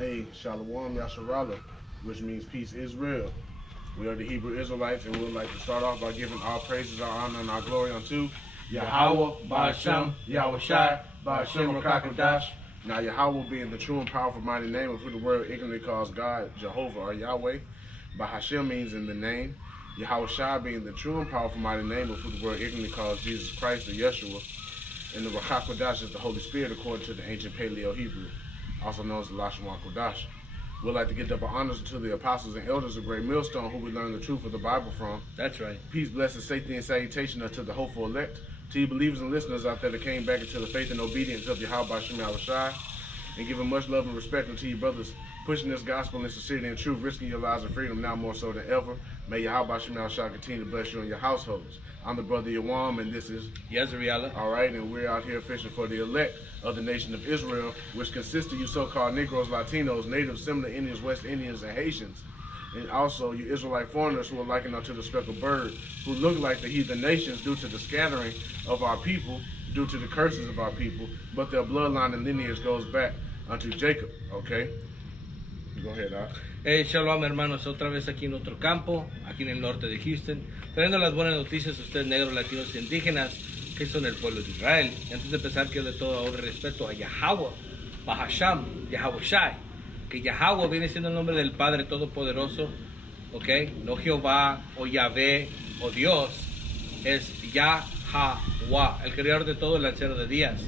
Hey, Shalom Yasharala, which means peace Israel. We are the Hebrew Israelites, and we would like to start off by giving our praises, our honor, and our glory unto Yahweh, Ba'ashem, Yahweh Shai, Ba'ashem Rakakadash. Now Yahweh being the true and powerful mighty name of who the world ignorantly calls God, Jehovah, or Yahweh. Ba'ashem means in the name. Yahweh Shai being the true and powerful mighty name of who the world ignorantly calls Jesus Christ, or Yeshua. And the Rakakadash is the Holy Spirit according to the ancient Paleo Hebrew, also known as the Lashon Kodash. We'd like to give double honors to the apostles and elders of Great Millstone, who we learn the truth of the Bible from. That's right. Peace, blessing, safety, and salutation unto the hopeful elect. To you believers and listeners out there that came back into the faith and obedience of Yahweh Ba'ashem Yahweh Shai. And giving much love and respect unto you brothers pushing this gospel in sincerity and truth, risking your lives and freedom now more so than ever. May Yahweh Ba'ashem Yahweh Shai continue to bless you and your households. I'm the brother Yawam, and this is Yazriala. All right, and we're out here fishing for the elect of the nation of Israel, which consists of you so-called Negroes, Latinos, Natives, Seminole Indians, West Indians, and Haitians. And also you Israelite foreigners who are likened unto the speckled bird, who look like the heathen nations due to the scattering of our people, due to the curses of our people, but their bloodline and lineage goes back unto Jacob, okay? Go ahead, Doc. Shalom, hermanos, otra vez aquí en otro campo, aquí en el norte de Houston, trayendo las buenas noticias a ustedes, negros, latinos y indígenas, que son el pueblo de Israel. Y antes de empezar, quiero de todo honor y respeto a Yahweh, Ba'ashem, Yahweh Shai, que Yahweh viene siendo el nombre del Padre Todopoderoso, ¿ok? No Jehová, o Yahvé, o Dios, es Yahweh, el creador de todo, el anciano de días.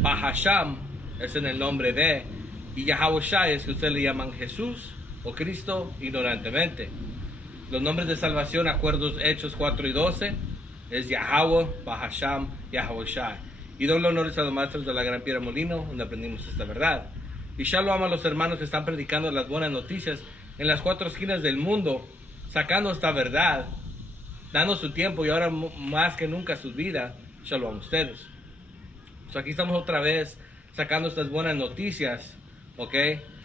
Ba'ashem es en el nombre de, y Yahweh Shai es que ustedes le llaman Jesús o Cristo ignorantemente. Los nombres de salvación, acuerdos Hechos 4 y 12, es Yahweh, Ba'ashem, Yahweh Shai. Y doble honores a los maestros de la Gran Piedra Molino, donde aprendimos esta verdad. Y shalom a los hermanos que están predicando las buenas noticias en las cuatro esquinas del mundo, sacando esta verdad, dando su tiempo y ahora más que nunca su vida. Shalom a ustedes. Aquí estamos otra vez sacando estas buenas noticias, ¿ok?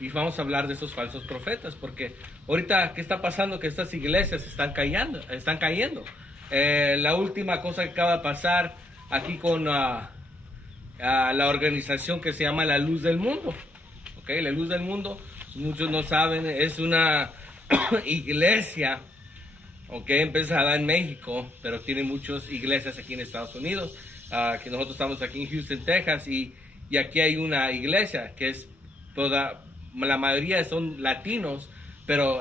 Y vamos a hablar de esos falsos profetas, porque ahorita, ¿qué está pasando? Que estas iglesias están cayendo. La última cosa que acaba de pasar aquí con la organización que se llama La Luz del Mundo, ¿ok? La Luz del Mundo, muchos no saben, es una iglesia, ¿ok? Empezada en México, pero tiene muchas iglesias aquí en Estados Unidos, que nosotros estamos aquí en Houston, Texas, y aquí hay una iglesia que es toda, la mayoría son latinos, pero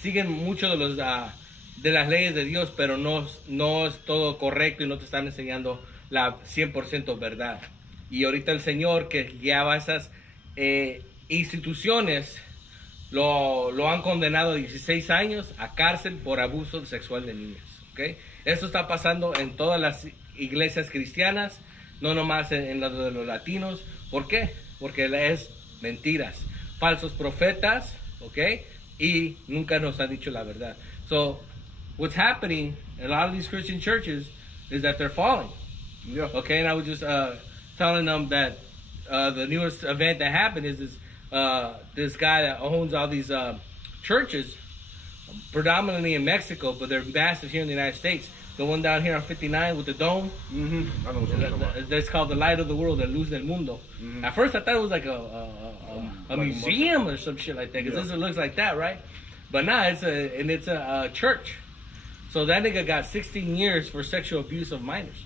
siguen mucho de las leyes de Dios, pero no es todo correcto y no te están enseñando la 100% verdad. Y ahorita el Señor que guiaba esas instituciones lo han condenado a 16 años a cárcel por abuso sexual de niños, ¿okay? Esto está pasando en todas las iglesias cristianas, no nomás en las de los latinos. ¿Por qué? Porque es mentiras, falsos profetas, ¿ok? Y nunca nos ha dicho la verdad. So, what's happening in a lot of these Christian churches is that they're falling. Yeah. Okay, and I was just telling them that the newest event that happened is this guy that owns all these churches, predominantly in Mexico, but they're massive here in the United States. The one down here on 59 with the dome. Mm-hmm. I know what you're talking about. It's called the Light of the World, the Luz del Mundo. Mm-hmm. At first I thought it was like a museum or some shit like that, because it looks like that, right? But nah, it's a church. So that nigga got 16 years for sexual abuse of minors.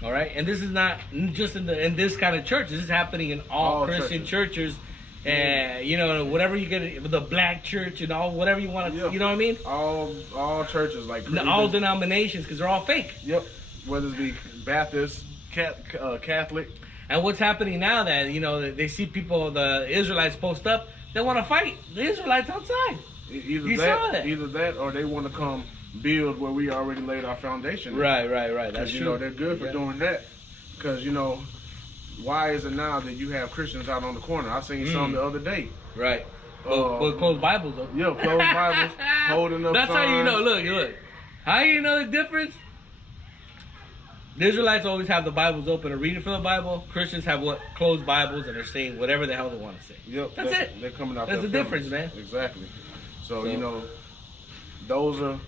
All right, and this is not just in this kind of church. This is happening in all Christian churches. And you know, whatever you get, the black church and all, whatever you want to, you know what I mean? All churches, like all denominations, because they're all fake. Yep. Whether it be Baptist, Catholic. And what's happening now that, you know, they see people, the Israelites post up, they want to fight the Israelites outside. Either that, or they want to come build where we already laid our foundation. Right. That's true. You know, they're good for doing that. Because, you know, why is it now that you have Christians out on the corner? I seen some the other day. Right. With closed Bibles, though. Yeah, closed Bibles, holding up That's signs. how you know. Look. How you know the difference? The Israelites always have the Bibles open and reading from the Bible. Christians have closed Bibles and they're saying whatever the hell they want to say. Yep. That's it. They're coming out. That's the difference, man. Exactly. So, you know, those are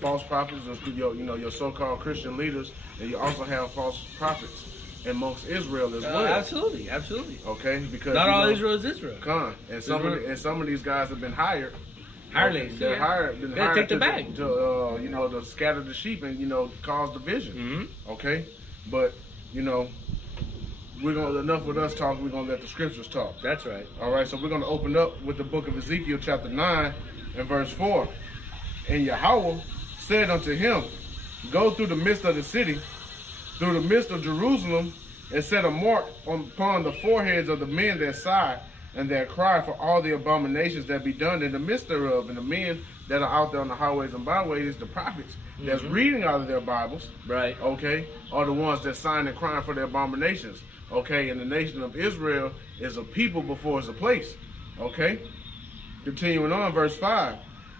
false prophets, your so-called Christian leaders, and you also have false prophets. amongst Israel as well. Absolutely, absolutely. Okay, because not all Israel is Israel. And some of these guys have been hired. Hirelings. They're hired. Been hired take the bag. To scatter the sheep and cause division. Mm-hmm. Okay, but we're gonna enough with us talk. We're gonna let the scriptures talk. That's right. All right, so we're gonna open up with the book of Ezekiel, chapter 9, and verse 4. And Yahweh said unto him, Go through the midst of the city, through the midst of Jerusalem, and set a mark upon the foreheads of the men that sigh and that cry for all the abominations that be done in the midst thereof. And the men that are out there on the highways and byways, the prophets that's reading out of their Bibles, right? Okay, are the ones that sign and crying for their abominations. Okay, and the nation of Israel is a people before it's a place. Okay, continuing on, verse 5.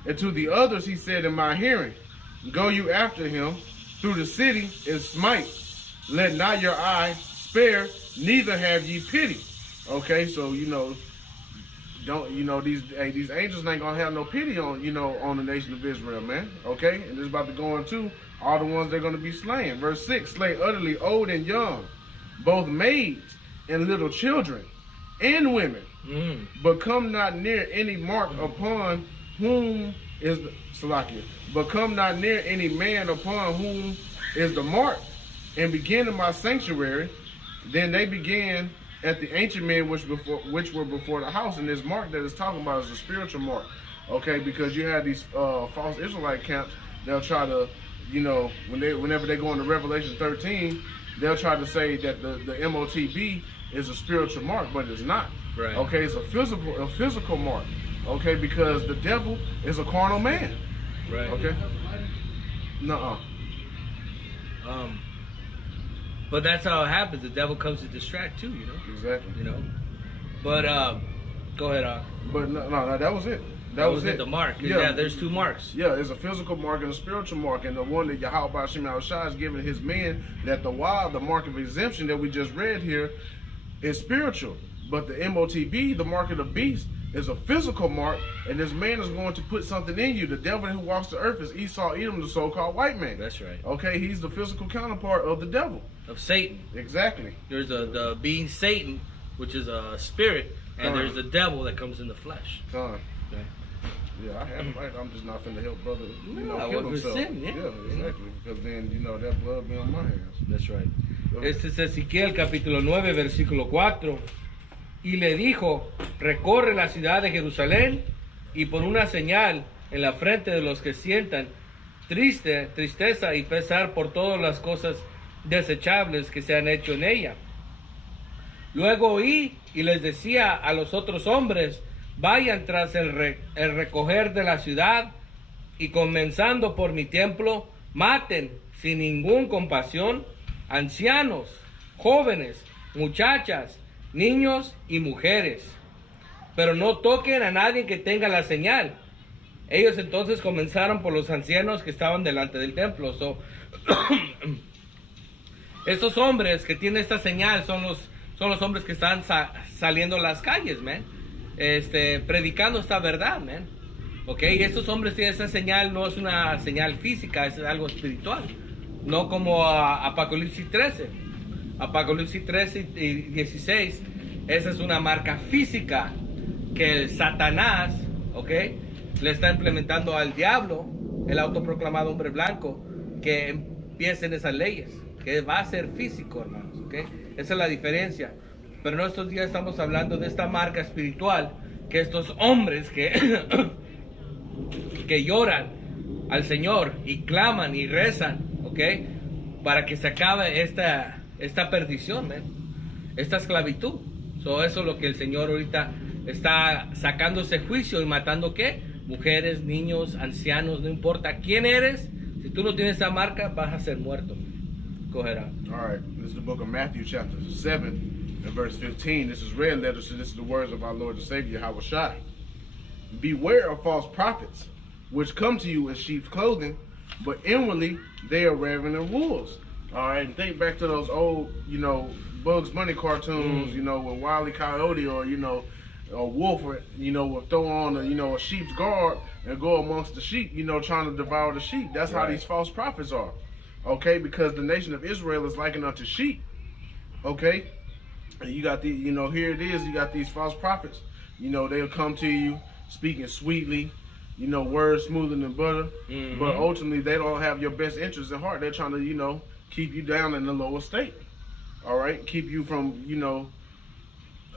And to the others he said in my hearing, Go you after him through the city and smite. Let not your eye spare, neither have ye pity. Okay, so don't these angels ain't gonna have no pity on on the nation of Israel, man. Okay, and it's about to go into all the ones they're gonna be slain. Verse 6: Slay utterly old and young, both maids and little children, and women. But come not near any mark upon whom is the Salakia. But come not near any man upon whom is the mark, and begin in my sanctuary. Then they began at the ancient men which were before the house. And this mark that it's talking about is a spiritual mark. Okay, because you have these false Israelite camps, they'll try to, whenever they go into Revelation 13, they'll try to say that the MOTB is a spiritual mark, but it's not. Right. Okay, it's a physical mark. Okay, because the devil is a carnal man. Right. Okay. Nuh-uh. But that's how it happens. The devil comes to distract too, Exactly. But go ahead, But no, that was it. That was it. The mark. Yeah, there's two marks. Yeah, it's a physical mark and a spiritual mark, and the one that Yahweh Ba'Shem Yahushua is giving his men, that the mark of exemption that we just read here, is spiritual. But the MOTB, the mark of the beast, is a physical mark, and this man is going to put something in you. The devil who walks the earth is Esau, Edom, the so-called white man. That's right. Okay, he's the physical counterpart of the devil. Of Satan. Exactly. There's the being Satan, which is a spirit, and there's the devil that comes in the flesh. Okay. Yeah, I have it right. I'm just not finna help brother, kill himself. Sin, yeah, exactly. Because then, that blood be on my hands. That's right. Este es Ezequiel capítulo 9, versículo 4. Y le dijo, recorre la ciudad de Jerusalén y pon una señal en la frente de los que sientan tristeza y pesar por todas las cosas desechables que se han hecho en ella. Luego oí y les decía a los otros hombres, vayan tras el recoger de la ciudad y comenzando por mi templo, maten sin ningún compasión ancianos, jóvenes, muchachas, niños y mujeres, pero no toquen a nadie que tenga la señal. Ellos entonces comenzaron por los ancianos que estaban delante del templo. Estos hombres que tienen esta señal son los hombres que están saliendo a las calles, man. Predicando esta verdad, man. Okay, y estos hombres tienen esa señal, no es una señal física, es algo espiritual. No como Apocalipsis 13. Apocalipsis 13 y 16, esa es una marca física que Satanás, le está implementando al diablo, el autoproclamado hombre blanco, que empiecen esas leyes, que va a ser físico, hermanos, Esa es la diferencia. Pero en estos días estamos hablando de esta marca espiritual, que estos hombres que lloran al Señor y claman y rezan, para que se acabe esta perdición, esta esclavitud. Eso es lo que el Señor ahorita está sacando ese juicio y matando mujeres, niños, ancianos, no importa quién eres, si tú no tienes esa marca vas a ser muerto. Go ahead. All right, this is the book of Matthew chapter 7 and verse 15. This is red letters, so this is the words of our Lord and Savior Yahushua. Beware of false prophets, which come to you in sheep's clothing, but inwardly they are ravening wolves. All right, and think back to those old, Bugs Bunny cartoons, with Wile E. Coyote or, a wolf, will throw on a sheep's guard and go amongst the sheep, trying to devour the sheep. That's how these false prophets are. Okay, because the nation of Israel is likened unto sheep. Okay? And you got the, you know, here it is, you got these false prophets. You know, they'll come to you speaking sweetly, you know, words smoother than butter. But ultimately, they don't have your best interests at heart. They're trying to, you know, keep you down in the lower state. All right? Keep you from, you know,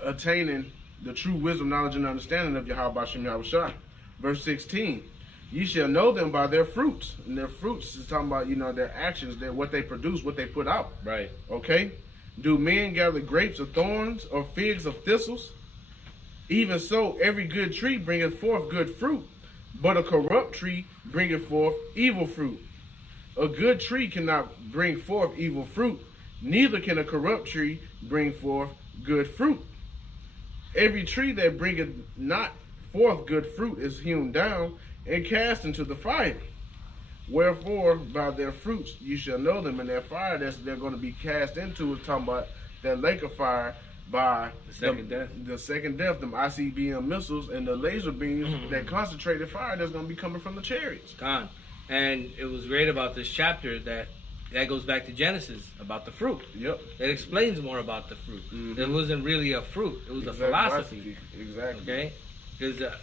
attaining the true wisdom, knowledge, and understanding of Yahweh Bashem Yahushua. Verse 16. You shall know them by their fruits. And their fruits is talking about, you know, their actions, what they produce, what they put out. Right. Okay? Do men gather grapes of thorns or figs of thistles? Even so, every good tree bringeth forth good fruit, but a corrupt tree bringeth forth evil fruit. A good tree cannot bring forth evil fruit, neither can a corrupt tree bring forth good fruit. Every tree that bringeth not forth good fruit is hewn down and cast into the fire. Wherefore, by their fruits you shall know them, and that fire they're going to be cast into is talking about that lake of fire by the second death. The second death, them ICBM missiles and the laser beams, that concentrated fire that's going to be coming from the chariots. Gone. And it was great about this chapter that goes back to Genesis about the fruit. Yep. It explains more about the fruit. It wasn't really a fruit. It was a philosophy. Exactly. Okay? Because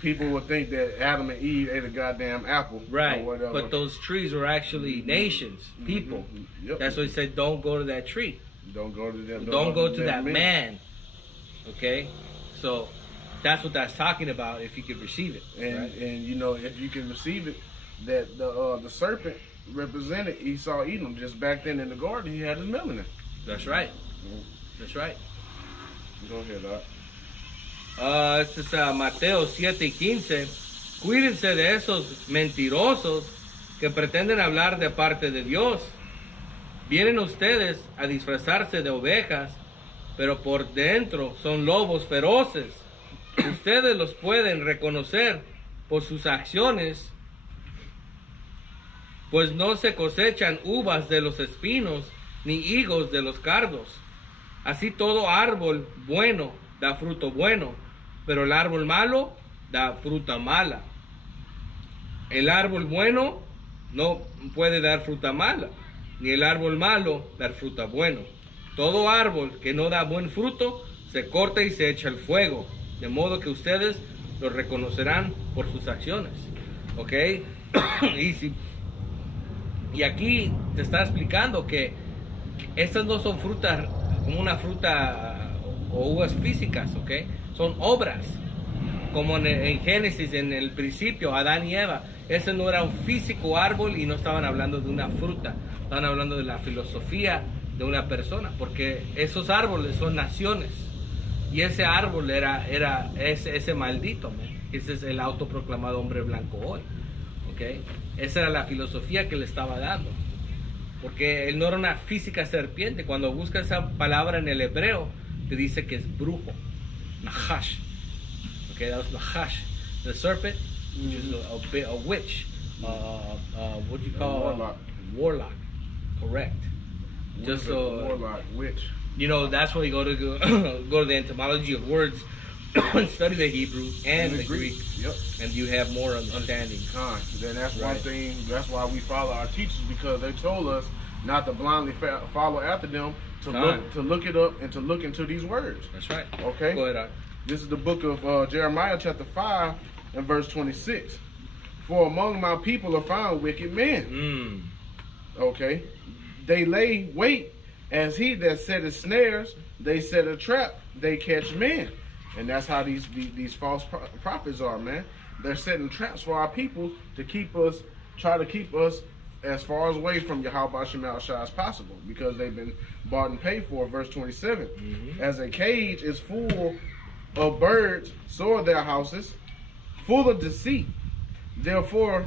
people would think that Adam and Eve ate a goddamn apple. right. Or whatever. But those trees were actually nations, people. Yep. That's why he said, don't go to that tree. Don't go to them. Don't go to that man. Okay? So that's what that's talking about if you could receive it. And you know, if you can receive it, that the serpent represented Esau Edom. Just back then in the garden, he had his melanin. That's right. That's right. Go ahead, Doc. Este es Mateo 7:15. Cuídense de esos mentirosos que pretenden hablar de parte de Dios. Vienen ustedes a disfrazarse de ovejas, pero por dentro son lobos feroces. Ustedes los pueden reconocer por sus acciones, pues no se cosechan uvas de los espinos, ni higos de los cardos. Así todo árbol bueno da fruto bueno, pero el árbol malo da fruta mala. El árbol bueno no puede dar fruta mala, ni el árbol malo dar fruta bueno. Todo árbol que no da buen fruto se corta y se echa al fuego, de modo que ustedes lo reconocerán por sus acciones. ¿Ok? Y aquí te está explicando que estas no son frutas como una fruta o uvas físicas, ¿ok? Son obras, como en Génesis, en el principio, Adán y Eva. Ese no era un físico árbol y no estaban hablando de una fruta, estaban hablando de la filosofía de una persona, porque esos árboles son naciones. Y ese árbol era ese maldito, man. Ese es el autoproclamado hombre blanco hoy, ¿ok? Esa era la filosofía que le estaba dando. Porque él no era una física serpiente. Cuando buscas esa palabra en el hebreo, te dice que es brujo. Nahash. Okay, that was Nahash. The serpent, which is a witch. What do you call? Warlock. Correct. Just so. Warlock, witch. You know, that's why you go to the etymology of words and study the Hebrew and the Greek. Yep. And you have more understanding. Then that's one thing. That's why we follow our teachers, because they told us not to blindly follow after them, to look it up and to look into these words. That's right. Okay. Go ahead. This is the book of Jeremiah, chapter 5, and verse 26. For among my people are found wicked men. Okay. They lay wait as he that setteth snares. They set a trap. They catch men. And that's how these false prophets are, man. They're setting traps for our people to try to keep us as far away from Yahweh Shema Shai as possible, because they've been bought and paid for. Verse 27. As a cage is full of birds, so are their houses, full of deceit. Therefore,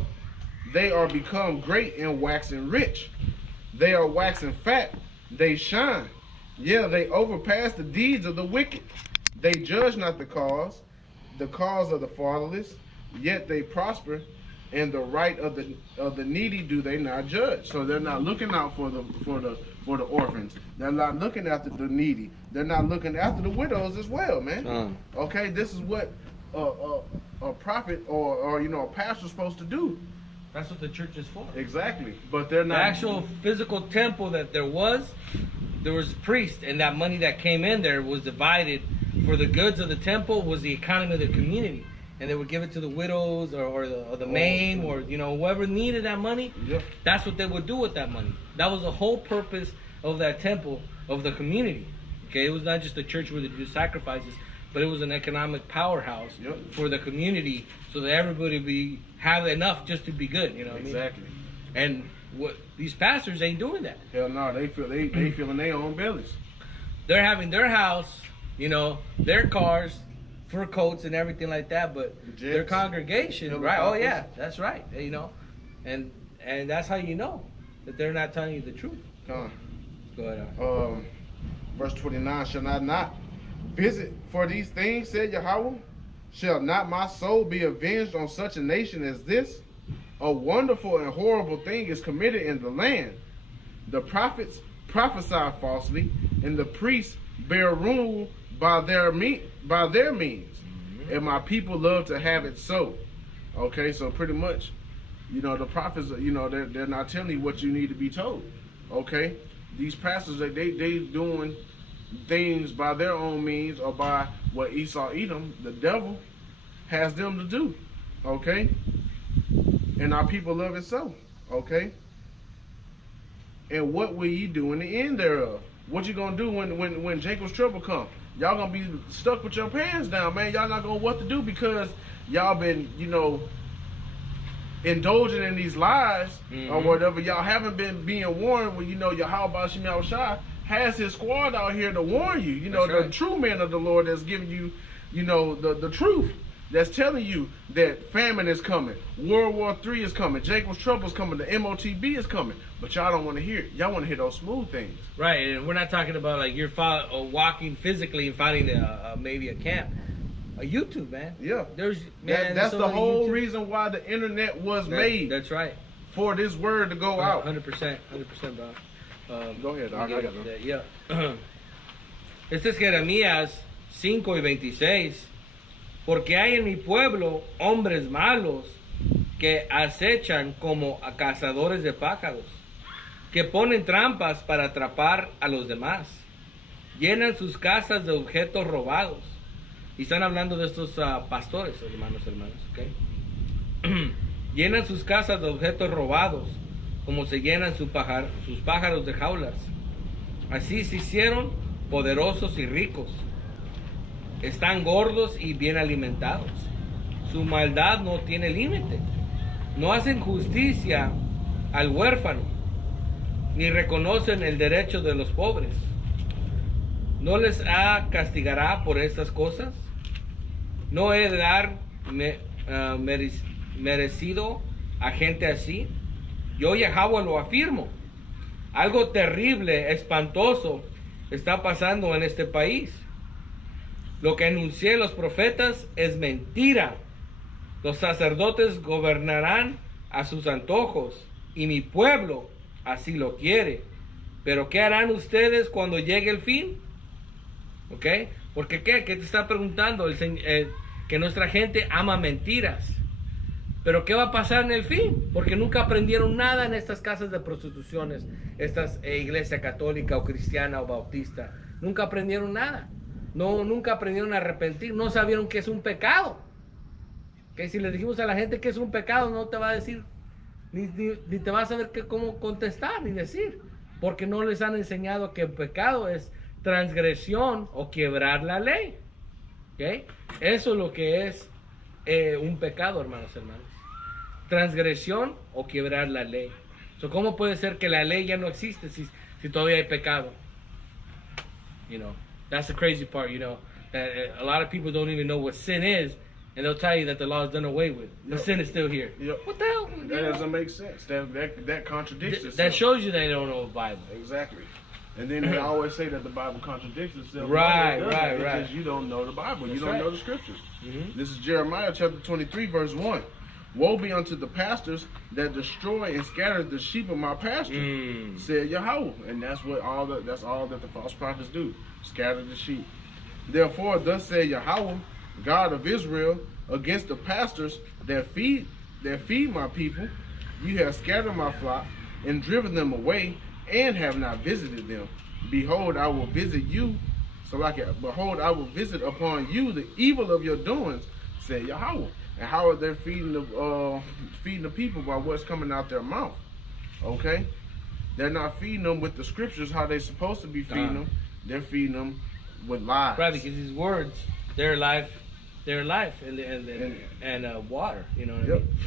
they are become great and waxing rich. They are waxing fat. They shine. Yeah, they overpass the deeds of the wicked. They judge not the cause of the fatherless, yet they prosper, and the right of the needy do they not judge. So they're not looking out for the orphans. They're not looking after the needy. They're not looking after the widows as well, man. Okay, this is what a prophet or a pastor's supposed to do. That's what the church is for. Exactly, but they're not. The actual physical temple that there was there was priests, and that money that came in there was divided for the goods of the temple, was the economy of the community. And they would give it to the widows or the maimed, or whoever needed that money. Yep. That's what they would do with that money. That was the whole purpose of that temple, of the community. Okay, it was not just a church where they do sacrifices, but it was an economic powerhouse for the community, so that everybody would have enough just to be good. You know what exactly. I mean? And what these pastors ain't doing that. Hell no, they feeling their own bellies. They're having their house, their cars, fur coats and everything like that, but their congregation, right? Oh yeah, that's right. And that's how you know that they're not telling you the truth. Come on. Go ahead. Verse 29, shall I not visit for these things, said Yahweh? Shall not my soul be avenged on such a nation as this? A wonderful and horrible thing is committed in the land. The prophets prophesy falsely, and the priests bear rule by their means. And my people love to have it so. Okay, so pretty much, the prophets, they're not telling you what you need to be told. Okay, these pastors, they doing things by their own means, or by what Esau, Edom, the devil, has them to do. Okay, and our people love it so. Okay, and what will ye do in the end thereof? What you gonna do when Jacob's trouble come? Y'all gonna be stuck with your pants down, man. Y'all not gonna know what to do, because y'all been, indulging in these lies or whatever. Y'all haven't been being warned when Yahweh Shem Yahushua has his squad out here to warn you. The true man of the Lord that's giving you, the truth. That's telling you that famine is coming, World War III is coming, Jacob's trouble is coming, the MOTB is coming. But y'all don't want to hear it. Y'all want to hear those smooth things. Right, and we're not talking about like you're walking physically and finding maybe a camp. A YouTube, man. Yeah. That's the whole reason why the internet was made. That's right. For this word to go out. 100%, bro. Go ahead, I got it. Yeah. Este es Jeremías 5:26. Porque hay en mi pueblo hombres malos que acechan como a cazadores de pájaros, que ponen trampas para atrapar a los demás, llenan sus casas de objetos robados. Y están hablando de estos pastores, hermanos, ¿ok? Llenan sus casas de objetos robados, como se llenan sus pájaros de jaulas. Así se hicieron poderosos y ricos. Están gordos y bien alimentados. Su maldad no tiene límite. No hacen justicia al huérfano, ni reconocen el derecho de los pobres. ¿No les castigará por estas cosas? ¿No he de dar merecido a gente así? Yo, Yahweh, lo afirmo. Algo terrible, espantoso, está pasando en este país. Lo que anuncié los profetas es mentira. Los sacerdotes gobernarán a sus antojos, y mi pueblo así lo quiere. Pero ¿qué harán ustedes cuando llegue el fin? ¿Ok? Porque ¿qué te está preguntando? Que nuestra gente ama mentiras. Pero ¿qué va a pasar en el fin? Porque nunca aprendieron nada en estas casas de prostituciones, estas iglesia católica o cristiana o bautista. Nunca aprendieron nada. Nunca aprendieron a arrepentir. No sabieron que es un pecado. Que si le dijimos a la gente que es un pecado, no te va a decir, ni te va a saber cómo contestar, ni decir. Porque no les han enseñado que el pecado es transgresión o quebrar la ley. ¿Okay? Eso es lo que es un pecado, hermanos. Transgresión o quebrar la ley. So, ¿cómo puede ser que la ley ya no existe si todavía hay pecado? That's the crazy part, that a lot of people don't even know what sin is, and they'll tell you that the law is done away with. The sin is still here. What the hell? That doesn't make sense. That contradicts itself. That shows you they don't know the Bible. Exactly. And then they always say that the Bible contradicts itself. Right. Because you don't know the Bible. You don't know the scriptures. This is Jeremiah chapter 23, verse 1. Woe be unto the pastors that destroy and scatter the sheep of my pasture, said Yahweh. And that's all that the false prophets do. Scatter the sheep. Therefore, thus said Yahweh, God of Israel, against the pastors that feed my people, you have scattered my flock and driven them away, and have not visited them. behold, I will visit you. So like, behold, I will visit upon you the evil of your doings, said Yahweh. And how are they feeding the people by what's coming out their mouth? Okay, they're not feeding them with the scriptures how they're supposed to be feeding them. They're feeding them with lies. Right, because these words, they're life, and water. You know what I mean?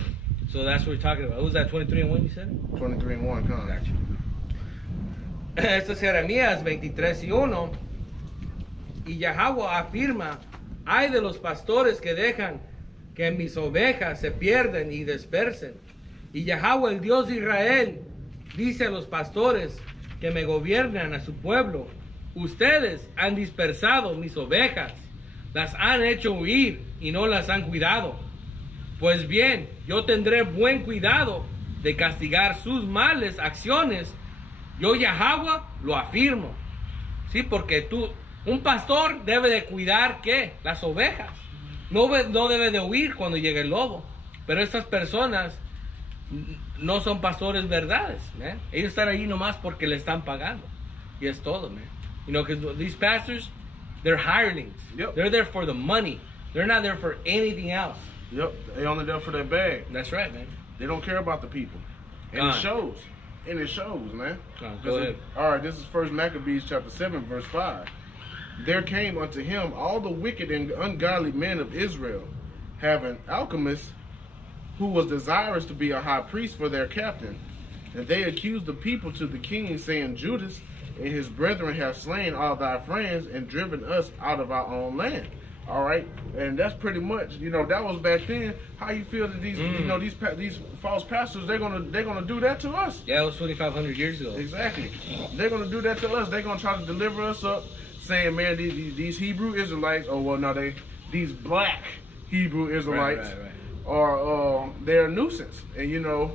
So that's what we're talking about. What was that, 23:1 you said? 23:1, come on. Gotcha. Esto es Jeremías 23:1. Y Yahweh afirma, ay de los pastores que dejan que mis ovejas se pierden y dispersen. Y Yahweh, el Dios de Israel, dice a los pastores que me gobiernan a su pueblo, ustedes han dispersado mis ovejas, las han hecho huir y no las han cuidado. Pues bien, yo tendré buen cuidado de castigar sus malas acciones. Yo, Yahweh, lo afirmo. Sí, porque un pastor debe de cuidar, ¿qué? Las ovejas. No debe de huir cuando llegue el lobo. Pero estas personas no son pastores verdades, man. Ellos están ahí nomás porque le están pagando. Y es todo, man. You know, because these pastors, they're hirelings. Yep. They're there for the money. They're not there for anything else. Yep, they only there for their bag. That's right, man. They don't care about the people. And it shows. And it shows, man. Go ahead. All right, this is 1 Maccabees chapter 7, verse 5. There came unto him all the wicked and ungodly men of Israel, having alchemists, who was desirous to be a high priest for their captain. And they accused the people to the king, saying, Judas and his brethren have slain all thy friends and driven us out of our own land. All right, and that's pretty much, you know, that was back then. How you feel that these, you know, these false pastors, they're gonna do that to us? Yeah, it was 2,500 years ago. Exactly. They're gonna do that to us. They're gonna try to deliver us up, saying, man, these Hebrew Israelites, or well, no, these black Hebrew Israelites, are they're a nuisance, and you know,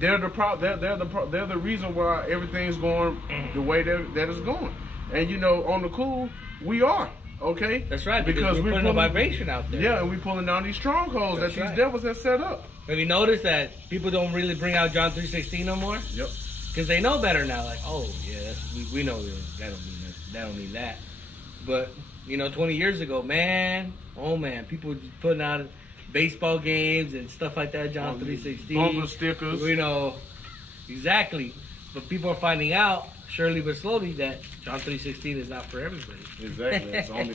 they're the reason why everything's going the way that it's going. And you know, on the cool, we are. Okay? That's right, because we're putting a vibration out there. Yeah, and we're pulling down these strongholds that these devils have set up. Have you noticed that people don't really bring out John 3:16 no more? Yep. Because they know better now. Like, oh, yeah, we know that don't mean that. But, you know, 20 years ago, man, people were just putting out baseball games and stuff like that, John 3:16. Bumper stickers. You know, exactly. But people are finding out, surely but slowly, that John 3:16 is not for everybody. Exactly. It's only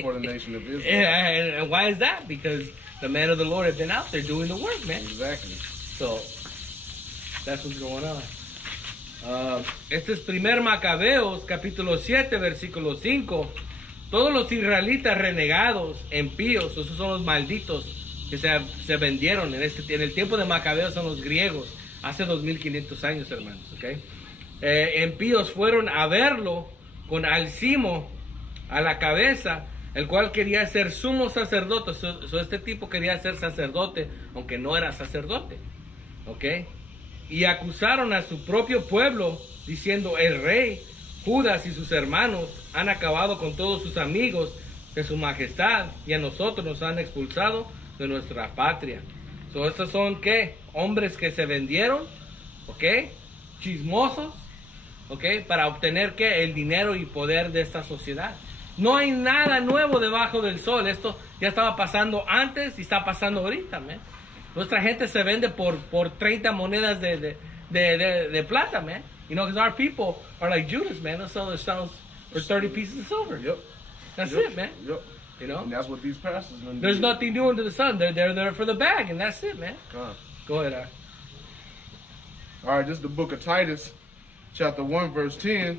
for the nation of Israel. Yeah, and why is that? Because the men of the Lord have been out there doing the work, man. Exactly. So, that's what's going on. Este es 1 Macabeos, capítulo 7, versículo 5. Todos los israelitas renegados, impíos, esos son los malditos que se vendieron en el tiempo de Macabeos, son los griegos, hace 2500 años, hermanos, ¿ok? Impíos fueron a verlo con Alcimo a la cabeza, el cual quería ser sumo sacerdote. Este tipo quería ser sacerdote, aunque no era sacerdote, ¿ok? Y acusaron a su propio pueblo, diciendo, el rey Judas y sus hermanos han acabado con todos sus amigos de su majestad, y a nosotros nos han expulsado de nuestra patria. Estos son, ¿qué? Hombres que se vendieron, ¿ok? Chismosos, ¿ok? Para obtener, ¿qué? El dinero y poder de esta sociedad. No hay nada nuevo debajo del sol. Esto ya estaba pasando antes y está pasando ahorita, man. Nuestra gente se vende por 30 monedas de plata, man. You know, because our people are like Judas, man. They'll sell their sons for 30 pieces of silver. Yep. That's it, man. Yep. You know? And that's what these pastors do. There's nothing new under the sun. They're there for the bag, and that's it, man. Go ahead, Art. All right, this is the book of Titus, chapter 1, verse 10.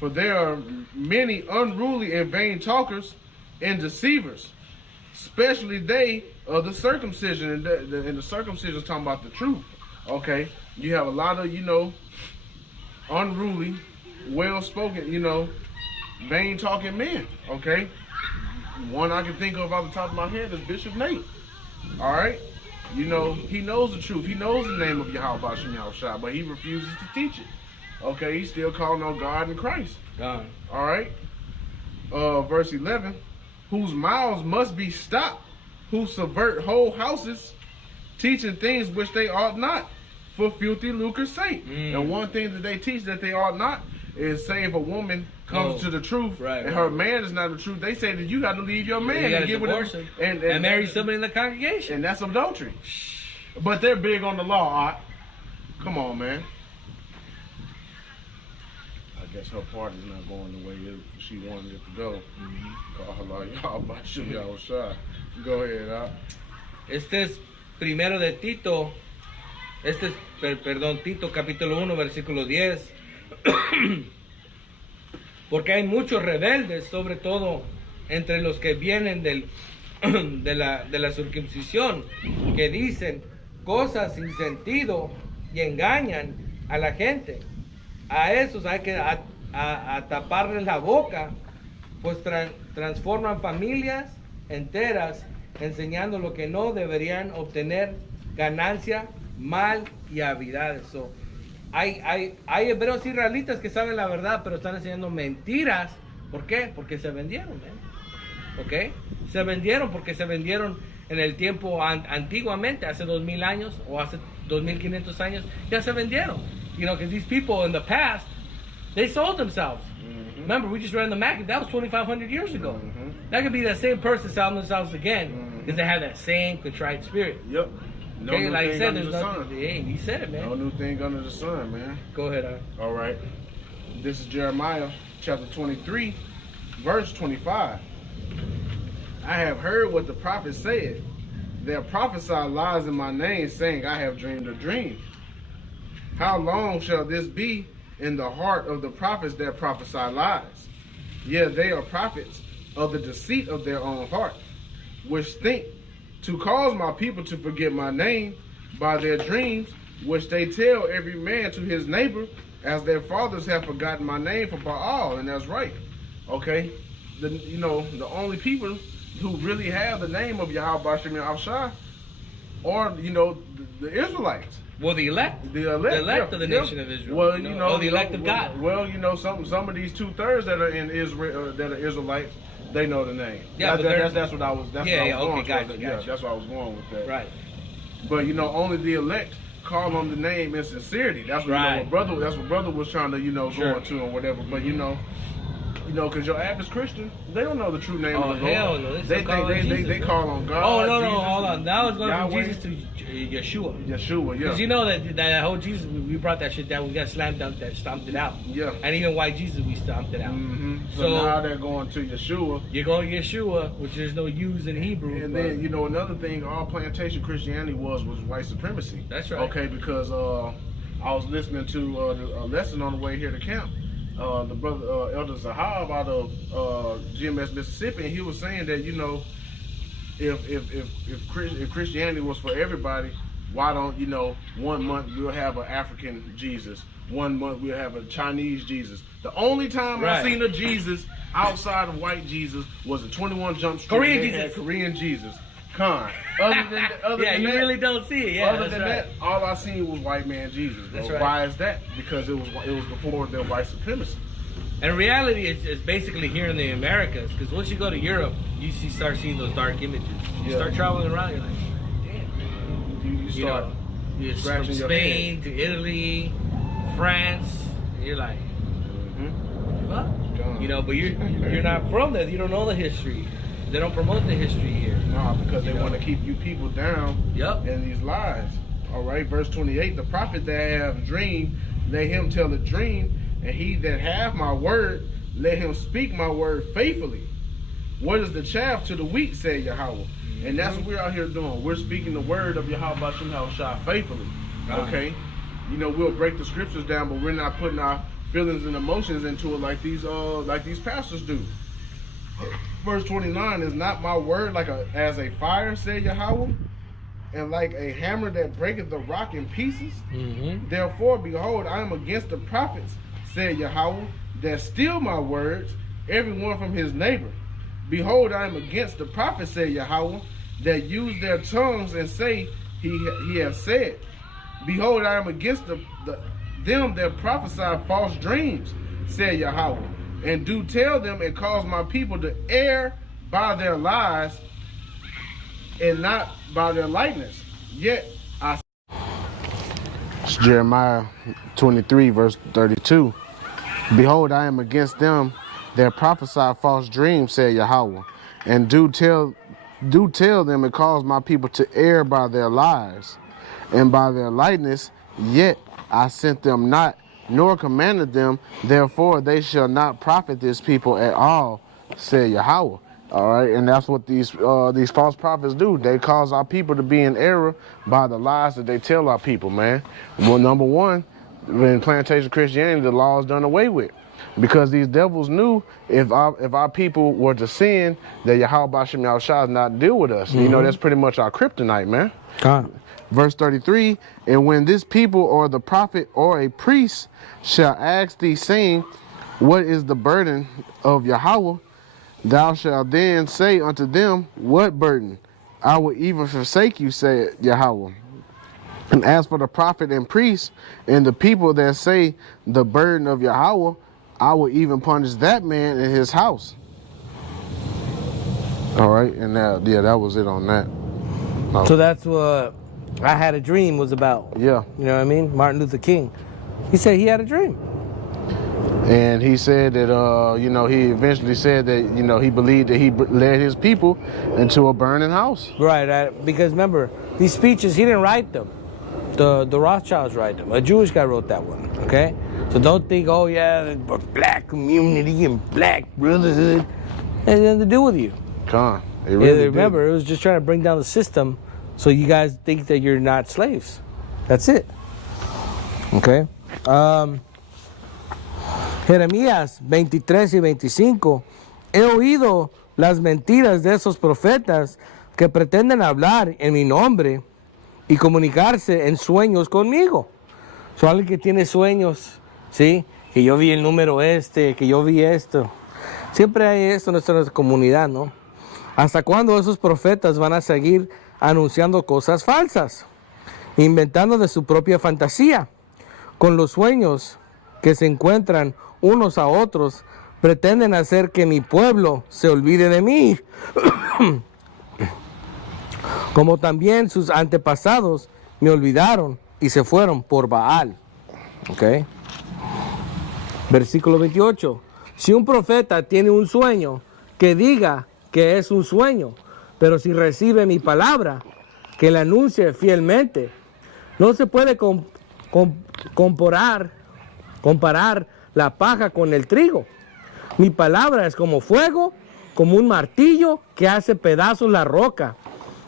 For there are many unruly and vain talkers and deceivers, especially they of the circumcision. And the circumcision is talking about the truth. Okay? You have a lot of, you know, unruly, well-spoken, you know, vain-talking men. Okay? One I can think of off the top of my head is Bishop Nate. All right? You know, he knows the truth. He knows the name of Yahweh Shem Yahushua, but he refuses to teach it. Okay, he's still calling on God and Christ. God. All right. Verse 11, whose mouths must be stopped, who subvert whole houses, teaching things which they ought not, for filthy lucre's sake. And one thing that they teach that they ought not, is say if a woman comes to the truth and her man is not the truth, they say that you got to leave your man and get with him and marry somebody in the congregation, and that's adultery. But they're big on the law. Come on, man. I guess her party's not going the way she wanted it to go. Call her like y'all, but y'all shy. Go ahead, Este es primero de Tito. Perdón, Tito capítulo 1, versículo 10. Porque hay muchos rebeldes, sobre todo entre los que vienen de la circuncisión, que dicen cosas sin sentido y engañan a la gente. A esos hay que taparles la boca, pues transforman familias enteras enseñando lo que no deberían obtener ganancia, mal y avidades. So, hay hebreos israelitas que saben la verdad, pero están enseñando mentiras. ¿Por qué? Porque se vendieron, ¿ok? Se vendieron porque se vendieron en el tiempo antiguamente, hace 2000 años o hace 2500 años, ya se vendieron. You know, because these people in the past, they sold themselves. Remember, we just read in the Maccabees, that was 2,500 years ago. That could be that same person selling themselves again, because they have that same contrite spirit. Yep. No Okay, new like thing I said, under there's the nothing. sun. Hey, he said it, man. No new thing under the sun, man. Go ahead, All right. This is Jeremiah chapter 23, verse 25. I have heard what the prophet said. They prophesy lies in my name, saying, I have dreamed a dream. How long shall this be in the heart of the prophets that prophesy lies? Yeah, they are prophets of the deceit of their own heart, which think to cause my people to forget my name by their dreams, which they tell every man to his neighbor, as their fathers have forgotten my name for Baal. And that's right. Okay? The only people who really have the name of Yahweh Bashem Al-Shai are, the Israelites. Well, the elect of the nation of Israel. Well, or the elect of God. Well, some of these 2/3 that are in Israel, that are Israelites, they know the name. Yeah, that's what I was. That's what I was going okay, gotcha. Yeah, that's what I was going with that. Right. But only the elect call on the name in sincerity. That's what right. brother. That's what brother was trying to sure. go into or whatever. But because your average Christian, they don't know the true name of the Lord. Hell no. They call on God. Oh no, Jesus, hold on. Now it's going Yahweh. from Jesus to Yeshua. Yeshua, yeah. Because you know that whole Jesus, we brought that shit down. We got slam dunked that, stomped it out. Yeah. And even white Jesus, we stomped it out. So now they're going to Yeshua. You're going to Yeshua, which there's no U's in Hebrew. And then another thing, all plantation Christianity was white supremacy. That's right. Okay, because I was listening to a lesson on the way here to camp. The brother Elder Zahab out of GMS Mississippi, and he was saying that if Christianity was for everybody, why don't 1 month we'll have an African Jesus, 1 month we'll have a Chinese Jesus. The only time I seen a Jesus outside of white Jesus was a 21 Jump Street. Korean Jesus. Other than that, you really don't see it. Yeah, other than that, all I seen was white man Jesus. Bro. That's right. Why is that? Because it was before their white supremacy. And reality is basically here in the Americas. Because once you go to Europe, you start seeing those dark images. You start traveling around, you're like, damn. You start from Spain to Italy, France. You're like, fuck. But you're not from there. You don't know the history. They don't promote the history here. No, because they want to keep you people down in these lies. All right, verse 28, the prophet that have dreamed, let him tell a dream, and he that have my word, let him speak my word faithfully. What is the chaff to the wheat, said Yahweh? And that's what we're out here doing. We're speaking the word of Yahweh Bashem Al-Shai faithfully. Okay? We'll break the scriptures down, but we're not putting our feelings and emotions into it like these pastors do. Verse 29 is not my word as a fire, said Yahweh, and like a hammer that breaketh the rock in pieces. Therefore, behold, I am against the prophets, said Yahweh, that steal my words, every one from his neighbor. Behold, I am against the prophets, said Yahweh, that use their tongues and say, he hath said. Behold, I am against them that prophesy false dreams, said Yahweh, and do tell them and cause my people to err by their lies and not by their likeness. Yet it's Jeremiah 23 verse 32. Behold, I am against them that prophesy false dreams, said Yahweh, and do tell them and cause my people to err by their lies and by their lightness, yet I sent them not, nor commanded them, therefore they shall not profit this people at all, said Yahweh. All right, and that's what these false prophets do. They cause our people to be in error by the lies that they tell our people, man. Well, number one, in plantation Christianity, the law is done away with, because these devils knew if our people were to sin, that Yahweh B'Shem Yahushua is not deal with us. You know, that's pretty much our kryptonite, man. Verse 33, and when this people or the prophet or a priest shall ask thee, saying, what is the burden of Yahweh? Thou shalt then say unto them, what burden? I will even forsake you, said Yahweh. And as for the prophet and priest and the people that say the burden of Yahweh, I will even punish that man in his house. All right, and now, yeah, that was it on that. So that's what I Had a Dream was about. Yeah. You know what I mean? Martin Luther King. He said he had a dream. And he said that, you know, he eventually said that, you know, he believed that he led his people into a burning house. Right, because remember, these speeches, he didn't write them. The Rothschilds write them. A Jewish guy wrote that one, okay? So don't think, oh yeah, the black community and black brotherhood. It had nothing to do with you. Con, it really remember, it was just trying to bring down the system so you guys think that you're not slaves. That's it. Okay? Jeremías 23 y 25. He oído las mentiras de esos profetas que pretenden hablar en mi nombre y comunicarse en sueños conmigo. So, alguien que tiene sueños, ¿sí? Que yo vi el número que yo vi esto. Siempre hay esto en nuestra comunidad, ¿no? ¿Hasta cuándo esos profetas van a seguir anunciando cosas falsas? Inventando de su propia fantasía. Con los sueños que se encuentran unos a otros, pretenden hacer que mi pueblo se olvide de mí. Como también sus antepasados me olvidaron y se fueron por Baal. ¿Ok? Versículo 28. Si un profeta tiene un sueño, que diga que es un sueño, pero si recibe mi palabra, que la anuncie fielmente. No se puede comparar la paja con el trigo. Mi palabra es como fuego, como un martillo que hace pedazos la roca.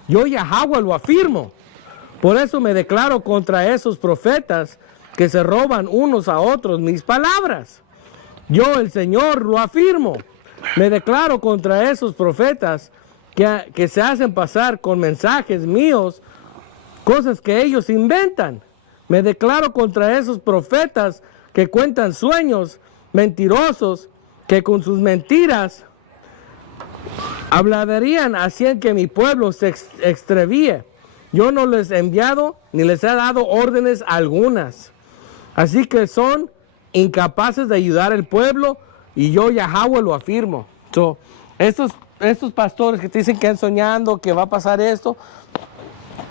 Yo, Yahweh, lo afirmo. Por eso me declaro contra esos profetas que se roban unos a otros mis palabras. Yo, el Señor, lo afirmo. Me declaro contra esos profetas que se hacen pasar con mensajes míos, cosas que ellos inventan. Me declaro contra esos profetas que cuentan sueños mentirosos, que con sus mentiras hablarían así que mi pueblo se extravíe. Yo no les he enviado ni les he dado órdenes algunas. Así que son incapaces de ayudar al pueblo y yo, Yahweh, lo afirmo. So, estos pastores que te dicen que han soñando, que va a pasar esto,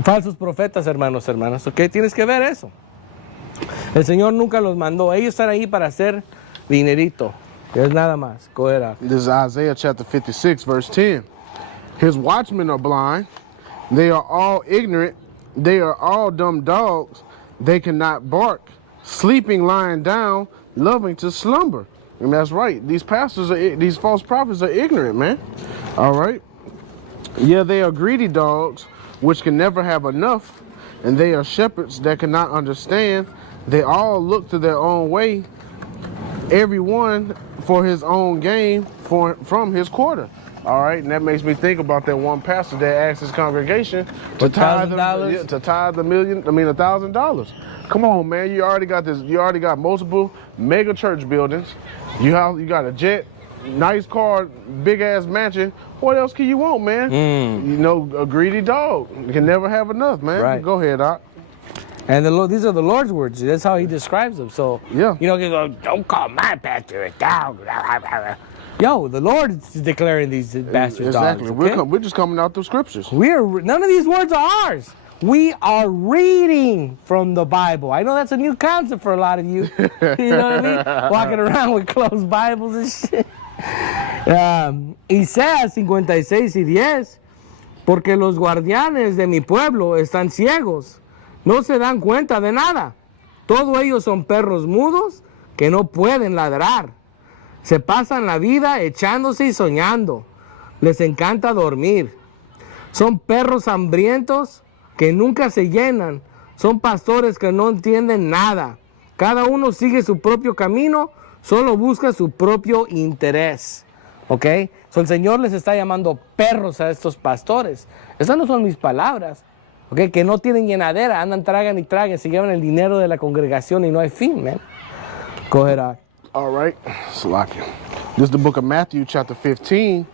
falsos profetas, hermanos, hermanas, ¿ok? Tienes que ver eso. El Señor nunca los mandó. Ellos están ahí para hacer dinerito. Es nada más. Go ahead. This is Isaiah chapter 56, verse 10. His watchmen are blind. They are all ignorant. They are all dumb dogs. They cannot bark. Sleeping, lying down, loving to slumber. And that's right. These pastors, these false prophets are ignorant, man. All right. Yeah, they are greedy dogs, which can never have enough. And they are shepherds that cannot understand. They all look to their own way, everyone for his own gain from his quarter. All right, and that makes me think about that one pastor that asked his congregation to tithe $1,000. Come on, man, you already got this. You already got multiple mega church buildings. You got a jet, nice car, big ass mansion. What else can you want, man? You know, a greedy dog. You can never have enough, man. Right. Go ahead, Doc. And these are the Lord's words. That's how he describes them. So, yeah. You know, he goes, don't call my pastor a dog. Yo, the Lord is declaring these bastards exactly. dogs. Okay? We're just coming out through scriptures. None of these words are ours. we are reading from the Bible. I know that's a new concept for a lot of you. You know what I mean? Walking around with closed Bibles and shit. Isaías 56:10. Porque los guardianes de mi pueblo están ciegos. No se dan cuenta de nada. Todos ellos son perros mudos que no pueden ladrar. Se pasan la vida echándose y soñando. Les encanta dormir. Son perros hambrientos que nunca se llenan. Son pastores que no entienden nada. Cada uno sigue su propio camino, solo busca su propio interés. ¿Ok? So, el Señor les está llamando perros a estos pastores. Esas no son mis palabras. ¿Ok? Que no tienen llenadera, andan, tragan y traguen, se llevan el dinero de la congregación y no hay fin, man. Go ahead, All right, Salakia. This is the book of Matthew, chapter 15,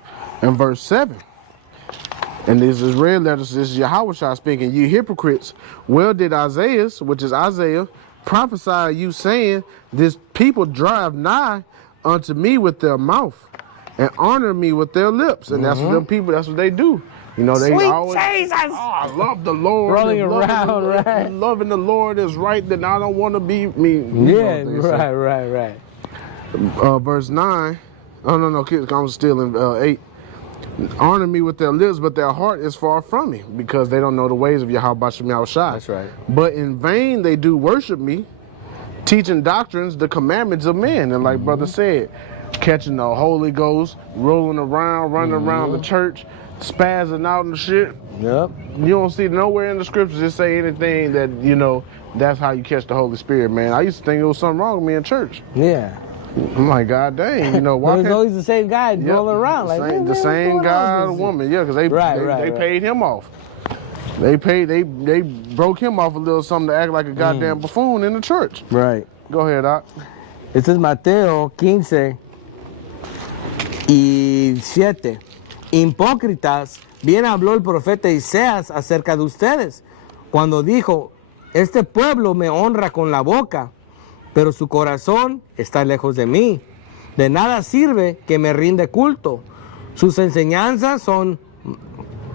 and verse 7. And this is red letters. This is Yahushua speaking. You hypocrites, well did Isaiah, which is Isaiah, prophesy you saying, this people drive nigh unto me with their mouth and honor me with their lips. And that's what them people, that's what they do. You know, they Sweet always, Jesus! I love the Lord. Rolling and around, right? Loving the Lord is right, then I don't want to be me. Yeah, right. Verse 9. Oh, no, I'm still in 8. Honor me with their lips, but their heart is far from me, because they don't know the ways of Yahweh Shem Yahushua. That's right. But in vain they do worship me, teaching doctrines, the commandments of men. And like brother said, catching the Holy Ghost, rolling around, running around the church, spazzing out and shit. Yep. You don't see nowhere in the scriptures just say anything that, you know, that's how you catch the Holy Spirit, man. I used to think there was something wrong with me in church. Yeah. I'm like, God dang, you know, why But it's can't... always the same guy rolling around. The Like, same, man, the what's same going guy on or with woman, yeah, because they Right. paid him off. They broke him off a little something to act like a goddamn buffoon in the church. this? Right. Go ahead, Doc. Este es Mateo 15 y 7. Hipócritas, bien habló el profeta Isaías acerca de ustedes, cuando dijo, este pueblo me honra con la boca, pero su corazón está lejos de mí. De nada sirve que me rinde culto. Sus enseñanzas son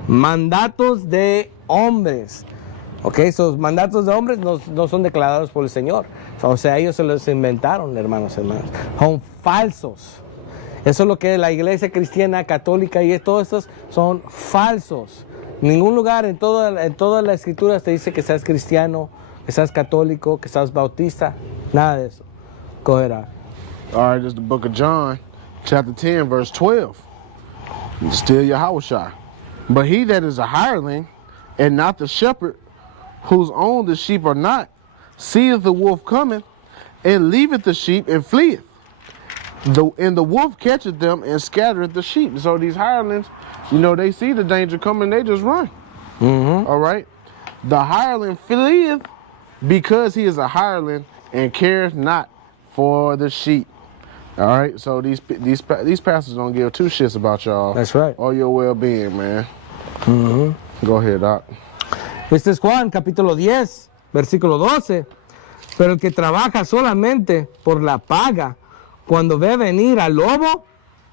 mandatos de hombres. Ok, esos mandatos de hombres no son declarados por el Señor. O sea, ellos se los inventaron, hermanos. Son falsos. Eso es lo que la iglesia cristiana, católica y todos estos son falsos. En ningún lugar, en toda la escritura te dice que seas cristiano, que seas católico, que seas bautista. Nada de eso. Go ahead. All right, this is the book of John, chapter 10, verse 12. Still Yahushua. But he that is a hireling, and not the shepherd, whose own the sheep are not, seeth the wolf coming, and leaveth the sheep, and fleeth. And the wolf catcheth them, and scattereth the sheep. So these hirelings, you know, they see the danger coming, they just run. All right? The hireling fleeth, because he is a hireling, and careth not for the sheep. All right, so these pastors don't give two shits about y'all. That's right. Or your well-being, man. Go ahead, Doc. Este es Juan, capítulo 10, versículo 12. Pero el que trabaja solamente por la paga, cuando ve venir al lobo,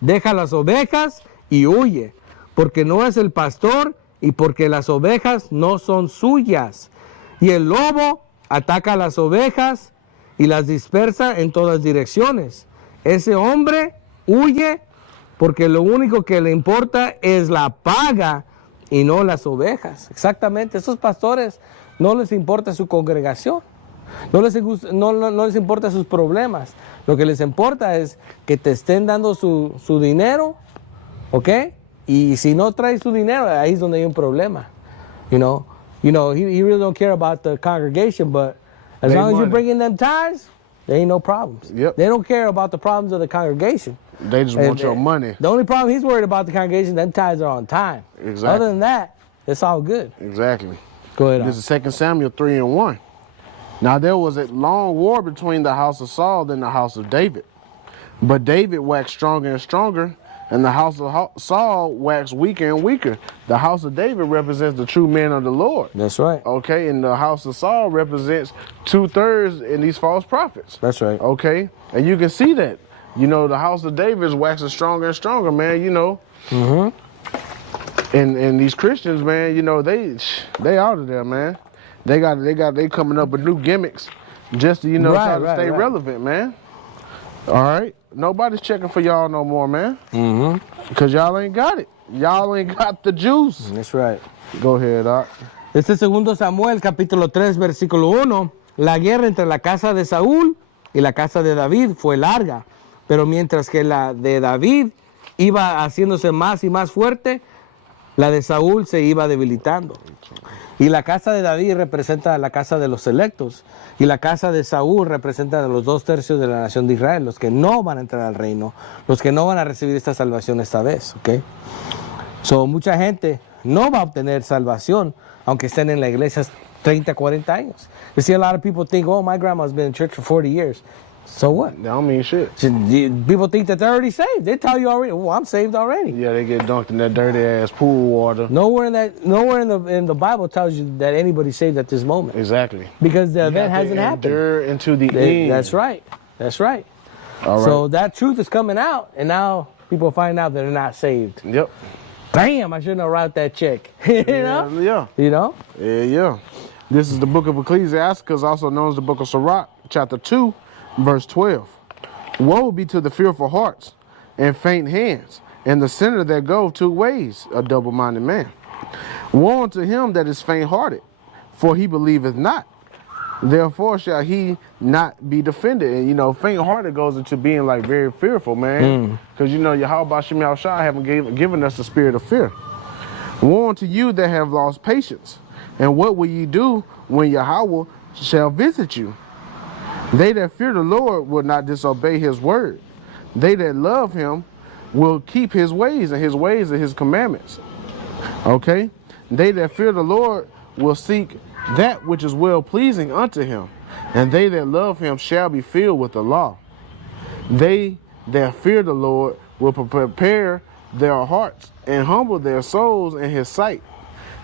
deja las ovejas y huye, porque no es el pastor y porque las ovejas no son suyas. Y el lobo ataca a las ovejas y las dispersa en todas direcciones. Ese hombre huye porque lo único que le importa es la paga y no las ovejas. Exactamente, esos pastores no les importa su congregación, no les importa sus problemas. Lo que les importa es que te estén dando su dinero, ¿ok? Y si no traes su dinero, ahí es donde hay un problema. You know, he really don't care about the congregation, but as long as you're bringing them tithes, there ain't no problems. Yep. They don't care about the problems of the congregation. They just want your money. The only problem he's worried about the congregation, them tithes are on time. Exactly. Other than that, it's all good. Exactly. Go ahead. This is 2 Samuel 3:1. Now there was a long war between the house of Saul and the house of David. But David waxed stronger and stronger, and the house of Saul waxed weaker and weaker. The house of David represents the true men of the Lord. That's right. Okay, and the house of Saul represents 2/3 in these false prophets. That's right. Okay, and you can see that. You know, the house of David is waxing stronger and stronger, man, you know. And these Christians, man, you know, they out of there, man. They coming up with new gimmicks just to, you know, try to stay relevant, man. All right, nobody's checking for y'all no more, man. Because y'all ain't got it. Y'all ain't got the juice. That's right. Go ahead, Doc. Este es 2 Samuel, capítulo 3, versículo 1. La guerra entre la casa de Saúl y la casa de David fue larga, pero mientras que la de David iba haciéndose más y más fuerte, la de Saúl se iba debilitando. Y la casa de David representa la casa de los electos, y la casa de Saúl representa a los 2/3 de la nación de Israel, los que no van a entrar al reino, los que no van a recibir esta salvación esta vez, ¿ok? So, mucha gente no va a obtener salvación, aunque estén en la iglesia 30, 40 años. You see, a lot of people think, oh, my grandma's been in church for 40 years. So what? That don't mean shit. People think that they're already saved. They tell you already, well, I'm saved already. Yeah, they get dunked in that dirty ass pool water. Nowhere in the Bible tells you that anybody's saved at this moment. Exactly. Because the event hasn't happened. Endure into the end. That's right. That's right. All right. So that truth is coming out, and now people find out that they're not saved. Yep. Damn, I shouldn't have wrote that check. You know? Yeah. You know? Yeah. This is the book of Ecclesiastes, also known as the book of Sirach, chapter 2, verse 12. Woe be to the fearful hearts and faint hands, and the sinner that goeth 2 ways, a double-minded man. Woe unto him that is faint-hearted, for he believeth not. Therefore shall he not be defended. And, you know, faint-hearted goes into being, like, very fearful, man. Because, you know, Yahweh Shem Yahushua haven't given us the spirit of fear. Woe unto you that have lost patience. And what will ye do when Yahweh shall visit you? They that fear the Lord will not disobey his word. They that love him will keep his ways, and his ways are his commandments. Okay? They that fear the Lord will seek that which is well-pleasing unto him, and they that love him shall be filled with the law. They that fear the Lord will prepare their hearts and humble their souls in his sight,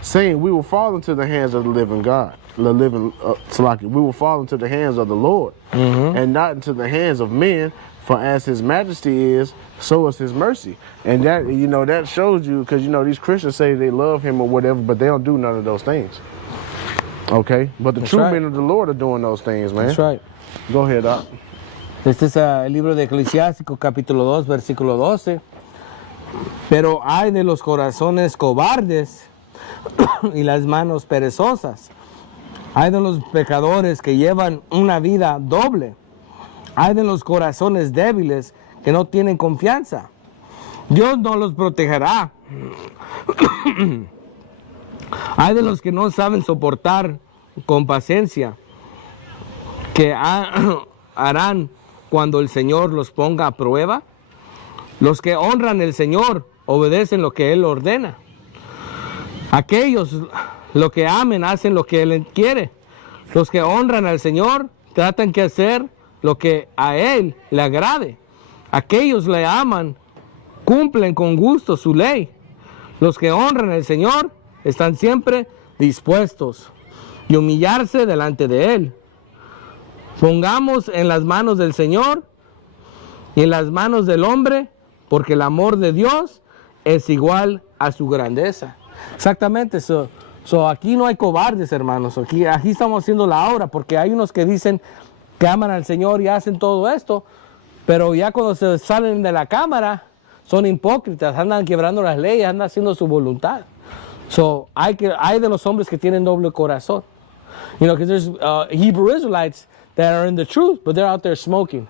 saying, we will fall into the hands of the living God. We will fall into the hands of the Lord, and not into the hands of men, for as his majesty is, so is his mercy. And that, you know, that shows you, because, you know, these Christians say they love him or whatever, but they don't do none of those things. Okay? But the true men of the Lord are doing those things, man. That's right. Go ahead, Doc. Este es el libro de Eclesiásticos, capítulo 2, versículo 12. Pero hay de los corazones cobardes y las manos perezosas. Hay de los pecadores que llevan una vida doble. Hay de los corazones débiles que no tienen confianza. Dios no los protegerá. Hay de los que no saben soportar con paciencia, que harán cuando el Señor los ponga a prueba. Los que honran al Señor obedecen lo que Él ordena. Aquellos lo que amen hacen lo que Él quiere. Los que honran al Señor tratan que hacer lo que a Él le agrade. Aquellos le aman cumplen con gusto su ley. Los que honran al Señor están siempre dispuestos y humillarse delante de Él. Pongamos en las manos del Señor y en las manos del hombre, porque el amor de Dios es igual a su grandeza. Exactamente, aquí no hay cobardes, hermanos. Aquí estamos haciendo la obra, porque hay unos que dicen que aman al Señor y hacen todo esto, pero ya cuando se salen de la cámara son hipócritas, andan quebrando las leyes, andan haciendo su voluntad. Hay de los hombres que tienen doble corazón. You know, because there's Hebrew Israelites that are in the truth, but they're out there smoking.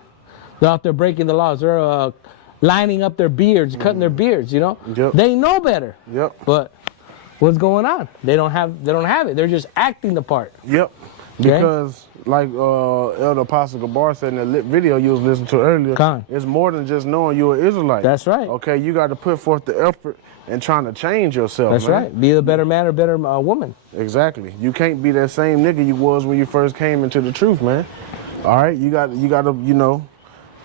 They're out there breaking the laws. They're lining up their beards, cutting their beards, you know? Yep. They know better. Yep. But what's going on? They don't have it. They're just acting the part. Yep. Okay? Because like Elder Apostle Gabar said in that video you was listening to earlier, it's more than just knowing you're an Israelite. That's right. Okay, you got to put forth the effort and trying to change yourself. That's man. right. Be a better man or better woman. Exactly. You can't be that same nigga you was when you first came into the truth, man. All right, you got to, you know,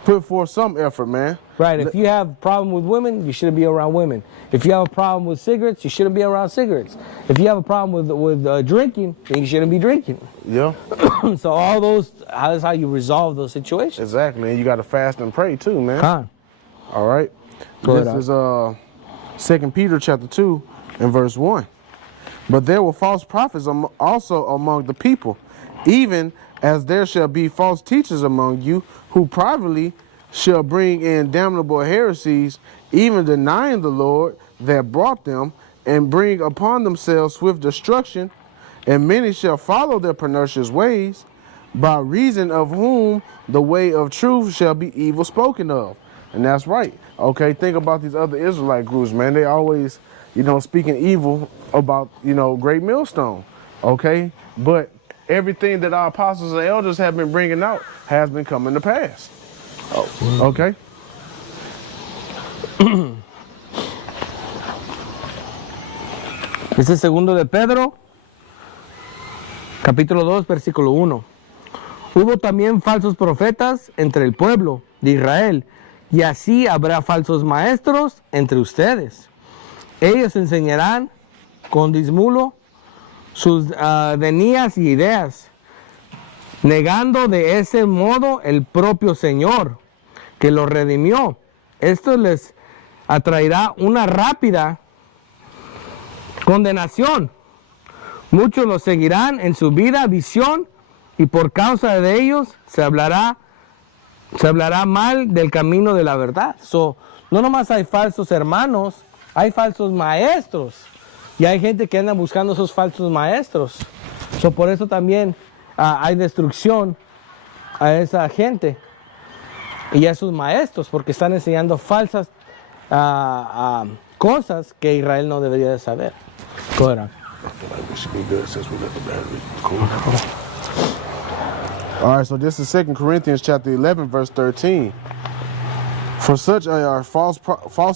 put forth some effort, man. Right. If you have a problem with women, you shouldn't be around women. If you have a problem with cigarettes, you shouldn't be around cigarettes. If you have a problem with drinking, then you shouldn't be drinking. Yeah. So all those, that's how you resolve those situations. Exactly. And you got to fast and pray too, man. Huh. All right. This is 2 Peter chapter 2, in verse 1. But there were false prophets also among the people, even as there shall be false teachers among you, who privately shall bring in damnable heresies, even denying the Lord that brought them, and bring upon themselves swift destruction. And many shall follow their pernicious ways, by reason of whom the way of truth shall be evil spoken of. And that's right. Okay, think about these other Israelite groups, man. They always, speaking evil about, Great Millstone. Okay, but everything that our apostles and elders have been bringing out has been coming to pass. Okay. Este es segundo de Pedro, capítulo 2, versículo 1. Hubo también falsos profetas entre el pueblo de Israel, y así habrá falsos maestros entre ustedes. Ellos enseñarán con disimulo sus venías y ideas, negando de ese modo el propio Señor, que los redimió. Esto les atraerá una rápida condenación. Muchos los seguirán en su vida, visión, y por causa de ellos se hablará mal del camino de la verdad. No nomás hay falsos hermanos, hay falsos maestros. Y hay gente que anda buscando esos falsos maestros. Por eso también hay destrucción a esa gente y a esos maestros, porque están enseñando falsas cosas que Israel no debería de saber. All right, so this is 2 Corinthians chapter 11, verse 13. For such are false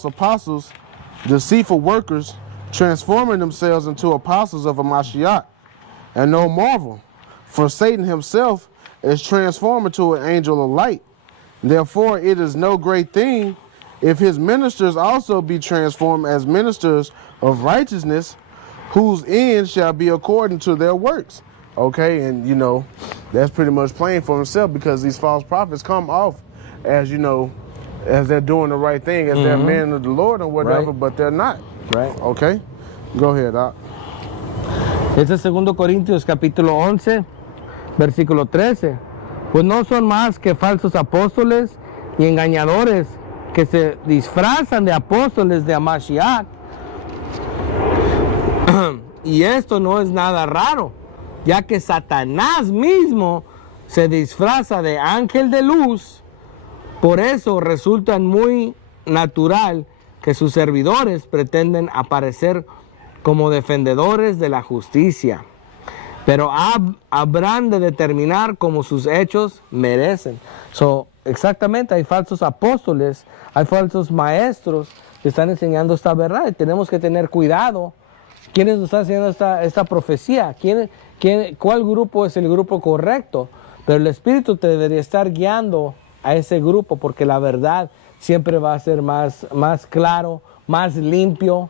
apostles, deceitful workers, transforming themselves into apostles of a Mashiach. And no marvel, for Satan himself is transformed into an angel of light. Therefore it is no great thing if his ministers also be transformed as ministers of righteousness, whose end shall be according to their works. Okay, and that's pretty much plain for himself, because these false prophets come off as, as they're doing the right thing, as they're men of the Lord or whatever, right. But they're not. Right. Okay, go ahead, Doc. Este es 2 Corintios capítulo 11, versículo 13. Pues no son más que falsos apóstoles y engañadores que se disfrazan de apóstoles de Mashiach. Y esto no es nada raro, ya que Satanás mismo se disfraza de ángel de luz. Por eso resulta muy natural que sus servidores pretenden aparecer como defendedores de la justicia, pero habrán de determinar como sus hechos merecen. Exactamente, hay falsos apóstoles, hay falsos maestros que están enseñando esta verdad, y tenemos que tener cuidado. ¿Quiénes nos están enseñando esta profecía? ¿Cuál grupo es el grupo correcto? Pero el Espíritu te debería estar guiando a ese grupo, porque la verdad siempre va a ser más claro, más limpio,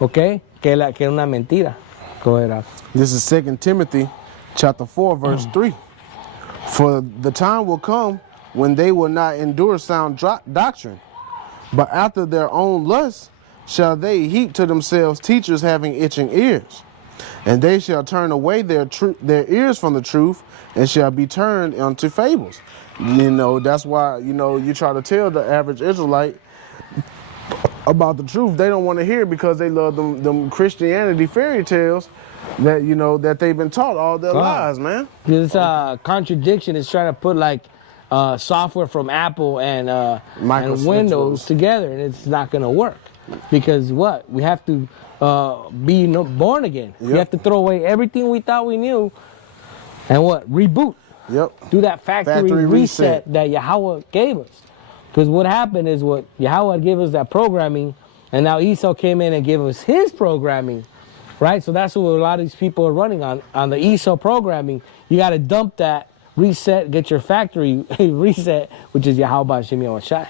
¿ok? Que una mentira. Go ahead. This is 2 Timothy chapter 4, verse 3. For the time will come when they will not endure sound doctrine, but after their own lusts shall they heap to themselves teachers having itching ears. And they shall turn away their ears from the truth, and shall be turned unto fables. That's why, you try to tell the average Israelite about the truth. They don't want to hear it, because they love them Christianity fairy tales that, that they've been taught all their lives, man. This contradiction is trying to put software from Apple and Windows together, and it's not going to work. Because we have to be born again. Yep. We have to throw away everything we thought we knew, and reboot. Yep. Do that factory reset that Yahweh gave us. Because what happened is, what Yahweh gave us that programming, and now Esau came in and gave us his programming, right? So that's what a lot of these people are running on the Esau programming. You got to dump that, reset, get your factory reset, which is Yahweh Hashem Yahushai.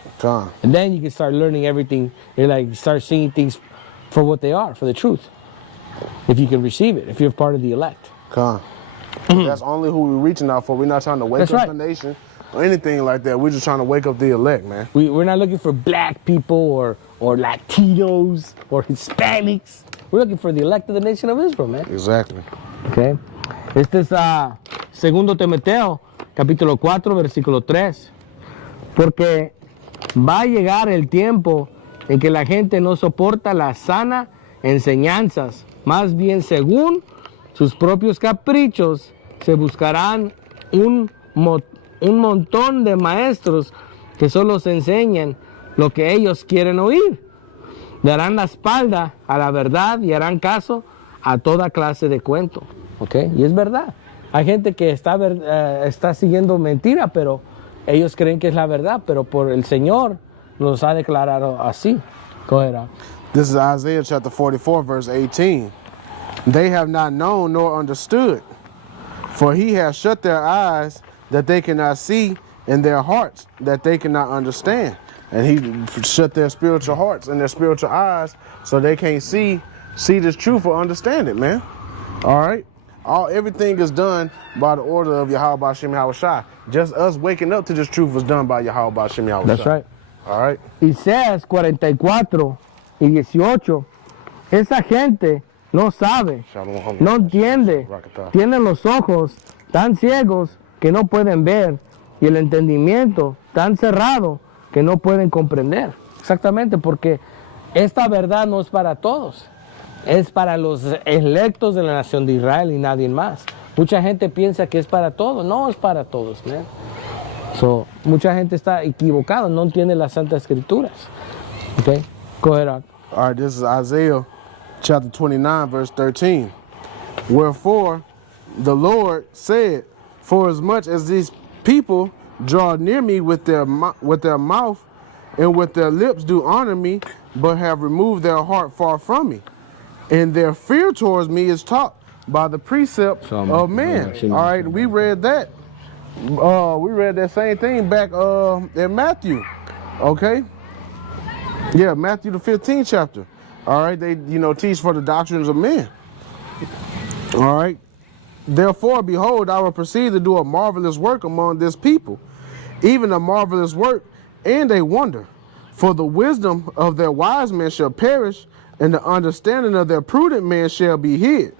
And then you can start learning everything. You start seeing things for what they are, for the truth. If you can receive it, if you're part of the elect. That's only who we're reaching out for. We're not trying to wake up the nation or anything like that. We're just trying to wake up the elect, man. We're not looking for black people or Latinos or Hispanics. We're looking for the elect of the nation of Israel, man. Exactly. Okay. Este es segundo Timoteo, capítulo 4, versículo 3. Porque va a llegar el tiempo en que la gente no soporta las sanas enseñanzas, más bien según sus propios caprichos se buscarán un montón de maestros que solo se enseñan lo que ellos quieren oír. Darán la espalda a la verdad y harán caso a toda clase de cuento. ¿Okay? Y es verdad. Hay gente que está siguiendo mentira, pero ellos creen que es la verdad, pero por el Señor nos ha declarado así. Go ahead, Rob. This is Isaiah chapter 44, verse 18. They have not known nor understood, for he has shut their eyes that they cannot see, and their hearts that they cannot understand. And he shut their spiritual hearts and their spiritual eyes so they can't see this truth or understand it, man. All right? Everything is done by the order of Yahweh B'Shem Yahweh Shai. Just us waking up to this truth was done by Yahweh B'Shem Yahweh Shai. That's right. All right? Isaías 44 y 18. Esa gente no sabe, no entiende, tienen los ojos tan ciegos que no pueden ver y el entendimiento tan cerrado que no pueden comprender. Exactamente, porque esta verdad no es para todos, es para los electos de la nación de Israel y nadie más. Mucha gente piensa que es para todos, no es para todos, man. So, mucha gente está equivocada, no entiende las Santas Escrituras. Okay, go ahead, Rob. All right, this is Isaiah chapter 29, verse 13. Wherefore the Lord said, for as much as these people draw near me with their mouth and with their lips do honor me, but have removed their heart far from me, and their fear towards me is taught by the precept of man. All right, we read that. We read that same thing back in Matthew. Okay. Yeah, Matthew the 15th chapter. All right, they teach for the doctrines of men. All right. Therefore, behold, I will proceed to do a marvelous work among this people, even a marvelous work and a wonder. For the wisdom of their wise men shall perish, and the understanding of their prudent men shall be hid.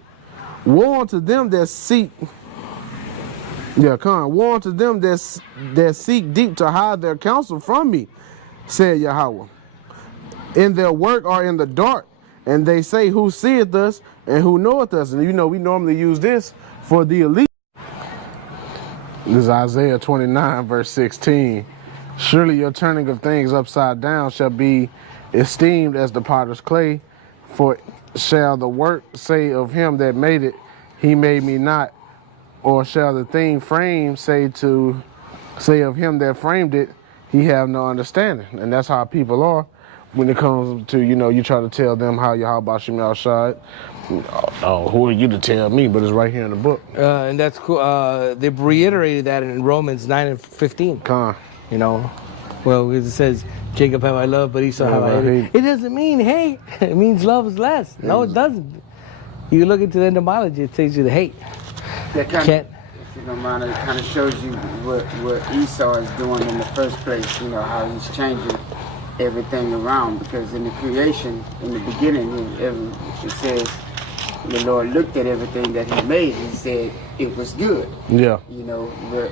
Woe unto them that seek. Woe unto them that seek deep to hide their counsel from me, said Yahweh. In their work are in the dark, and they say, who seeth us and who knoweth us? And we normally use this for the elite. This is Isaiah 29, verse 16. Surely your turning of things upside down shall be esteemed as the potter's clay, for shall the work say of him that made it, he made me not, or shall the thing framed say of him that framed it, he have no understanding. And that's how people are when it comes to, you try to tell them how Yahweh B'Shem Yahweh Shai. Oh, who are you to tell me? But it's right here in the book. And that's cool. They reiterated that in Romans 9 and 15. Well, it says, Jacob have I loved, but Esau have I hated. It doesn't mean hate. It means love is less. No, it doesn't. You look into the etymology, it tells you to hate. That kind of, if you don't mind, it kind of shows you what Esau is doing in the first place, how he's changing everything around, because in the creation, in the beginning, it says the Lord looked at everything that he made and said it was good. Yeah.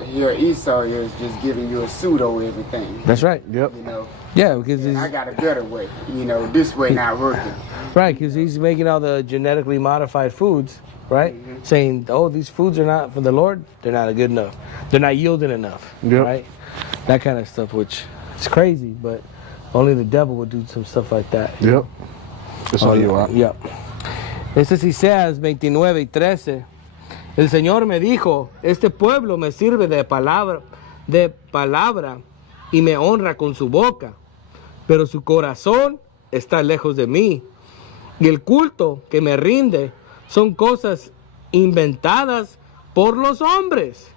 Here Esau is just giving you a pseudo everything. That's right. Yep. Yeah, because I got a better way. This way not working. Right, because he's making all the genetically modified foods, right? Mm-hmm. Saying, oh, these foods are not for the Lord. They're not good enough. They're not yielding enough. Yep. Right? That kind of stuff, which it's crazy, but only the devil would do some stuff like that. Yep. That's all you are. Yep. Este es Isaías 29 y 13. El Señor me dijo, este pueblo me sirve de palabra y me honra con su boca, pero su corazón está lejos de mí. Y el culto que me rinde son cosas inventadas por los hombres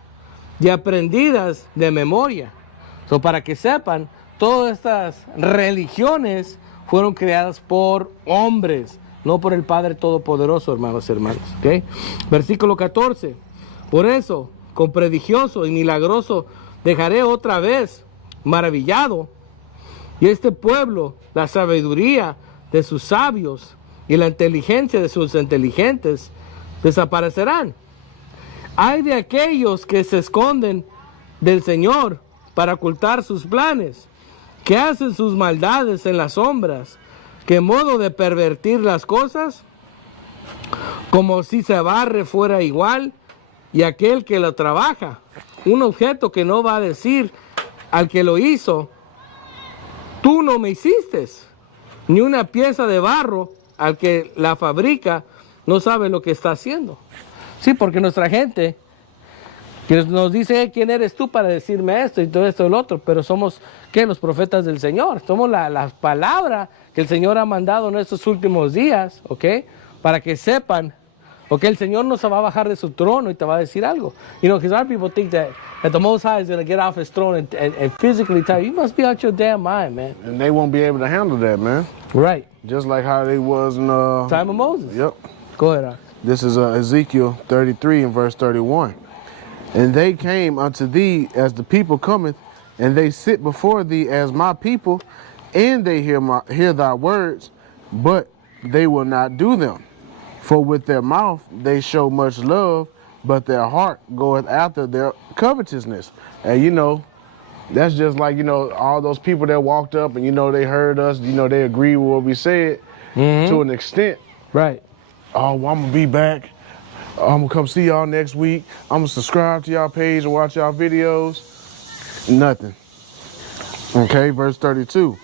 y aprendidas de memoria. So, para que sepan, todas estas religiones fueron creadas por hombres, no por el Padre Todopoderoso, hermanos y hermanas. ¿Okay? Versículo 14. Por eso, con prodigioso y milagroso, dejaré otra vez maravillado, y este pueblo, la sabiduría de sus sabios, y la inteligencia de sus inteligentes desaparecerán. Hay de aquellos que se esconden del Señor para ocultar sus planes, que hacen sus maldades en las sombras, que modo de pervertir las cosas, como si se barre fuera igual, y aquel que lo trabaja, un objeto que no va a decir al que lo hizo, tú no me hiciste, ni una pieza de barro al que la fabrica no sabe lo que está haciendo. Sí, porque nuestra gente que nos dice, ¿quién eres tú para decirme esto y todo esto y lo otro? Pero somos, ¿qué? Los profetas del Señor. Somos la palabra que el Señor ha mandado en estos últimos días, ¿ok? Para que sepan, ¿ok? El Señor no se va a bajar de su trono y te va a decir algo. You know, because our people think that the Most High is going to get off his throne and physically tell you, you must be out your damn mind, man. And they won't be able to handle that, man. Right. Just like how they was in Time of Moses. Yep. Go ahead, Ar. This is Ezekiel 33 and verse 31. And they came unto thee as the people cometh, and they sit before thee as my people, and they hear thy words, but they will not do them. For with their mouth they show much love, but their heart goeth after their covetousness. And you know, that's just like, you know, all those people that walked up and, you know, they heard us, you know, they agreed with what we said to an extent. Right. Oh, well, I'm going to be back. I'm going to come see y'all next week. I'm going to subscribe to y'all page and watch y'all videos. Nothing. Okay, verse 32.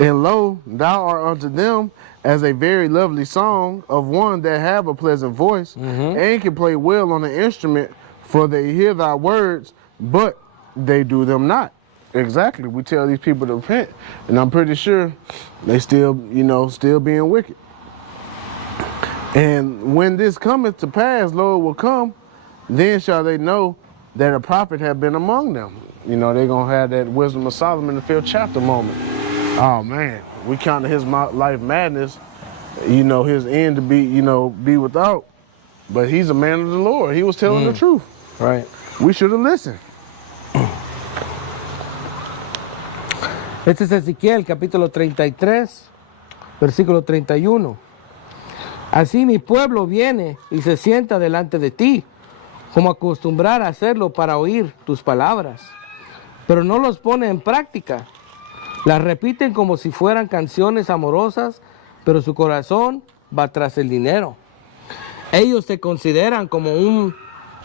And lo, thou art unto them as a very lovely song of one that have a pleasant voice and can play well on the instrument, for they hear thy words, but they do them not. Exactly. We tell these people to repent, and I'm pretty sure they still, you know, still being wicked. And when this cometh to pass, Lord will come, then shall they know that a prophet have been among them. You know, they're going to have that Wisdom of Solomon, the 5th chapter moment. Oh, man, we counted his life madness, you know, his end to be, you know, be without. But he's a man of the Lord. He was telling the truth. Right. We should have listened. Este es Ezequiel, capítulo 33, versículo 31. Así mi pueblo viene y se sienta delante de ti, como acostumbrar a hacerlo para oír tus palabras, pero no los pone en práctica. Las repiten como si fueran canciones amorosas, pero su corazón va tras el dinero. Ellos se consideran como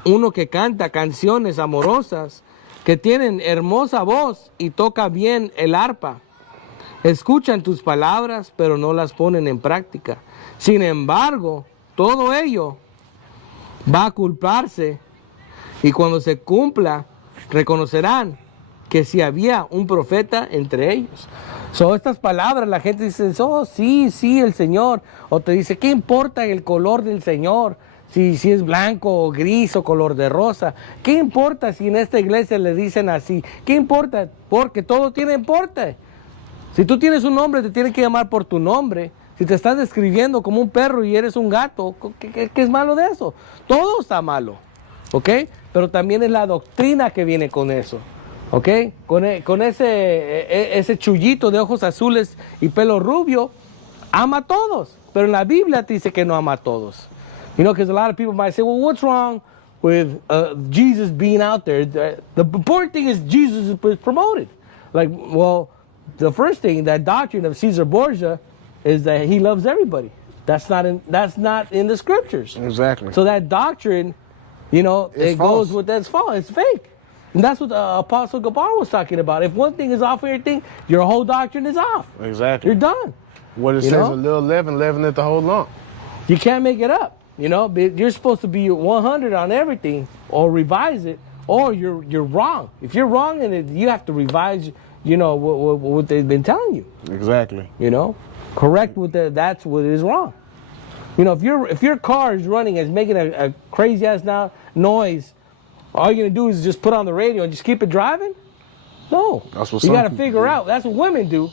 uno que canta canciones amorosas, que tienen hermosa voz y toca bien el arpa. Escuchan tus palabras, pero no las ponen en práctica. Sin embargo, todo ello va a culparse, y cuando se cumpla, reconocerán que si había un profeta entre ellos. So, estas palabras, la gente dice, oh, sí, el Señor. O te dice, ¿qué importa el color del Señor? Si es blanco o gris o color de rosa. ¿Qué importa si en esta iglesia le dicen así? ¿Qué importa? Porque todo tiene importe. Si tú tienes un nombre, te tienen que llamar por tu nombre. Si te están describiendo como un perro y eres un gato, ¿qué es malo de eso? Todo está malo, ¿ok? Pero también es la doctrina que viene con eso, ¿ok? Con ese chullito de ojos azules y pelo rubio, ama a todos. Pero en la Biblia te dice que no ama a todos. You know, because a lot of people might say, well, what's wrong with Jesus being out there? The important thing is Jesus is promoted. Like, well, the first thing, that doctrine of Caesar Borgia, is that he loves everybody. That's not in the scriptures. Exactly. So that doctrine, you know, It's false. goes with that's false. It's fake. And that's what Apostle Gabar was talking about. If one thing is off of your thing, your whole doctrine is off. Exactly. You're done. What it You says, know? a little leaven at the whole lump. You can't make it up. You know, you're supposed to be 100 on everything, or revise it, or you're wrong. If you're wrong in it, you have to revise, you know, what they've been telling you. Exactly. You know, correct that's what is wrong. You know, if your car is running and making a crazy ass noise, all you're gonna do is just put on the radio and just keep it driving? No. That's what you some got to people figure do. out. That's what women do.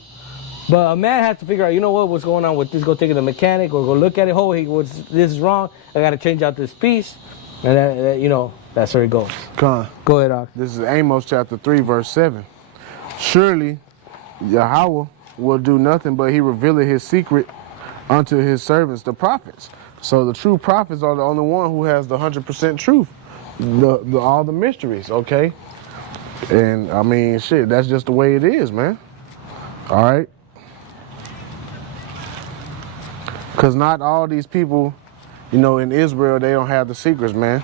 But a man has to figure out, you know what's going on with this. Go take it to the mechanic or go look at it. Oh, this is wrong. I got to change out this piece. And, that, you know, that's where it goes. Con. Go ahead, Doc. This is Amos chapter 3, verse 7. Surely Yahweh will do nothing, but he revealeth his secret unto his servants, the prophets. So the true prophets are the only one who has the 100% truth, all the mysteries, okay? And I mean, shit, that's just the way it is, man. All right? Because not all these people, you know, in Israel, they don't have the secrets, man.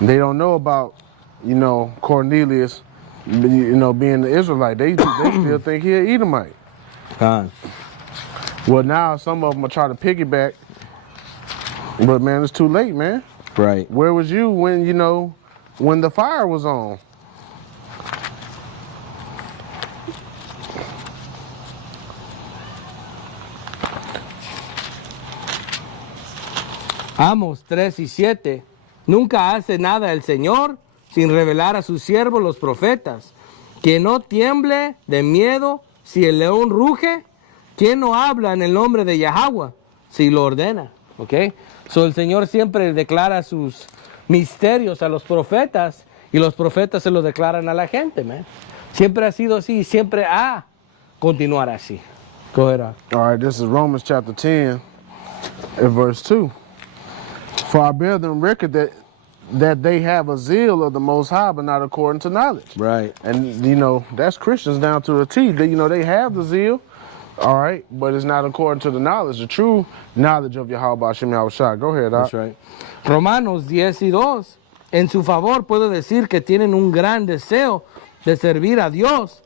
They don't know about, you know, Cornelius, you know, being the Israelite. They still think he an Edomite. God. Well, now some of them are trying to piggyback, but man, it's too late, man. Right. Where was you when, you know, when the fire was on? Amos 3:7. Nunca hace nada el Señor sin revelar a sus siervos los profetas. Que no tiemble de miedo si el león ruge. ¿Quién no habla en el nombre de Yahweh si lo ordena? ¿Ok? So el Señor siempre declara sus misterios a los profetas y los profetas se los declaran a la gente, man. Siempre ha sido así y siempre ha continuar así. Go ahead. All right, this is Romans chapter 10 and verse 2. For I bear them record that they have a zeal of the Most High, but not according to knowledge. Right. And, you know, that's Christians down to a T. They, you know, they have the zeal, all right, but it's not according to the knowledge, the true knowledge of Yahweh Hashem Yahushua. Go ahead, Doc. That's right. Romanos 10:2. En su favor puedo decir que tienen un gran deseo de servir a Dios,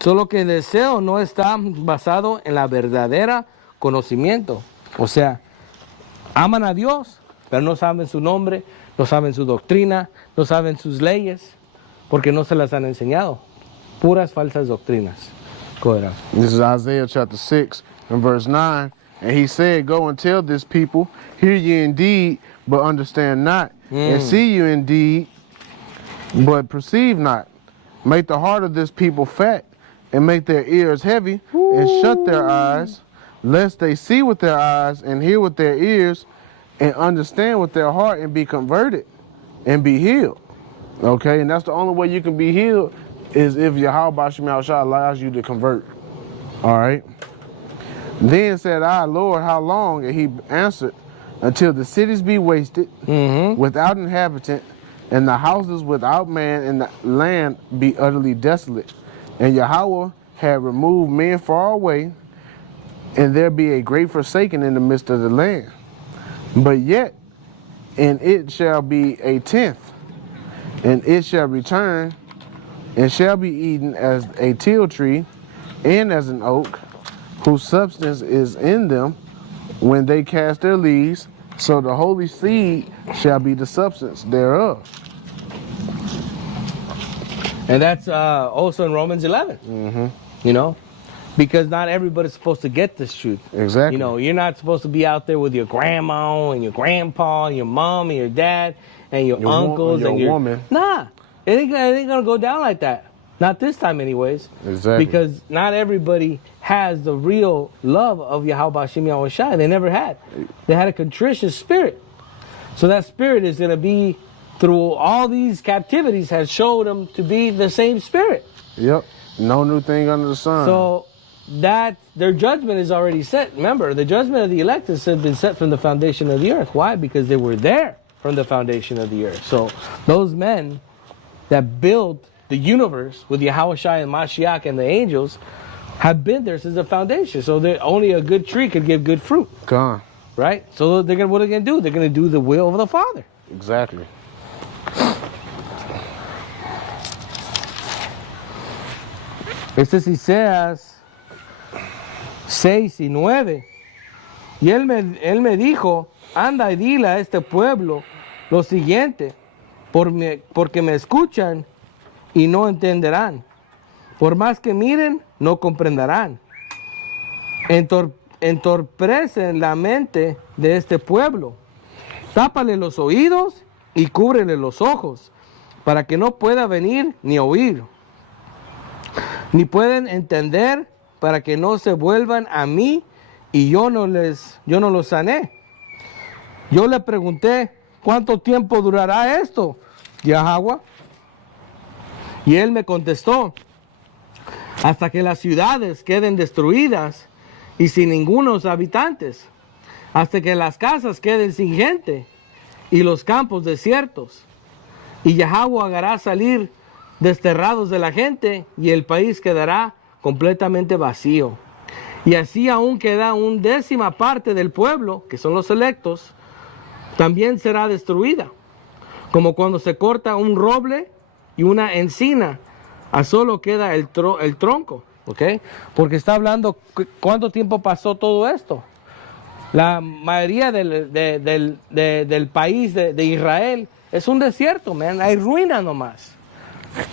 solo que el deseo no está basado en la verdadera conocimiento. O sea, aman a Dios, pero no saben su nombre, no saben su doctrina, no saben sus leyes, porque no se las han enseñado. Puras falsas doctrinas. Go ahead. This is Isaiah chapter 6 and verse 9. And he said, go and tell this people, hear ye indeed, but understand not, and see you indeed, but perceive not. Make the heart of this people fat, and make their ears heavy, and shut their eyes, lest they see with their eyes, and hear with their ears, and understand with their heart, and be converted, and be healed. Okay, and that's the only way you can be healed, is if Yahweh Hashem Yahushua allows you to convert. All right. Then said I, Lord, how long? And he answered, until the cities be wasted, without inhabitant, and the houses without man, and the land be utterly desolate. And Yahweh had removed men far away, and there be a great forsaking in the midst of the land. But yet, and it shall be a tenth, and it shall return, and shall be eaten as a teil tree, and as an oak, whose substance is in them when they cast their leaves, so the holy seed shall be the substance thereof. And that's also in Romans 11. You know, because not everybody's supposed to get this truth. Exactly. You know, you're not supposed to be out there with your grandma and your grandpa and your mom and your dad and your uncles and your woman. Nah, it ain't gonna go down like that. Not this time, anyways. Exactly. Because not everybody has the real love of Yahweh Hashem Yahushua. They never had. They had a contritious spirit. So that spirit is going to be, through all these captivities, has showed them to be the same spirit. Yep. No new thing under the sun. So that their judgment is already set. Remember, the judgment of the elect has been set from the foundation of the earth. Why? Because they were there from the foundation of the earth. So those men that built the universe with Yahweh Shai and Mashiach and the angels have been there since the foundation. So only a good tree could give good fruit. Gone. Right? So what are they going to do? They're going to do the will of the Father. Exactly. Este es Isaías 6 y 9. Y él me dijo, anda y dile a este pueblo lo siguiente, porque me escuchan y no entenderán. Por más que miren, no comprenderán. Entorpecen la mente de este pueblo. Tápale los oídos y cúbrele los ojos, para que no pueda venir ni oír, ni pueden entender, para que no se vuelvan a mí y yo no los sané. Yo le pregunté, ¿cuánto tiempo durará esto, Yahweh? Y él me contestó, hasta que las ciudades queden destruidas y sin ningunos habitantes. hasta que las casas queden sin gente y los campos desiertos. Y Yahweh hará salir desterrados de la gente y el país quedará completamente vacío. Y así aún queda un décima parte del pueblo, que son los electos, también será destruida. Como cuando se corta un roble y una encina, a solo queda el tronco. ¿Ok? Porque está hablando cuánto tiempo pasó todo esto. La mayoría del país de Israel es un desierto, man. Hay ruinas nomás.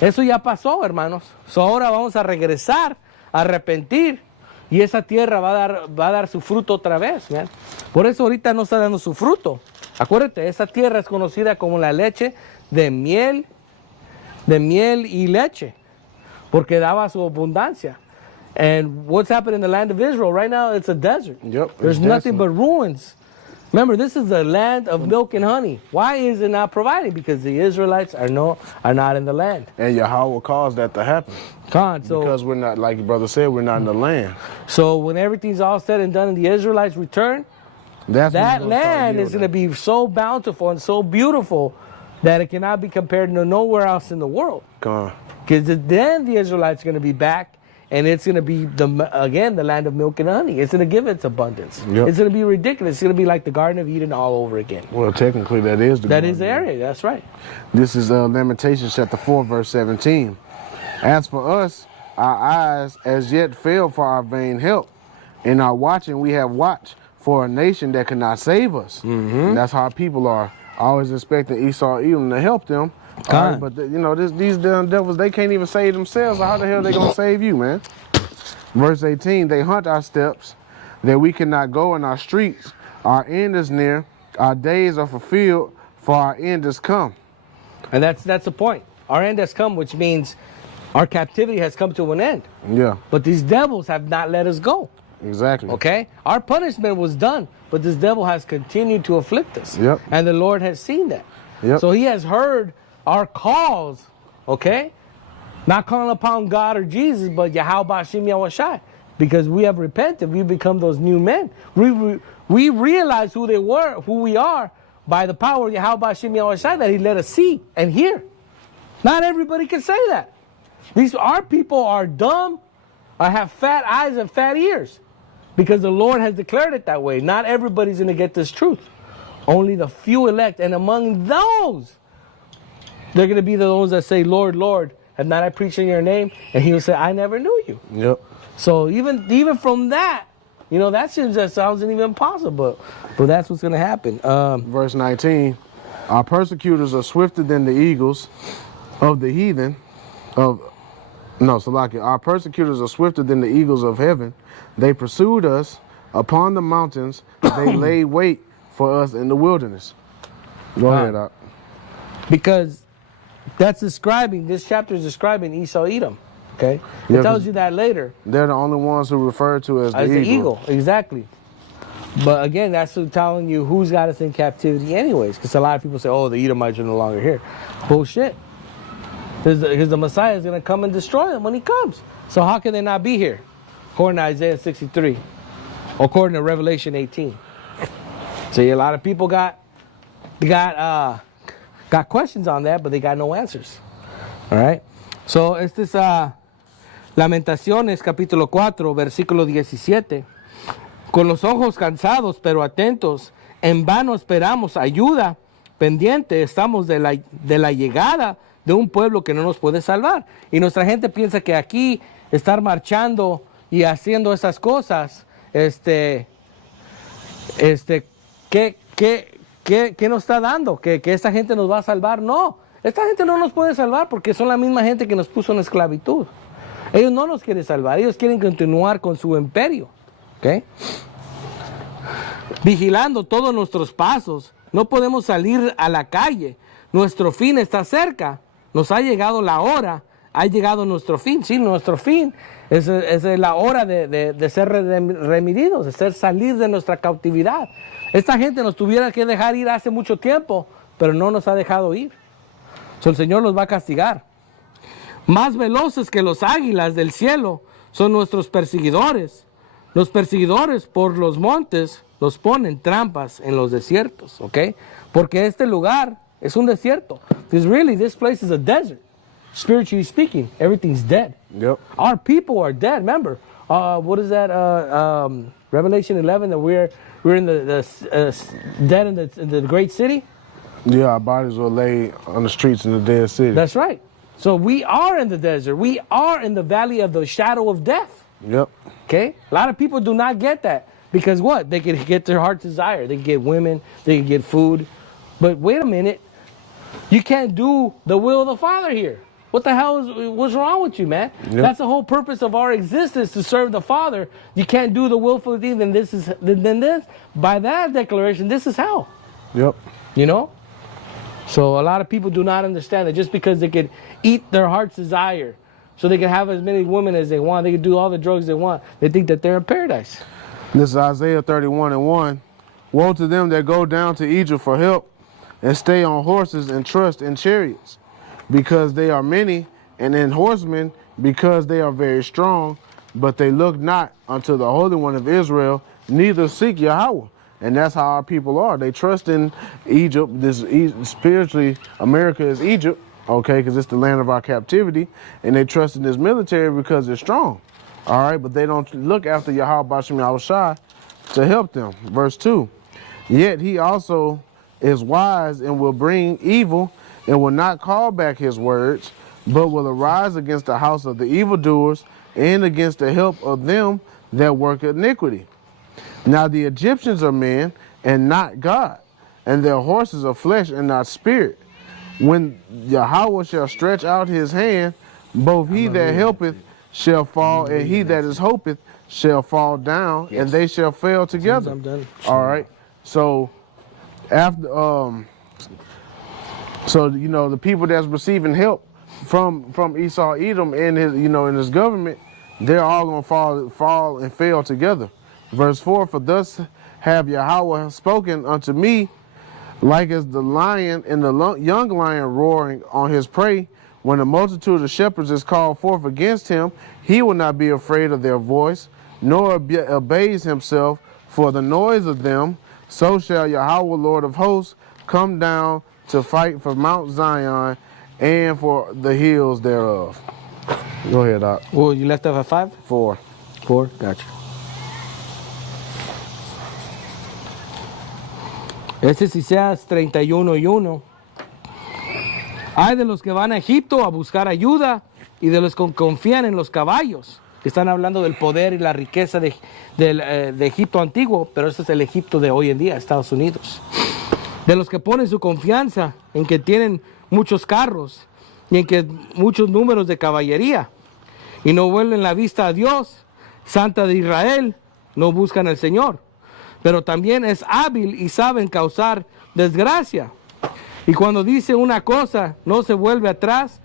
Eso ya pasó, hermanos. So ahora vamos a regresar, a arrepentir, y esa tierra va a dar su fruto otra vez, man. Por eso ahorita no está dando su fruto. Acuérdate, esa tierra es conocida como la leche de miel y leche, porque daba su abundancia. And what's happened in the land of Israel right now? It's a desert. Yep, There's it's nothing but desolate. ruins. Remember, this is the land of milk and honey. Why is it not providing? Because the Israelites are not in the land. And Yahweh caused that to happen. So Because we're not, like your brother said, we're not in the land. so when everything's all said and done and the Israelites return, That's when that it's gonna start land is going to yielding. be so bountiful and so beautiful that it cannot be compared to nowhere else in the world. Gone. Because then the Israelites are going to be back, and it's going to be, the land of milk and honey. It's going to give its abundance. Yep. It's going to be ridiculous. It's going to be like the Garden of Eden all over again. Well, technically, that is the That Garden is the of Eden. area. That's right. This is Lamentations chapter 4, verse 17. As for us, our eyes as yet fail for our vain help. In our watching, we have watched for a nation that cannot save us. Mm-hmm. That's how people are always expecting Esau, Edom to help them. God. But these damn devils, they can't even save themselves. So how the hell they gonna save you, man? Verse 18, they hunt our steps, that we cannot go in our streets. Our end is near, our days are fulfilled, for our end is come. And that's the point. Our end has come, which means our captivity has come to an end. Yeah, But these devils have not let us go. exactly. Okay? Our punishment was done, but this devil has continued to afflict us. Yep. And the Lord has seen that. Yep. So he has heard our calls, okay? Not calling upon God or Jesus, but Yahweh Hashem Yahushai. Because we have repented, we become those new men. We realize who we are by the power of Yahweh Hashem Yahushai that he let us see and hear. Not everybody can say that. Our people are dumb, or have fat eyes and fat ears. Because the Lord has declared it that way. Not everybody's going to get this truth. Only the few elect. And among those, they're going to be those that say, Lord, Lord, have not I preached in your name? And he will say, I never knew you. Yep. So even from that, that sounds even possible. But that's what's going to happen. Verse 19, our persecutors are swifter than the eagles of the heathen. Our persecutors are swifter than the eagles of heaven. They pursued us upon the mountains. They lay wait for us in the wilderness. Go ahead, Doc. Because this chapter is describing Esau Edom. Okay? Yeah, It tells you that later. They're the only ones who refer to as As the the eagle. eagle, exactly. But again, that's telling you who's got us in captivity anyways. Because a lot of people say, oh, the Edomites are no longer here. Bullshit. Because the Messiah is going to come and destroy them when he comes. So how can they not be here? According to Isaiah 63. According to Revelation 18. See, a lot of people got questions on that, but they got no answers. All right? So, este es Lamentaciones, capítulo 4, versículo 17. Con los ojos cansados, pero atentos, en vano esperamos ayuda, pendiente estamos de la llegada de un pueblo que no nos puede salvar. Y nuestra gente piensa que aquí estar marchando y haciendo esas cosas, ¿qué nos está dando? ¿Que esta gente nos va a salvar? No, esta gente no nos puede salvar porque son la misma gente que nos puso en esclavitud. Ellos no nos quieren salvar, ellos quieren continuar con su imperio. ¿Okay? Vigilando todos nuestros pasos, no podemos salir a la calle. Nuestro fin está cerca, nos ha llegado la hora, ha llegado nuestro fin. Sí, nuestro fin es la hora de ser remitidos, de salir de nuestra cautividad. Esta gente nos tuviera que dejar ir hace mucho tiempo, pero no nos ha dejado ir. So, el Señor los va a castigar. Más veloces que los águilas del cielo son nuestros perseguidores. Los perseguidores por los montes los ponen trampas en los desiertos, ¿ok? Porque este lugar es un desierto. Because really, this place is a desert. Spiritually speaking, everything's dead. Yep. Our people are dead. Remember, what is that? Revelation 11 that we're in the dead in the great city. Yeah, our bodies were laid on the streets in the dead city. That's right. So we are in the desert. We are in the valley of the shadow of death. Yep. Okay? A lot of people do not get that. Because what? They can get their heart's desire. They can get women. They can get food. But wait a minute. You can't do the will of the Father here. What the hell what's wrong with you, man? Yep. That's the whole purpose of our existence, to serve the Father. You can't do the willful thing, then this. By that declaration, this is hell. Yep. You know? So a lot of people do not understand that just because they could eat their heart's desire, so they can have as many women as they want, they can do all the drugs they want, they think that they're in paradise. This is Isaiah 31:1. Woe to them that go down to Egypt for help, and stay on horses and trust in chariots, because they are many, and in horsemen, because they are very strong, but they look not unto the Holy One of Israel, neither seek Yahweh. And that's how our people are. They trust in Egypt. Spiritually, America is Egypt, okay, because it's the land of our captivity, and they trust in this military because it's strong. All right, but they don't look after Yahweh B'Shem Yahushai to help them. Verse 2, yet he also is wise and will bring evil and will not call back his words, but will arise against the house of the evildoers and against the help of them that work iniquity. Now the Egyptians are men and not God, and their horses are flesh and not spirit. When Yahweh shall stretch out his hand, both he that helpeth shall fall, and he that is hopeth shall fall down, and they shall fail together. I'm done. All right. So after the people that's receiving help from Esau Edom and his in his government, they're all gonna fall and fail together. Verse 4, for thus have Yahweh spoken unto me, like as the lion and the young lion roaring on his prey. When a multitude of shepherds is called forth against him, he will not be afraid of their voice, nor obeys himself for the noise of them. So shall Yahweh, Lord of hosts, come down to fight for Mount Zion and for the hills thereof. Go ahead, Doc. Well, you left off at 5? 4. 4? Gotcha. Este es Isaías 31:1. Hay de los que van a Egipto a buscar ayuda y de los que confían en los caballos. Están hablando del poder y la riqueza de Egipto antiguo, pero ese es el Egipto de hoy en día, Estados Unidos. De los que ponen su confianza en que tienen muchos carros y en que muchos números de caballería y no vuelven la vista a Dios, Santa de Israel, no buscan al Señor. Pero también es hábil y saben causar desgracia. Y cuando dice una cosa, no se vuelve atrás,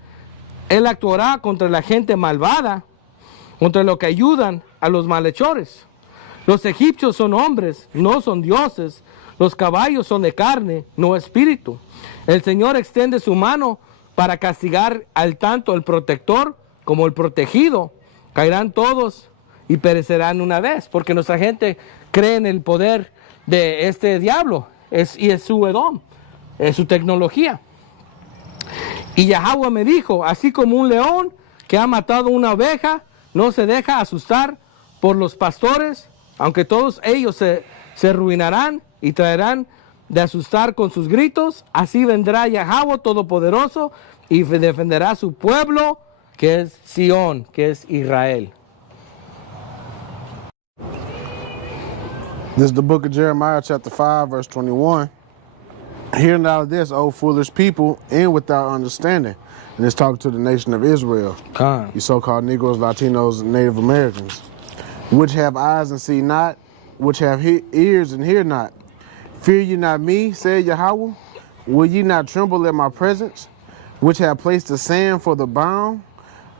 él actuará contra la gente malvada, contra los que ayudan a los malhechores. Los egipcios son hombres, no son dioses. Los caballos son de carne, no espíritu. El Señor extiende su mano para castigar al tanto el protector como el protegido. Caerán todos y perecerán una vez, porque nuestra gente cree en el poder de este diablo, y es su Edom, es su tecnología. Y Yahweh me dijo, así como un león que ha matado una oveja, no se deja asustar por los pastores, aunque todos ellos se arruinarán y traerán de asustar con sus gritos, así vendrá Yahweh Todopoderoso y defenderá a su pueblo, que es Sión, que es Israel. This is the book of Jeremiah, chapter 5, verse 21. Hear now this, O foolish people, and without understanding. And it's talking to the nation of Israel, you so-called Negroes, Latinos, and Native Americans, which have eyes and see not, which have ears and hear not. Fear ye not me, said Yahweh? Will ye not tremble at my presence, which have placed the sand for the bound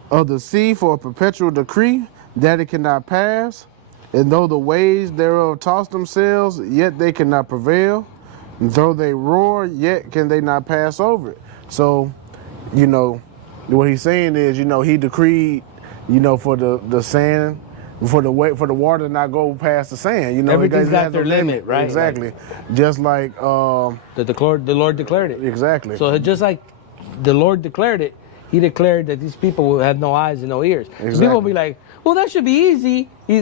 of the sea for a perpetual decree, that it cannot pass? And though the waves thereof toss themselves, yet they cannot prevail. And though they roar, yet can they not pass over it. So, what he's saying is, he decreed, for the sand for the water to not go past the sand. You know, Everything's got has their a limit, right? Exactly. Just like the Lord declared it. exactly. So just like the Lord declared it, He declared that these people will have no eyes and no ears. So Exactly. people will be like, well, that should be easy. You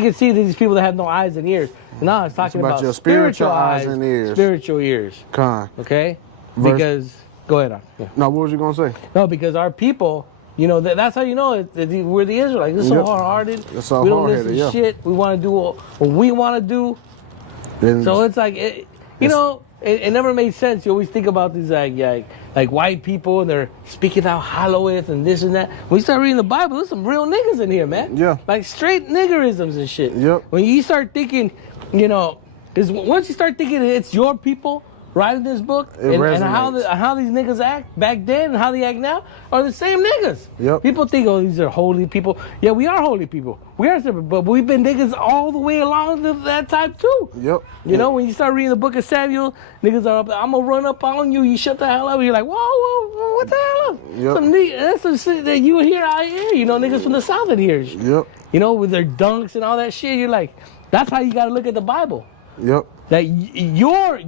can see that these people that have no eyes and ears. No, it's talking about about your spiritual eyes eyes and ears. spiritual ears. Con. Okay? Verse- Because, go ahead. Yeah. No, what was you gonna say? No, because our people, you know, that's how you know that we're the Israelites. We're so Yep. hard-hearted. That's so we don't hard-headed, listen yeah. to shit. We want to do what we want to do. Then- So it's like, you know, it never made sense. You always think about these like white people and they're speaking out Halloweth and this and that. When you start reading the Bible, there's some real niggas in here, man. Yeah. Like straight niggerisms and shit. Yep. When you start thinking, you know, because once you start thinking it's your people writing this book and how these niggas act back then and how they act now are the same niggas. Yep. People think, oh, these are holy people. Yeah, we are holy people. We are separate, but we've been niggas all the way along to that time too. Yep. You know, when you start reading the book of Samuel, niggas are up, I'm gonna run up on you, you shut the hell up. You're like, whoa, what the hell up? Yep. That's some shit that you hear out here. You know, niggas from the South in here. Yep. You know, with their dunks and all that shit. You're like, that's how you gotta look at the Bible. Yep. That your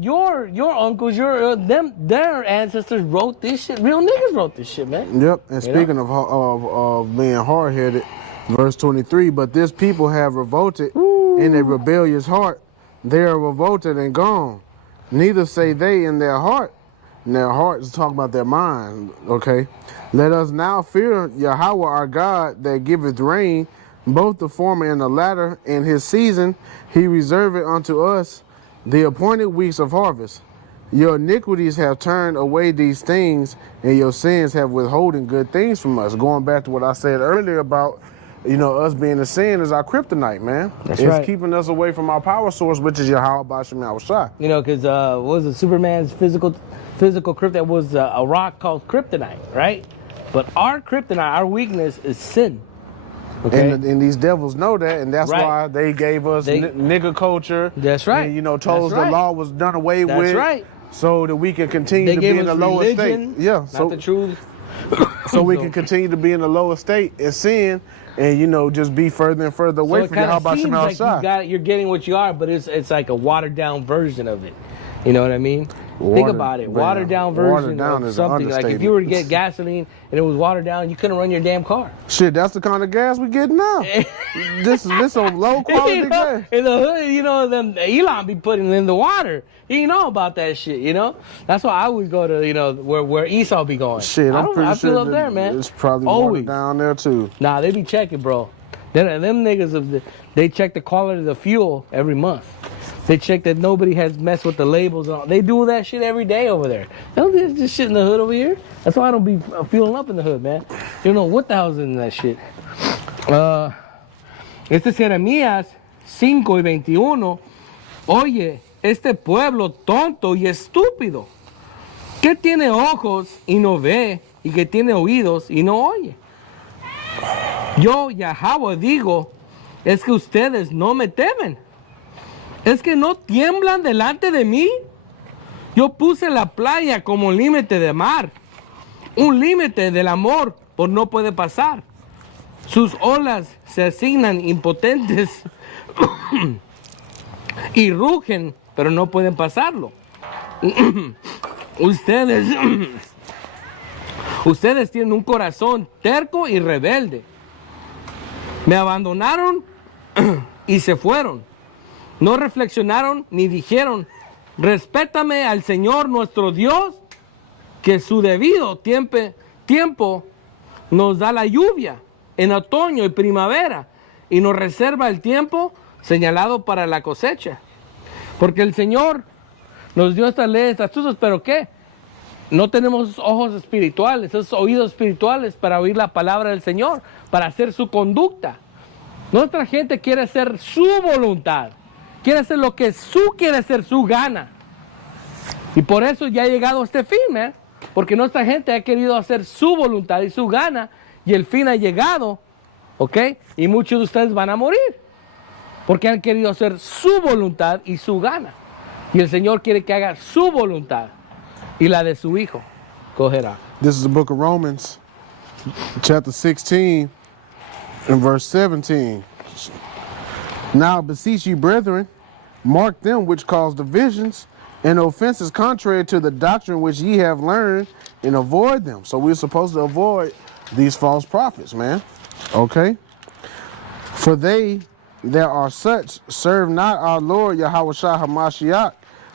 uncles, their ancestors wrote this shit. Real niggas wrote this shit, man. Yep. And speaking of being hard-headed, verse 23, but this people have revolted in a rebellious heart. They are revolted and gone. Neither say they in their heart. And their heart is talking about their mind, okay? Let us now fear Yahweh our God that giveth rain, both the former and the latter, in his season. He reserveth unto us the appointed weeks of harvest. Your iniquities have turned away these things, and your sins have withholden good things from us. Going back to what I said earlier about, you know, us being a sin is our kryptonite, man. That's it's right. keeping us away from our power source, which is Yahweh B'Shem Yahushua. You know, because what was it? Superman's physical kryptonite was a rock called kryptonite, right? But our kryptonite, our weakness is sin. Okay. And these devils know that, and that's Right. why they gave us nigger culture. That's right. And, you know, told us That's right. the law was done away That's with. right. So that we can continue They to gave be in the us lowest religion, state. Yeah. not So the truth. so we can continue to be in the lowest state and sin, and you know, just be further and further away So from it Yahweh kind of B'Shem seems like Yahushua. you're getting what you are, but it's like a watered down version of it. You know what I mean? Think about it. Watered down version down of is an something. Like if you were to get gasoline and it was watered down, you couldn't run your damn car. Shit, that's the kind of gas we get now. this is some low quality You know, gas. in the hood, you know, them Elon be putting in the water. You know about that shit, you know? That's why I always go to, you know, where Esau be going. Shit, I'm pretty I sure feel up there, man. it's probably Always. watered down there too. Nah, they be checking, bro. Them niggas, they check the quality of the fuel every month. They check that nobody has messed with the labels. And all. They do that shit every day over there. They don't do this shit in the hood over here. That's why I don't be fueling up in the hood, man. You don't know what the hell's in that shit. Este es Jeremías 5:21. Oye, este pueblo tonto y estúpido, que tiene ojos y no ve, y que tiene oídos y no oye. Yo, Yahweh, digo, es que ustedes no me temen. Es que no tiemblan delante de mí. Yo puse la playa como límite de mar. Un límite del amor por no puede pasar. Sus olas se asignan impotentes y rugen, pero no pueden pasarlo. Ustedes tienen un corazón terco y rebelde. Me abandonaron y se fueron. No reflexionaron ni dijeron, respétame al Señor nuestro Dios, que su debido tiempo nos da la lluvia en otoño y primavera y nos reserva el tiempo señalado para la cosecha. Porque el Señor nos dio estas leyes, estatutos, pero ¿qué? No tenemos ojos espirituales, esos oídos espirituales para oír la palabra del Señor, para hacer su conducta. Nuestra gente quiere hacer su voluntad, quiere hacer lo que quiere hacer su gana. Y por eso ya ha llegado este fin, ¿eh? Porque nuestra gente ha querido hacer su voluntad y su gana, y el fin ha llegado, ¿ok? Y muchos de ustedes van a morir, porque han querido hacer su voluntad y su gana. Y el Señor quiere que haga su voluntad y la de su Hijo. Cogerá. This is the book of Romans, chapter 16, and verse 17. Now beseech ye, brethren, mark them which cause divisions and offenses contrary to the doctrine which ye have learned, and avoid them. So we're supposed to avoid these false prophets, man. Okay? For they that are such serve not our Lord Yahushua HaMashiach,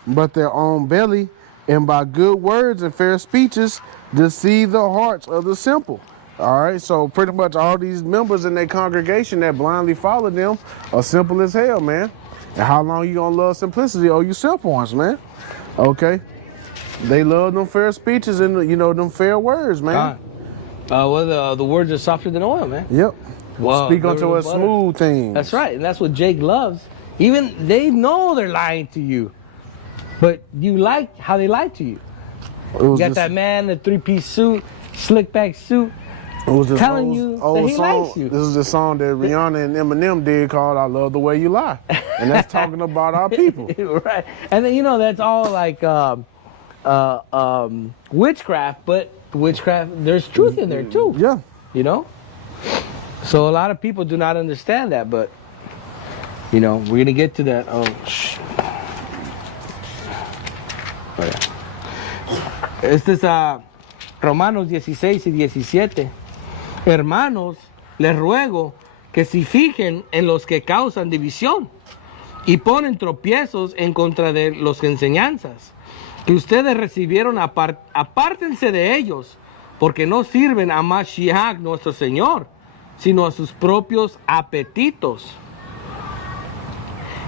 but their own belly, and by good words and fair speeches deceive the hearts of the simple. All right, so pretty much all these members in their congregation that blindly follow them are simple as hell, man. And how long you gonna love simplicity? Oh, you simple ones, man. Okay, they love them fair speeches and, you know, them fair words, man. Well, the words are softer than oil, man. Yep. Wow, Speak unto butter. us smooth things. That's right, and that's what Jake loves. Even they know they're lying to you, but you like how they lie to you. You got that man in the 3-piece suit, slick back suit, telling you that he likes you. This is the song that Rihanna and Eminem did called "I Love the Way You Lie," and that's talking about our people. Right, and then, you know, that's all like witchcraft, but witchcraft, there's truth in there too. Yeah. You know? So a lot of people do not understand that, but, you know, we're going to get to that. Oh, yeah. Este es Romanos 16 y 17. Hermanos, les ruego que se fijen en los que causan división y ponen tropiezos en contra de las enseñanzas que ustedes recibieron. Apártense de ellos, porque no sirven a Mashiach nuestro Señor, sino a sus propios apetitos.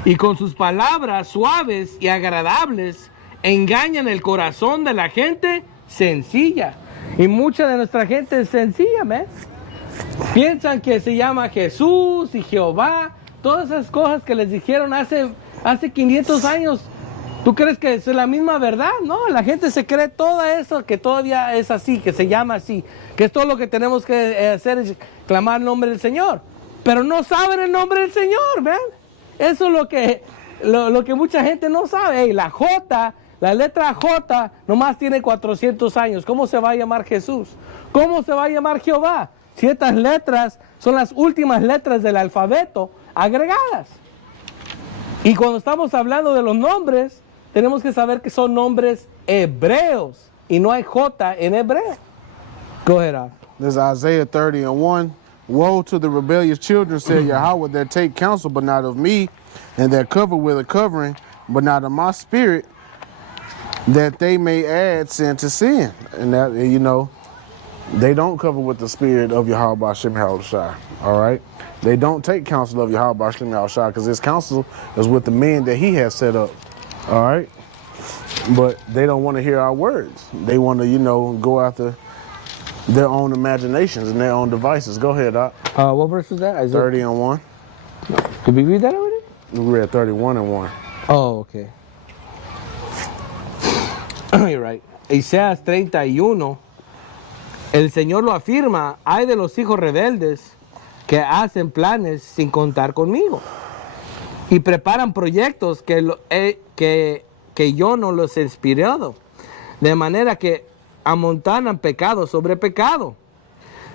Y con sus palabras suaves y agradables engañan el corazón de la gente sencilla. Y mucha de nuestra gente es sencilla, man. Piensan que se llama Jesús y Jehová, todas esas cosas que les dijeron hace 500 años. ¿Tú crees que es la misma verdad? No, la gente se cree todo eso, que todavía es así, que se llama así, que es todo lo que tenemos que hacer es clamar el nombre del Señor. Pero no saben el nombre del Señor, ¿ven? Eso es lo que mucha gente no sabe. Hey, la letra J nomás tiene 400 años. ¿Cómo se va a llamar Jesús? ¿Cómo se va a llamar Jehová? Si estas letras son las últimas letras del alfabeto agregadas. Y cuando estamos hablando de los nombres, tenemos que saber que son nombres hebreos y no hay J en hebreo. Go ahead, Al. This is Isaiah 30:1. Woe to the rebellious children, said Yahweh, that take counsel, but not of me, and that cover with a covering, but not of my spirit, that they may add sin to sin. And that, you know, they don't cover with the spirit of Yahweh B'Shem Yahushua. All right? They don't take counsel of Yahweh B'Shem Yahushua, because his counsel is with the men that he has set up. All right? But they don't want to hear our words. They want to, you know, go after their own imaginations and their own devices. Go ahead, Doc. What verse was that? Isaiah 30:1. Did we read that already? We read 31:1. Oh, okay. You're right. Isaías 31. El Señor lo afirma: hay de los hijos rebeldes que hacen planes sin contar conmigo y preparan proyectos que yo no los he inspirado, de manera que amontonan pecado sobre pecado.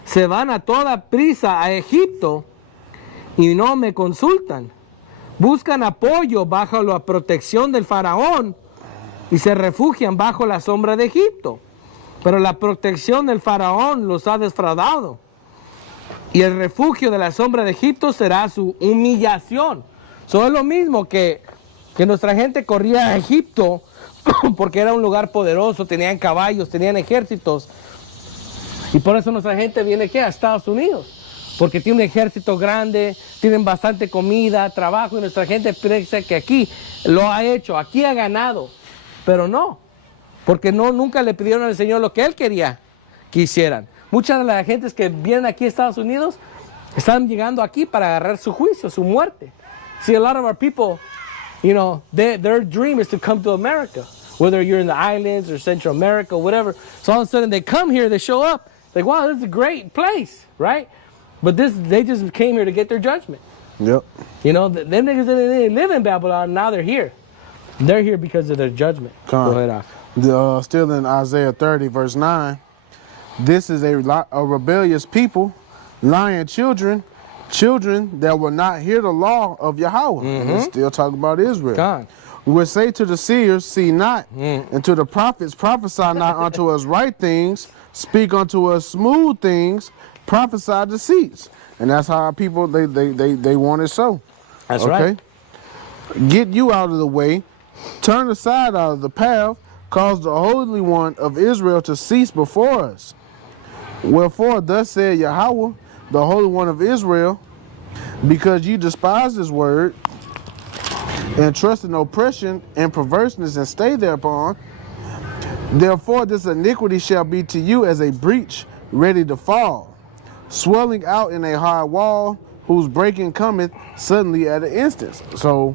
Se van a toda prisa a Egipto y no me consultan. Buscan apoyo bajo la protección del faraón y se refugian bajo la sombra de Egipto. Pero la protección del faraón los ha defraudado. Y el refugio de la sombra de Egipto será su humillación. Eso es lo mismo que nuestra gente corría a Egipto porque era un lugar poderoso, tenían caballos, tenían ejércitos. Y por eso nuestra gente viene aquí a Estados Unidos, porque tiene un ejército grande, tienen bastante comida, trabajo, y nuestra gente piensa que aquí lo ha hecho, aquí ha ganado. Pero no, porque nunca le pidieron al Señor lo que Él quería que hicieran. Muchas de las gentes que vienen aquí a Estados Unidos están llegando aquí para agarrar su juicio, su muerte. See, a lot of our people, you know, their dream is to come to America, whether you're in the islands or Central America, whatever. So all of a sudden they come here, they show up, like, wow, this is a great place, right? But they just came here to get their judgment. Yep. You know, them niggas that didn't live in Babylon, now they're here. They're here because of their judgment. Go ahead, Al. Still in Isaiah 30, verse 9. This is a rebellious people, lying children, children that will not hear the law of Yahweh. And it's still talking about Israel. God. We will say to the seers, see not, and to the prophets, prophesy not unto us right things, speak unto us smooth things, prophesy deceits. And that's how our people, they want it so. That's right. Get you out of the way, turn aside out of the path, cause the Holy One of Israel to cease before us. Wherefore, thus said Yahweh, the Holy One of Israel, because you despise his word, and trust in oppression and perverseness, and stay thereupon, therefore this iniquity shall be to you as a breach ready to fall, swelling out in a high wall, whose breaking cometh suddenly at an instant. So,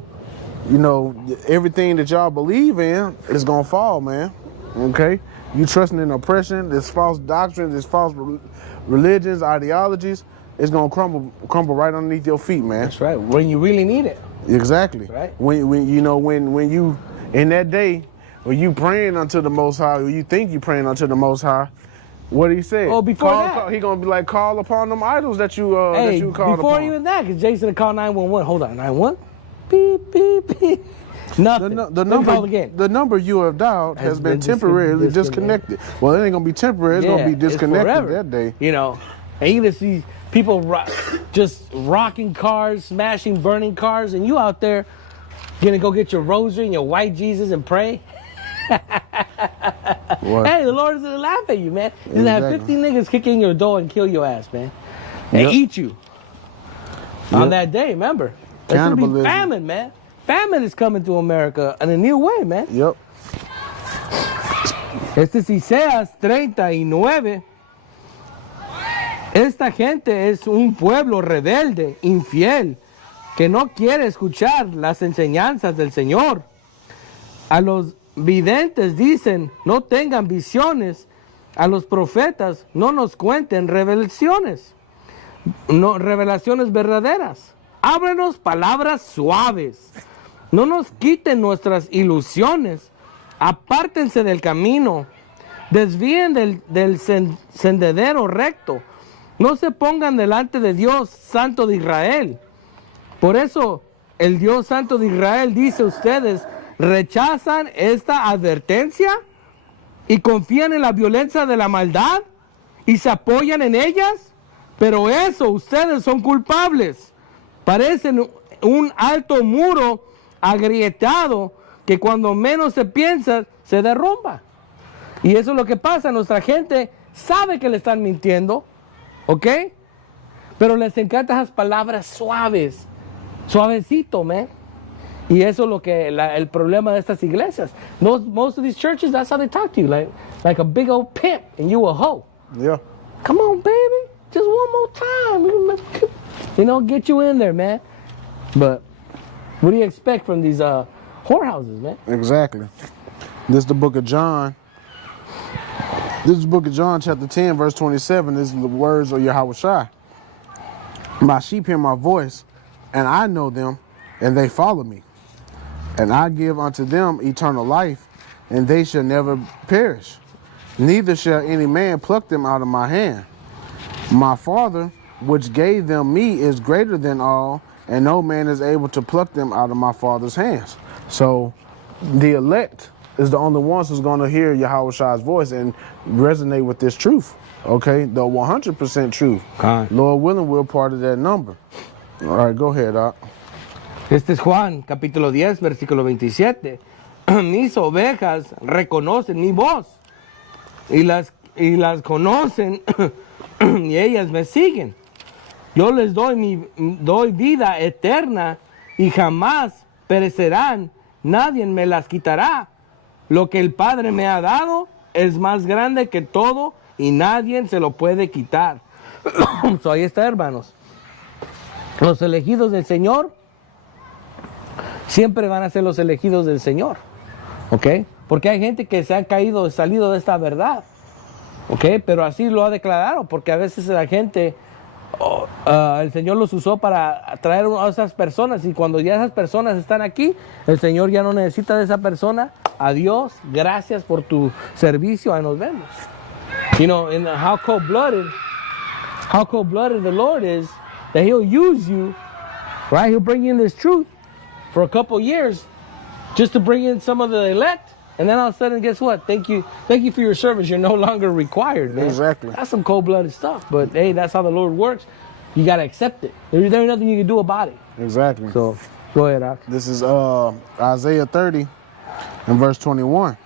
you know, everything that y'all believe in is gonna fall, man. Okay? You trusting in oppression, this false doctrine, this false religions, ideologies, it's gonna crumble right underneath your feet, man. That's right. When you really need it. Exactly. Right. When you in that day when you praying unto the Most High, or you think you praying unto the Most High, what did he say? Oh, before that, he gonna be like, call upon them idols that you hey, that you called before upon. even that, because Jason called 911. Hold on, 911. Beep beep beep. Nothing. The number you have dialed has been temporarily disconnected. Well, it ain't gonna be temporary. It's gonna be disconnected that day. You know, and you just see people just rocking cars, smashing, burning cars, and you out there gonna go get your rosary and your white Jesus and pray. Hey, the Lord is gonna laugh at you, man. He's gonna have 50 niggas kick in your door and kill your ass, man, and eat you on that day. Remember, there's gonna be famine, man. Famine is coming to America in a new way, man. Yep. Este es Isaías 39. Esta gente es un pueblo rebelde, infiel, que no quiere escuchar las enseñanzas del Señor. A los videntes dicen, no tengan visiones. A los profetas, no nos cuenten revelaciones. No, revelaciones verdaderas. Háblenos palabras suaves. No nos quiten nuestras ilusiones. Apártense del camino. Desvíen del sendero recto. No se pongan delante de Dios Santo de Israel. Por eso el Dios Santo de Israel dice: ustedes rechazan esta advertencia y confían en la violencia de la maldad y se apoyan en ellas. Pero eso, ustedes son culpables. Parecen un alto muro agrietado que cuando menos se piensa se derrumba. Y eso es lo que pasa. Nuestra gente sabe que le están mintiendo, ¿ok? Pero les encantan esas palabras suaves, suavecito, man. Y eso es lo que el problema de estas iglesias. Most of these churches, that's how they talk to you, like a big old pimp, and you a hoe. Yeah. Come on, baby, just one more time. You know, get you in there, man. But what do you expect from these whorehouses, man? Exactly. This is the book of John. This is the book of John, chapter 10, verse 27. This is the words of Yahweh Shai. My sheep hear my voice, and I know them, and they follow me. And I give unto them eternal life, and they shall never perish. Neither shall any man pluck them out of my hand. My Father, which gave them me, is greater than all, and no man is able to pluck them out of my Father's hands. So the elect is the only ones who's going to hear Yahweh Shai's voice and resonate with this truth. Okay, the 100% truth. Lord willing, we're part of that number. All right, go ahead, Doc. Este es Juan, capítulo 10, versículo 27. Mis ovejas reconocen mi voz y las conocen y ellas me siguen. Yo les doy vida eterna y jamás perecerán. Nadie me las quitará. Lo que el Padre me ha dado es más grande que todo y nadie se lo puede quitar. So, ahí está, hermanos. Los elegidos del Señor siempre van a ser los elegidos del Señor. ¿Ok? Porque hay gente que se ha caído, salido de esta verdad. ¿Ok? Pero así lo ha declarado, porque a veces la gente, el Señor los usó para atraer a esas personas, y cuando ya esas personas están aquí, el Señor ya no necesita de esa persona. Adiós, gracias por tu servicio, ahí nos vemos. You know, in how cold-blooded the Lord is, that he'll use you, right? He'll bring you in this truth for a couple years just to bring in some of the elect. And then all of a sudden, guess what? Thank you for your service. You're no longer required, man. Exactly. That's some cold-blooded stuff. But hey, that's how the Lord works. You got to accept it. There's nothing you can do about it. Exactly. So, go ahead, Doc. This is Isaiah 30 and verse 21.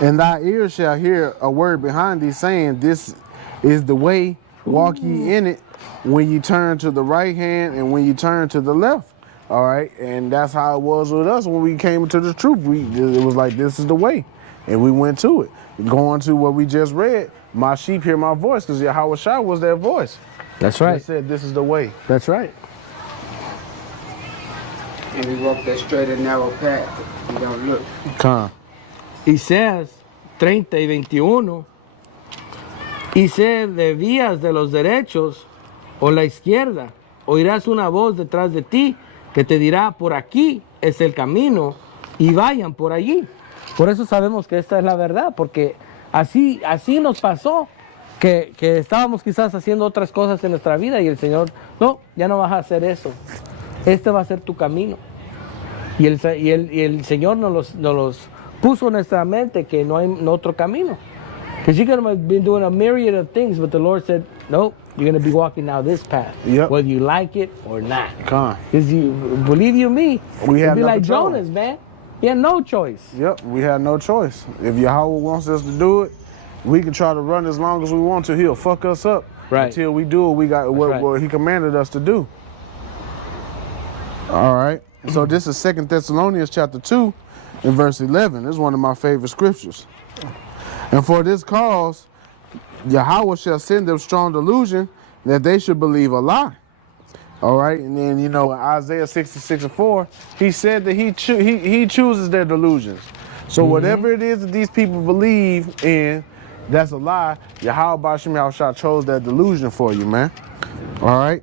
And thy ears shall hear a word behind thee saying, this is the way, walk ye in it, when you turn to the right hand and when you turn to the left. All right, and that's how it was with us when we came into the truth. It was like, this is the way, and we went to it. Going to what we just read, my sheep hear my voice, because Yahweh Shai was their voice. That's right. They said, this is the way. That's right. And we walk that straight and narrow path. We don't look. Come. Isaías 30 y 21. Y se desvías de los derechos o la izquierda, oirás una voz detrás de ti que te dirá, por aquí es el camino y vayan por allí. Por eso sabemos que esta es la verdad, porque así nos pasó, que estábamos quizás haciendo otras cosas en nuestra vida y el Señor, no, ya no vas a hacer eso. Este va a ser tu camino. Y el Señor nos los puso en nuestra mente que no hay otro camino. Because you could have been doing a myriad of things, but the Lord said, nope, you're going to be walking now this path, whether you like it or not. Because you believe you me, we had be no like control. Jonas, man. He had no choice. Yep, we had no choice. If Yahweh wants us to do it, we can try to run as long as we want to. He'll fuck us up until we do what He commanded us to do. All right. So this is 2 Thessalonians chapter 2 and verse 11. This is one of my favorite scriptures. And for this cause, Yahweh shall send them strong delusion that they should believe a lie. All right. And then, in Isaiah 66:4, he said that he chooses their delusions. So whatever it is that these people believe in, that's a lie. Yahweh Ba'ashem Yahushua chose that delusion for you, man. All right.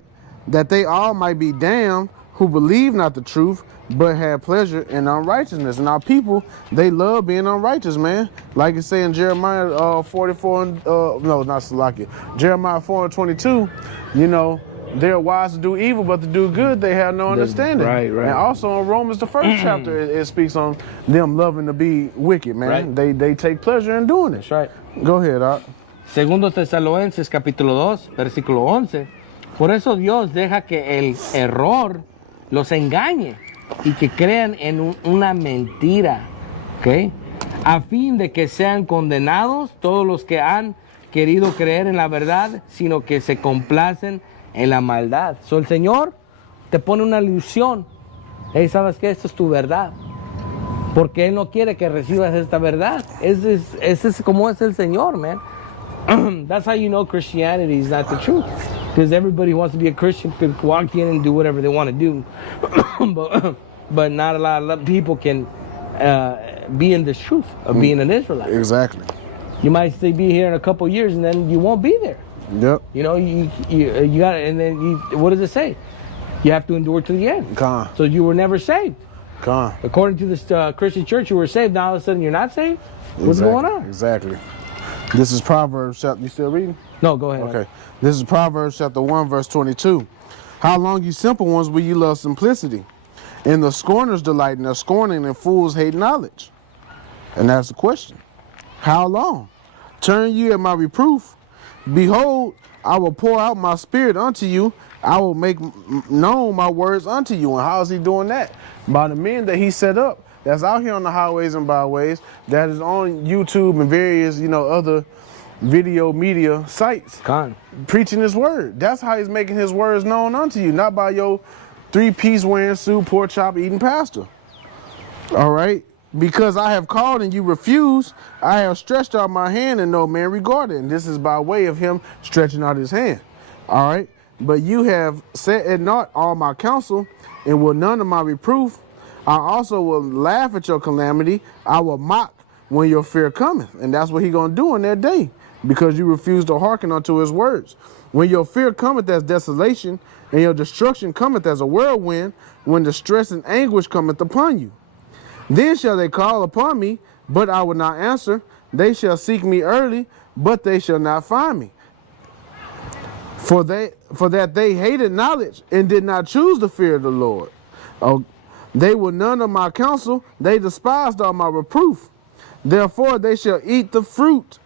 That they all might be damned who believe not the truth, but had pleasure in unrighteousness. And our people, they love being unrighteous, man. Like it say in Jeremiah 44, no, not Salakia. Jeremiah 4:22, they're wise to do evil, but to do good, they have no understanding. Right. And also in Romans, the first chapter, it speaks on them loving to be wicked, man. Right. They take pleasure in doing it. That's right. Go ahead, Art. Segundo Tesalonicenses capítulo 2, versículo 11. Por eso Dios deja que el error los engañe y que crean en una mentira, ¿ok? A fin de que sean condenados todos los que han querido creer en la verdad, sino que se complacen en la maldad. So, el Señor te pone una ilusión. Hey, ¿sabes qué? Esto es tu verdad. Porque Él no quiere que recibas esta verdad. Ese es como es el Señor, man. That's how you know Christianity is not the truth. Because everybody wants to be a Christian, could walk in and do whatever they want to do. but not a lot of people can be in this truth of being an Israelite. Exactly. You might stay be here in a couple years and then you won't be there. Yep. You got it, and then what does it say? You have to endure to the end. Con. So you were never saved. Con. According to this Christian church, you were saved. Now all of a sudden you're not saved? What's going on? Exactly. This is Proverbs chapter. You still reading? No, go ahead. Okay. This is Proverbs chapter 1, verse 22. How long, you simple ones, will you love simplicity? And the scorners delight in their scorning, and fools hate knowledge. And that's the question. How long? Turn you at my reproof. Behold, I will pour out my spirit unto you. I will make known my words unto you. And how is he doing that? By the men that he set up, that's out here on the highways and byways, that is on YouTube and various, other video media sites. Con. Preaching his word. That's how he's making his words known unto you, not by your 3-piece wearing suit, pork chop eating pastor. All right? Because I have called and you refuse, I have stretched out my hand and no man regarded. And this is by way of him stretching out his hand. All right? But you have set at naught all my counsel and will none of my reproof. I also will laugh at your calamity. I will mock when your fear cometh. And that's what he's going to do in that day, because you refuse to hearken unto his words. When your fear cometh as desolation, and your destruction cometh as a whirlwind, when distress and anguish cometh upon you. Then shall they call upon me, but I will not answer. They shall seek me early, but they shall not find me. For for that they hated knowledge and did not choose the fear of the Lord. Oh, they were none of my counsel, they despised all my reproof. Therefore they shall eat the fruit,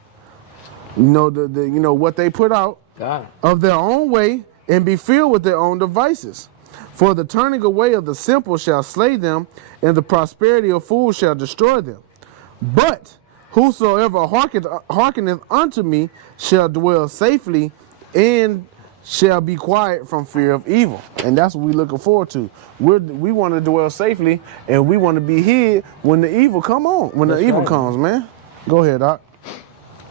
you know, what they put out God. of their own way, and be filled with their own devices. For the turning away of the simple shall slay them, and the prosperity of fools shall destroy them. But whosoever hearkeneth unto me shall dwell safely, and shall be quiet from fear of evil. And that's what we're looking forward to. We want to dwell safely, and we want to be hid when the evil come on, when the evil comes, man. Go ahead, Doc.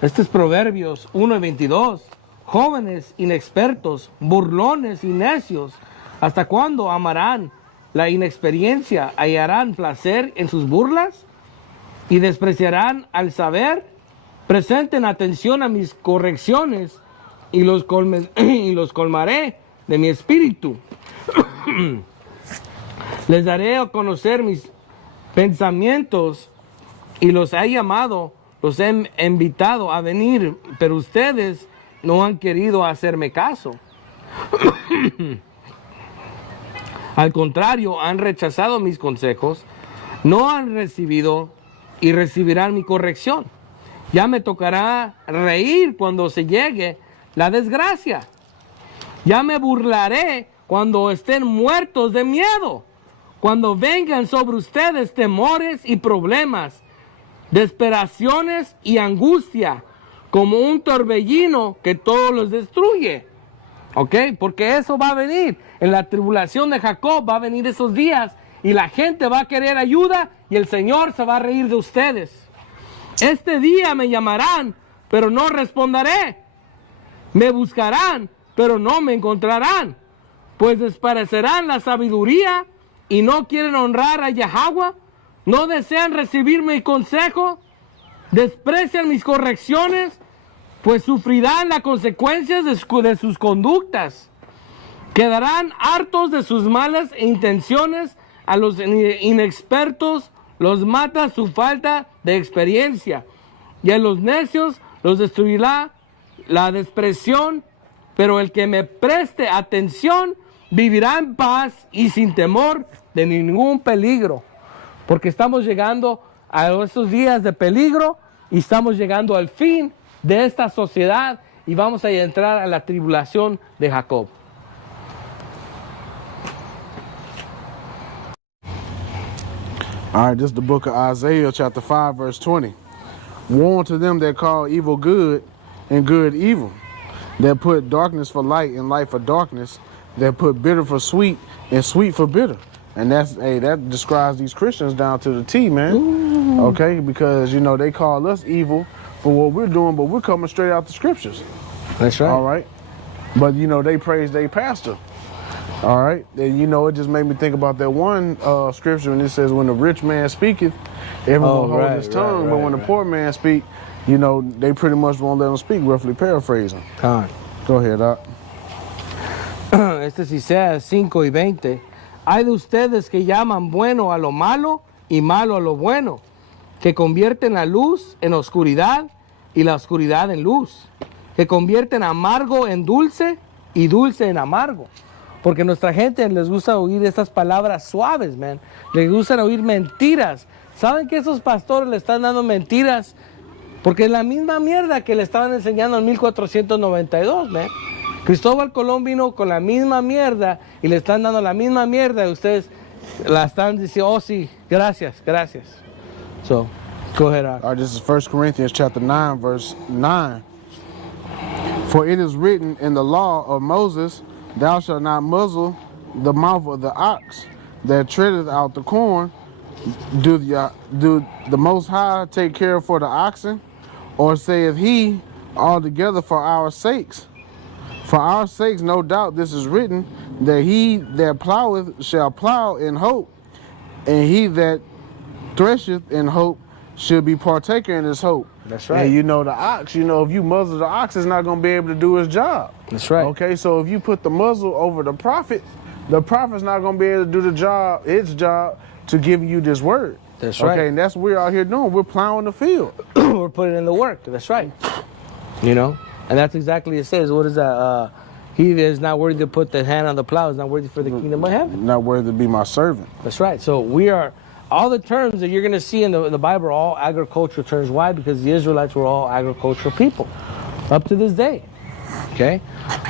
Este es Proverbios 1:22. Jóvenes inexpertos, burlones y necios, ¿hasta cuándo amarán la inexperiencia? ¿Hallarán placer en sus burlas? ¿Y despreciarán al saber? Presenten atención a mis correcciones y los colmaré de mi espíritu. Les daré a conocer mis pensamientos y los he llamado, los he invitado a venir, pero ustedes no han querido hacerme caso. Al contrario, han rechazado mis consejos, no han recibido y recibirán mi corrección. Ya me tocará reír cuando se llegue la desgracia. Ya me burlaré cuando estén muertos de miedo, cuando vengan sobre ustedes temores y problemas, desesperaciones y angustia, como un torbellino que todos los destruye. ¿Ok? Porque eso va a venir. En la tribulación de Jacob va a venir esos días y la gente va a querer ayuda y el Señor se va a reír de ustedes. Este día me llamarán, pero no responderé. Me buscarán, pero no me encontrarán. Pues desparecerán la sabiduría y no quieren honrar a Yahweh. No desean recibir mi consejo. Desprecian mis correcciones, pues sufrirán las consecuencias de sus conductas. Quedarán hartos de sus malas intenciones. A los inexpertos los mata su falta de experiencia, y a los necios los destruirá la despreciación, pero el que me preste atención vivirá en paz y sin temor de ningún peligro, porque estamos llegando a estos días de peligro y estamos llegando al fin de esta sociedad y vamos a entrar a la tribulación de Jacob. All right, this is the book of Isaiah, chapter 5, verse 20. Woe unto them that call evil good and good evil, that put darkness for light and light for darkness, that put bitter for sweet and sweet for bitter. And that describes these Christians down to the T, man. Ooh. Okay, because, you know, they call us evil for what we're doing, but we're coming straight out the scriptures. That's right. All right. But, you know, they praise their pastor. All right, and you know, it just made me think about that one scripture when it says, when the rich man speaketh, everyone holds his tongue, but when the poor man speak, you know, they pretty much won't let him speak, roughly paraphrasing. Go ahead, Doc. Este es Isaías 5:20. Hay de ustedes que llaman bueno a lo malo y malo a lo bueno, que convierten la luz en oscuridad y la oscuridad en luz, que convierten amargo en dulce y dulce en amargo. Porque a nuestra gente les gusta oír estas palabras suaves, man. Les gusta oír mentiras. ¿Saben que esos pastores le están dando mentiras? Porque es la misma mierda que le estaban enseñando en 1492, man. Cristóbal Colón vino con la misma mierda y le están dando la misma mierda y ustedes la están diciendo, oh sí, gracias, gracias. So, go ahead. All right, this is 1 Corinthians chapter 9, verse 9. For it is written in the law of Moses, thou shalt not muzzle the mouth of the ox that treadeth out the corn. Do the Most High take care for the oxen? Or saith he, altogether for our sakes? For our sakes, no doubt, this is written, that he that ploweth shall plow in hope, and he that thresheth in hope should be partaker in his hope. That's right. And you know, the ox, you know, if you muzzle the ox, it's not going to be able to do his job. That's right. Okay, so if you put the muzzle over the prophet's not going to be able to do the job, its job, to give you this word. That's right. Okay, and that's what we're out here doing. We're plowing the field. We're putting in the work. That's right. You know, and that's exactly it says. What is that? He that is not worthy to put the hand on the plow is not worthy for the kingdom of heaven. Not worthy to be my servant. That's right. So we are, all the terms that you're going to see in the Bible are all agricultural terms. Why? Because the Israelites were all agricultural people up to this day. Okay?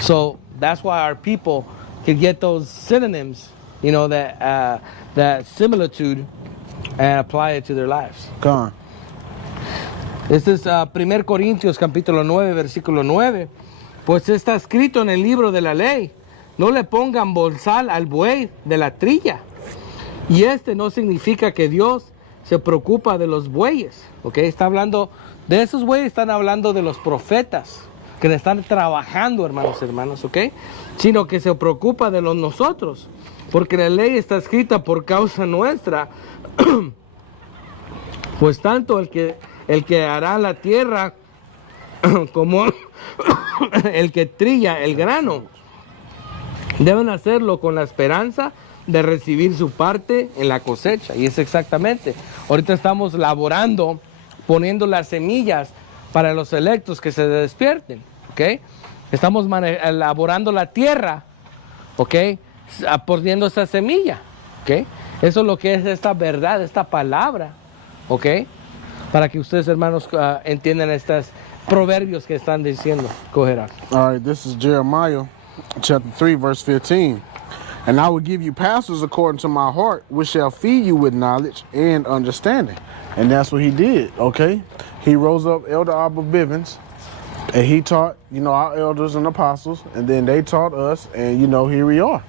So that's why our people could get those synonyms, you know, that similitude, and apply it to their lives. Gone. Este es 1 Corintios capítulo 9, versículo 9. Pues está escrito en el libro de la ley, no le pongan bozal al buey de la trilla. Y no significa que Dios se preocupa de los bueyes. ¿Ok? Está hablando de esos bueyes, están hablando de los profetas que le están trabajando, hermanos, ¿ok? Sino que se preocupa de los nosotros. Porque la ley está escrita por causa nuestra. Pues tanto el que hará la tierra como el que trilla el grano deben hacerlo con la esperanza de recibir su parte en la cosecha. Y es exactamente, ahorita estamos laborando, poniendo las semillas para los electos que se despierten, ¿ok? Estamos elaborando la tierra, ¿ok? Poniendo esa semilla, ¿ok? Eso es lo que es esta verdad, esta palabra, ¿ok? Para que ustedes, hermanos, entiendan estos proverbios que están diciendo. Go ahead. All right, this is Jeremiah chapter 3, verse 15. And I will give you pastors according to my heart, which shall feed you with knowledge and understanding. And that's what he did, okay? He rose up Elder Abba Bivens, and he taught, you know, our elders and apostles, and then they taught us, and, you know, here we are.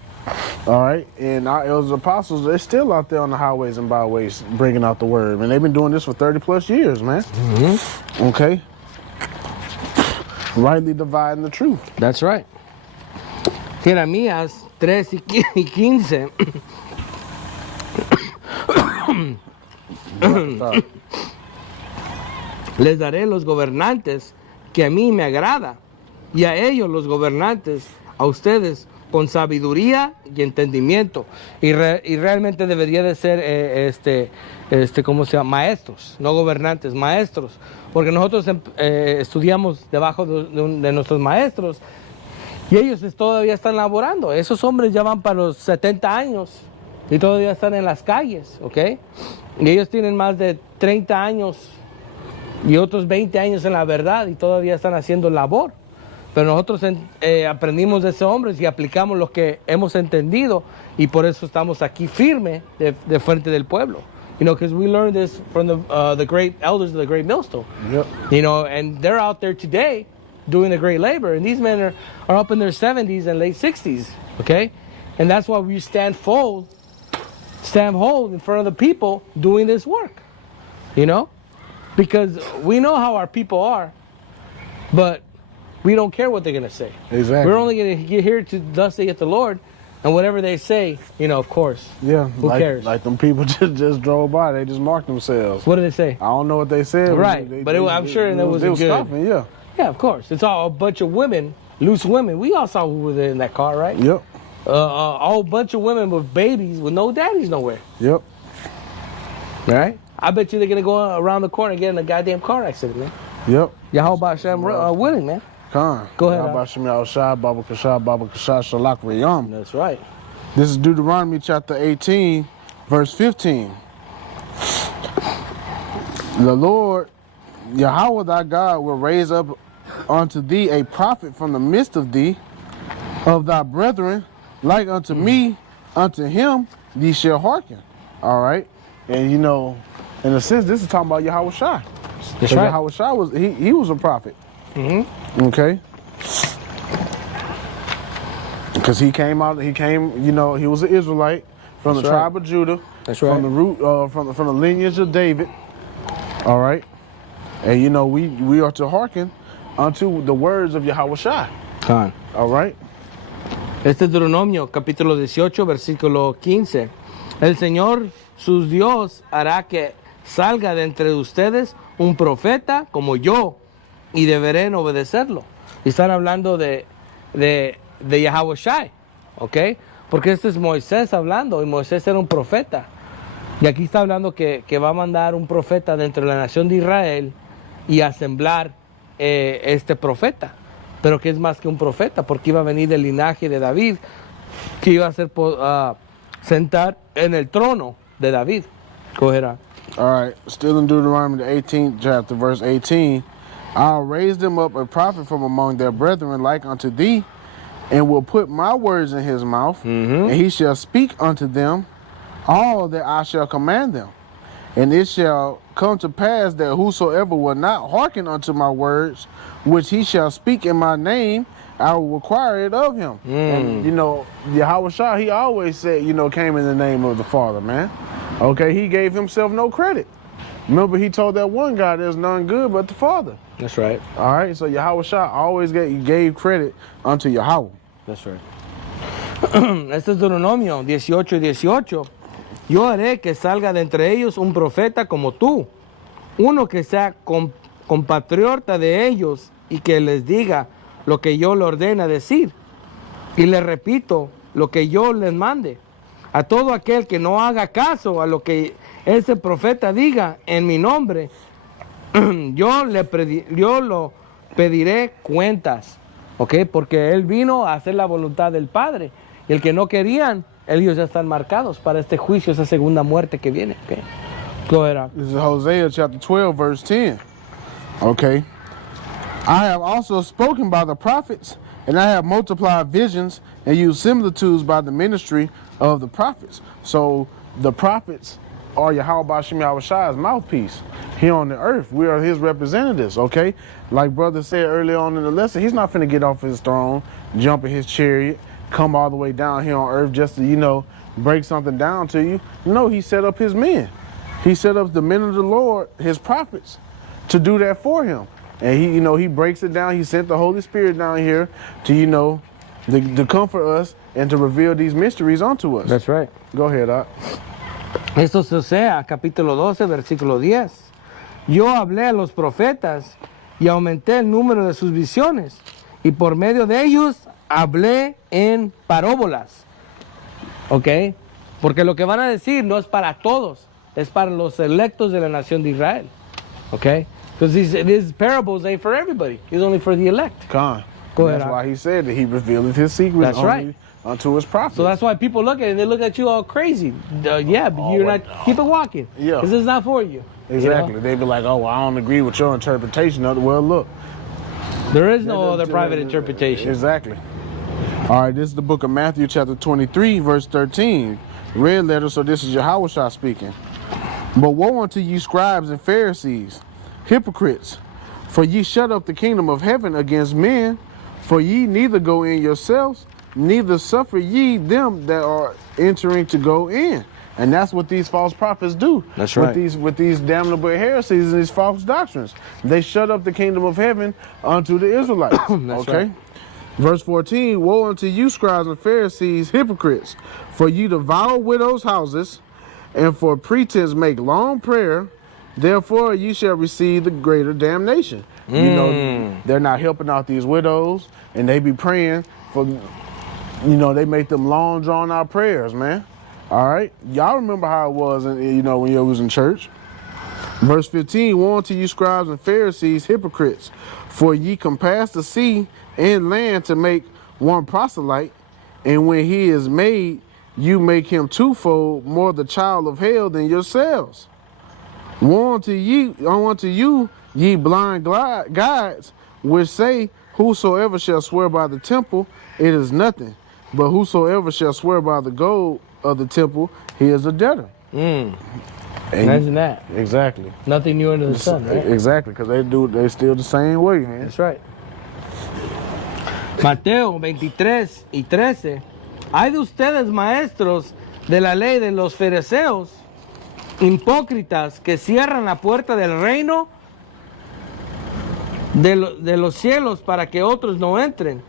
All right, and our elders and apostles, they're still out there on the highways and byways bringing out the word. And they've been doing this for 30 plus years, man. Mm-hmm. Okay? Rightly dividing the truth. That's right. Jeremías 3 y 15. Les daré los gobernantes que a mí me agrada, y a ellos los gobernantes, a ustedes, con sabiduría y entendimiento. Y realmente debería de ser, ¿cómo se llama? Maestros, no gobernantes, maestros. Porque nosotros estudiamos debajo de nuestros maestros y ellos todavía están laborando. Esos hombres ya van para los 70 años y todavía están en las calles, ¿ok? Y ellos tienen más de 30 años y otros 20 años en la verdad y todavía están haciendo labor. Pero nosotros aprendimos de esos hombres y aplicamos lo que hemos entendido y por eso estamos aquí firmes de frente del pueblo. You know, because we learned this from the great elders of the great millstone. Yep. You know, and they're out there today doing a great labor. And these men are up in their 70s and late 60s, okay? And that's why we stand hold in front of the people doing this work, you know? Because we know how our people are, but we don't care what they're going to say. Exactly. We're only going to get here to thus saith the Lord, and whatever they say, you know, of course. Yeah. Who cares? Like them people just drove by. They just marked themselves. What did they say? I don't know what they said. Right. I'm sure it was good. Stopping, yeah. Yeah, of course. It's all a bunch of women, loose women. We all saw who was in that car, right? Yep. A whole bunch of women with babies with no daddies nowhere. Yep. Right? I bet you they're going to go around the corner and get in a goddamn car accident, man. Yep. Yahweh Hashem willing, man. Khan. Go ahead. That's right. This is Deuteronomy chapter 18, verse 15. The Lord, Yahweh thy God, will raise up unto thee a prophet from the midst of thee, of thy brethren, like unto me, unto him ye shall hearken. All right? And you know, in a sense, this is talking about Yahweh Shai. That's right. Yahweh Shai was, he was a prophet. Mm-hmm. Okay? Because he came, you know, he was an Israelite from That's the right. tribe of Judah. That's right. From the root, from the lineage of David. All right? And you know, we are to hearken unto the words of Yahweh Shai. Khan. All right? Este es Deuteronomio, capítulo 18, versículo 15. El Señor, su Dios, hará que salga de entre ustedes un profeta como yo, y deberán obedecerlo. Y están hablando de Yahweh Shai, ¿ok? Porque este es Moisés hablando, y Moisés era un profeta. Y aquí está hablando que va a mandar un profeta dentro de la nación de Israel y asemblar este profeta. pero que es más que un profeta, porque iba a venir del linaje de David, que iba a ser sentar en el trono de David. Cogerá. All right, still in Deuteronomy, the 18th chapter, verse 18. I'll raise them up a prophet from among their brethren like unto thee, and will put my words in his mouth, and he shall speak unto them all that I shall command them. And it shall come to pass that whosoever will not hearken unto my words, which he shall speak in my name, I will require it of him. And, you know, Yahweh Shah, he always said, you know, came in the name of the Father, man. Okay, he gave himself no credit. Remember, he told that one guy, there's none good but the Father. That's right. All right, so Yahweh Shah always gave credit unto Yahweh. That's right. Este es Deuteronomio 18:18. Yo haré que salga de entre ellos un profeta como tú, uno que sea compatriota de ellos y que les diga lo que yo le ordena decir. Y les repito lo que yo les mande. A todo aquel que no haga caso a lo que ese profeta diga en mi nombre, yo lo pediré cuentas. ¿Ok? Porque él vino a hacer la voluntad del Padre. Y el que no querían, ellos ya están marcados para este juicio, esa segunda muerte que viene. Okay. Go ahead. This is Hosea chapter 12, verse 10. Okay. I have also spoken by the prophets, and I have multiplied visions and used similitudes by the ministry of the prophets. So the prophets are Yahweh B'Shem Yahweh Shai's mouthpiece here on the earth. We are his representatives, okay? Like brother said earlier on in the lesson, he's not finna get off his throne, jump in his chariot, come all the way down here on earth just to, you know, break something down to you. No, he set up his men. He set up the men of the Lord, his prophets, to do that for him. And he, you know, he breaks it down. He sent the Holy Spirit down here to, you know, to comfort us and to reveal these mysteries unto us. That's right. Go ahead, Doc. Esto es Osea, capítulo 12, versículo 10. Yo hablé a los profetas y aumenté el número de sus visiones, y por medio de ellos hablé en parábolas. ¿Ok? Porque lo que van a decir no es para todos, es para los electos de la nación de Israel. ¿Ok? Because these parables ain't for everybody. It's only for the elect. Khan. Go ahead. That's why he said that he revealed his secrets That's right. unto his prophets. So that's why people look at it and they look at you all crazy. Yeah, but you're not. Keep it walking. Yeah. This is not for you. Exactly. You know? They be like, oh, well, I don't agree with your interpretation of it. Well, look. There is no other private interpretation. Exactly. All right, this is the book of Matthew, chapter 23, verse 13. Red letter, so this is Yahweh Shah speaking. But woe unto you, scribes and Pharisees, hypocrites, for ye shut up the kingdom of heaven against men, for ye neither go in yourselves, neither suffer ye them that are entering to go in. And that's what these false prophets do. That's right. With these damnable heresies and these false doctrines. They shut up the kingdom of heaven unto the Israelites. That's okay? right. Verse 14, woe unto you, scribes and Pharisees, hypocrites, for you devour widows' houses, and for pretense make long prayer, therefore you shall receive the greater damnation. You know, they're not helping out these widows, and they be praying for, you know, they make them long drawn out prayers, man. All right, y'all remember how it was, you know, when you was in church. Verse 15, woe unto you, scribes and Pharisees, hypocrites, for ye compass the sea and land to make one proselyte, and when he is made, you make him twofold more the child of hell than yourselves. Woe unto you, ye blind guides, which say, whosoever shall swear by the temple, it is nothing, but whosoever shall swear by the gold of the temple, he is a debtor. Imagine that. Exactly. Nothing new under the sun, right? Exactly, because they still the same way, man. That's right. Mateo 23:13. Hay de ustedes, maestros de la ley de los fariseos, hipócritas, que cierran la puerta del reino de los cielos para que otros no entren,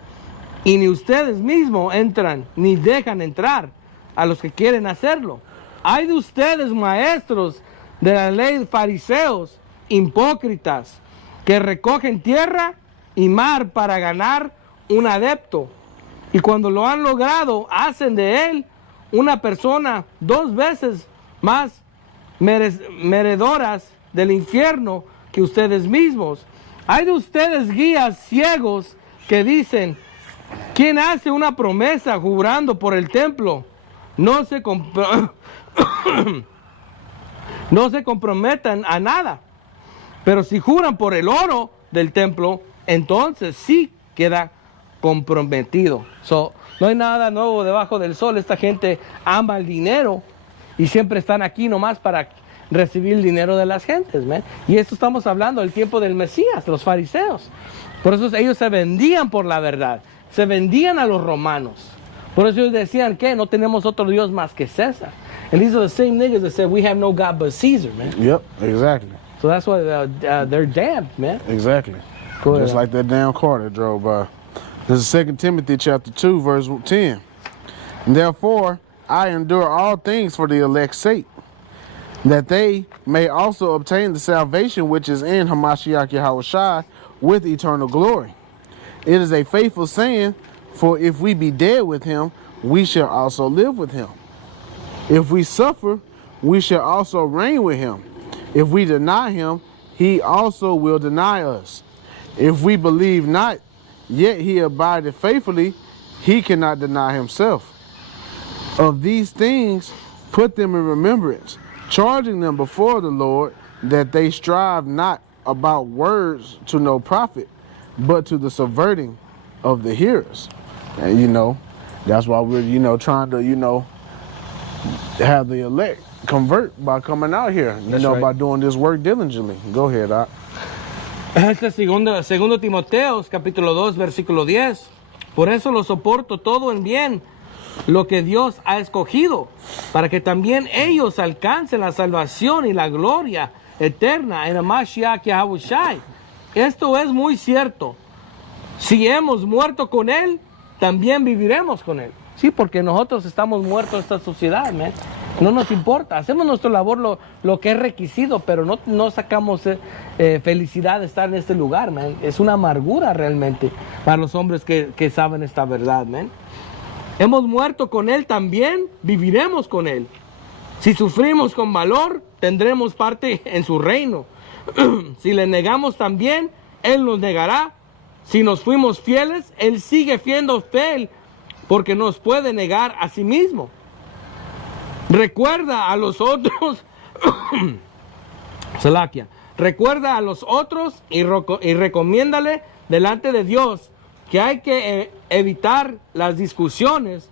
y ni ustedes mismos entran ni dejan entrar a los que quieren hacerlo. Hay de ustedes, maestros de la ley de fariseos, hipócritas, que recogen tierra y mar para ganar un adepto, y cuando lo han logrado, hacen de él una persona 2 veces más meredoras del infierno que ustedes mismos. Hay de ustedes, guías ciegos, que dicen, ¿quién hace una promesa jurando por el templo? No se comprometan a nada. Pero si juran por el oro del templo, entonces sí queda comprometido. No hay nada nuevo debajo del sol. Esta gente ama el dinero y siempre están aquí nomás para recibir el dinero de las gentes, man. Y esto estamos hablando del tiempo del Mesías, los fariseos. Por eso ellos se vendían por la verdad, se vendían a los romanos. Por eso ellos decían que no tenemos otro Dios más que César. And these are the same niggas that said we have no God but Caesar, man. Yep, exactly. So that's why they're damned, man. Exactly. Go ahead. Just like that damn car that drove by. This is 2 Timothy chapter 2, verse 10. Therefore, I endure all things for the elect's sake, that they may also obtain the salvation which is in Hamashiach Yahushua with eternal glory. It is a faithful saying, for if we be dead with him, we shall also live with him. If we suffer, we shall also reign with him. If we deny him, he also will deny us. If we believe not, yet he abideth faithfully, he cannot deny himself. Of these things put them in remembrance, charging them before the Lord, that they strive not about words to no profit, but to the subverting of the hearers. And that's why we're, trying to, have the elect convert by coming out here, right. by doing this work diligently. Go ahead, Doc. Este es segundo Timoteos, capítulo 2, versículo 10. Por eso lo soporto todo en bien, lo que Dios ha escogido, para que también ellos alcancen la salvación y la gloria eterna en Hamashiach Yahushua. Esto es muy cierto. Si hemos muerto con Él, también viviremos con Él. Sí, porque nosotros estamos muertos en esta sociedad, man. No nos importa. Hacemos nuestra labor lo que es requisito, pero no sacamos felicidad de estar en este lugar, man. Es una amargura realmente para los hombres que saben esta verdad, man. Hemos muerto con Él, también viviremos con Él. Si sufrimos con valor, tendremos parte en su reino. Si le negamos también, Él nos negará. Si nos fuimos fieles, Él sigue siendo fiel, porque nos puede negar a sí mismo. Recuerda a los otros, Salakia, recuerda a los otros y recomiéndale delante de Dios que hay que evitar las discusiones,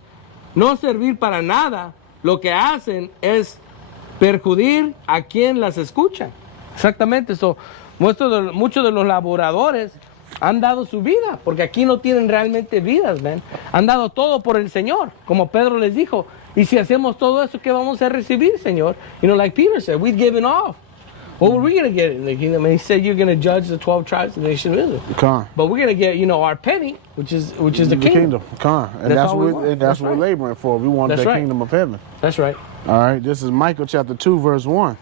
no servir para nada. Lo que hacen es perjudicar a quien las escucha. Exactamente eso. Muchos de los laboradores han dado su vida, porque aquí no tienen realmente vidas, man. Han dado todo por el Señor, como Pedro les dijo. Y si hacemos todo eso, ¿qué vamos a recibir, Señor? Like Peter said, we've given off. What were we going to get in the kingdom? And he said, you're going to judge the 12 tribes of the nation of Israel. Con. But we're going to get, our penny, which is the kingdom. Con. And that's what we're laboring for. We want the kingdom of heaven. That's right. All right, this is Micah chapter 2, verse 1.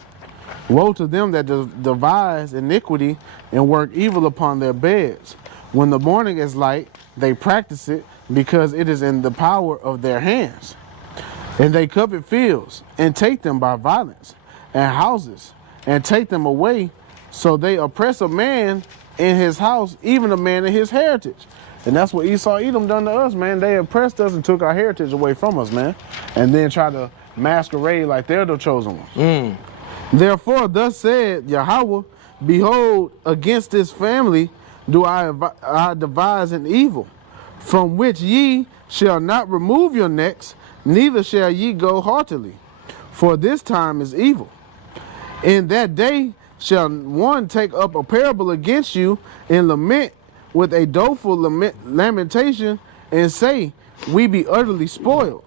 Woe to them that devise iniquity and work evil upon their beds. When the morning is light, they practice it, because it is in the power of their hands. And they covet fields and take them by violence, and houses and take them away. So they oppress a man in his house, even a man in his heritage. And that's what Esau Edom done to us, man. They oppressed us and took our heritage away from us, man. And then try to masquerade like they're the chosen ones. Therefore, thus said Yahweh, behold, against this family do I devise an evil, from which ye shall not remove your necks, neither shall ye go haughtily. For this time is evil. In that day shall one take up a parable against you, and lament with a doleful lamentation, and say, we be utterly spoiled.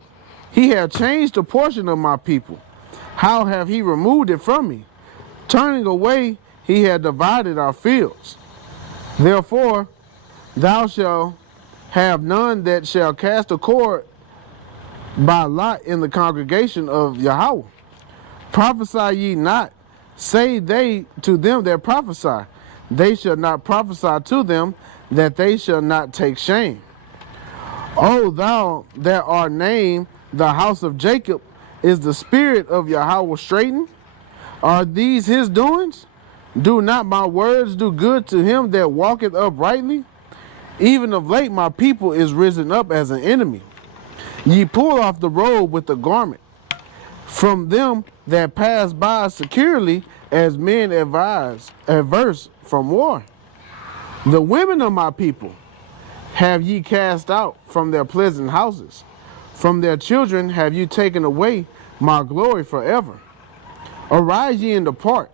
He hath changed the portion of my people. How have he removed it from me? Turning away, he had divided our fields. Therefore, thou shalt have none that shall cast a cord by lot in the congregation of Yahweh. Prophesy ye not, say they to them that prophesy. They shall not prophesy to them, that they shall not take shame. O thou that art named the house of Jacob, is the spirit of Yahweh straitened? Are these his doings? Do not my words do good to him that walketh uprightly? Even of late, my people is risen up as an enemy. Ye pull off the robe with the garment from them that pass by securely, as men averse from war. The women of my people have ye cast out from their pleasant houses. From their children have you taken away my glory forever. Arise ye and depart,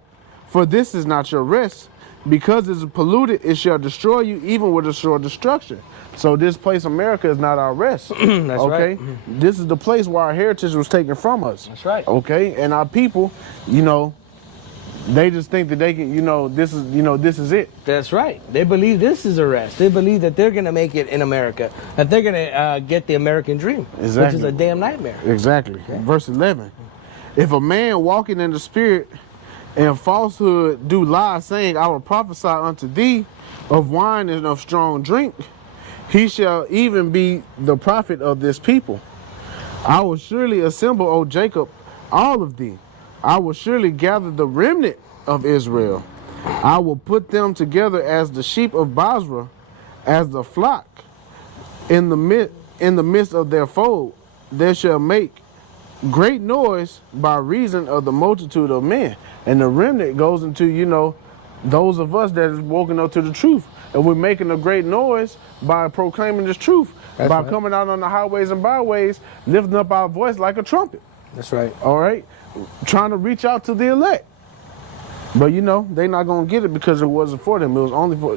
for this is not your rest. Because it is polluted, it shall destroy you, even with a sure destruction. So this place, America, is not our rest. That's okay? right. This is the place where our heritage was taken from us. That's right. Okay? And our people, you know, they just think that they can, this is it. That's right. They believe this is a rest. They believe that they're going to make it in America, that they're going to get the American dream, which Exactly. is a damn nightmare. Exactly. Okay. Verse 11. If a man walking in the spirit and falsehood do lie, saying, I will prophesy unto thee of wine and of strong drink, he shall even be the prophet of this people. I will surely assemble, O Jacob, all of thee. I will surely gather the remnant of Israel. I will put them together as the sheep of Basra, as the flock in the midst of their fold. They shall make great noise by reason of the multitude of men. And the remnant goes into, those of us that is woken up to the truth. And we're making a great noise by proclaiming this truth. That's by right. coming out on the highways and byways, lifting up our voice like a trumpet. That's right. All right? Trying to reach out to the elect. But, they're not going to get it because it wasn't for them. It was only for,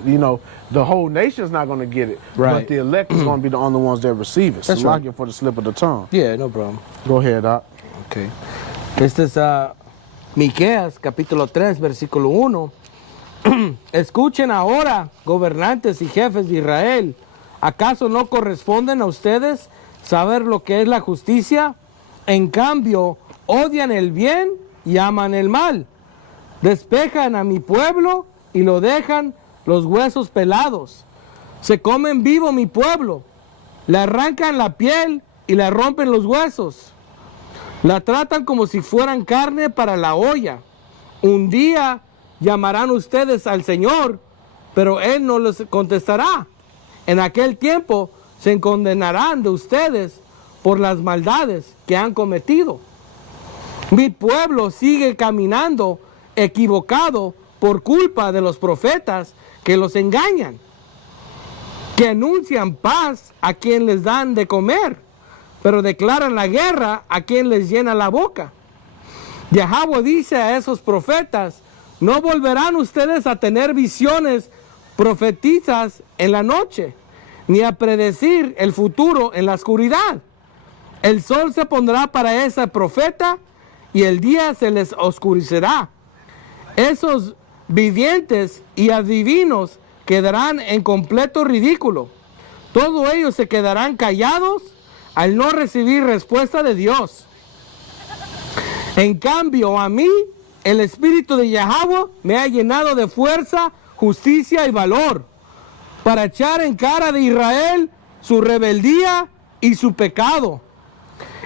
the whole nation's not going to get it. Right. But the elect is going to be the only ones that receive it. So That's right. lock it for the slip of the tongue. Yeah, no problem. Go ahead, Doc. Okay. Este es Miqueas, capítulo 3, versículo 1. Escuchen ahora, gobernantes y jefes de Israel. ¿Acaso no corresponden a ustedes saber lo que es la justicia? En cambio, odian el bien y aman el mal. Despejan a mi pueblo y lo dejan los huesos pelados. Se comen vivo mi pueblo. Le arrancan la piel y le rompen los huesos. La tratan como si fueran carne para la olla. Un día llamarán ustedes al Señor, pero Él no les contestará. En aquel tiempo se condenarán de ustedes por las maldades que han cometido. Mi pueblo sigue caminando equivocado por culpa de los profetas que los engañan, que anuncian paz a quien les dan de comer, pero declaran la guerra a quien les llena la boca. Yahweh dice a esos profetas, no volverán ustedes a tener visiones profetizas en la noche, ni a predecir el futuro en la oscuridad. El sol se pondrá para ese profeta y el día se les oscurecerá. Esos vivientes y adivinos quedarán en completo ridículo. Todos ellos se quedarán callados al no recibir respuesta de Dios. En cambio, a mí, el Espíritu de Yahweh me ha llenado de fuerza, justicia y valor para echar en cara de Israel su rebeldía y su pecado.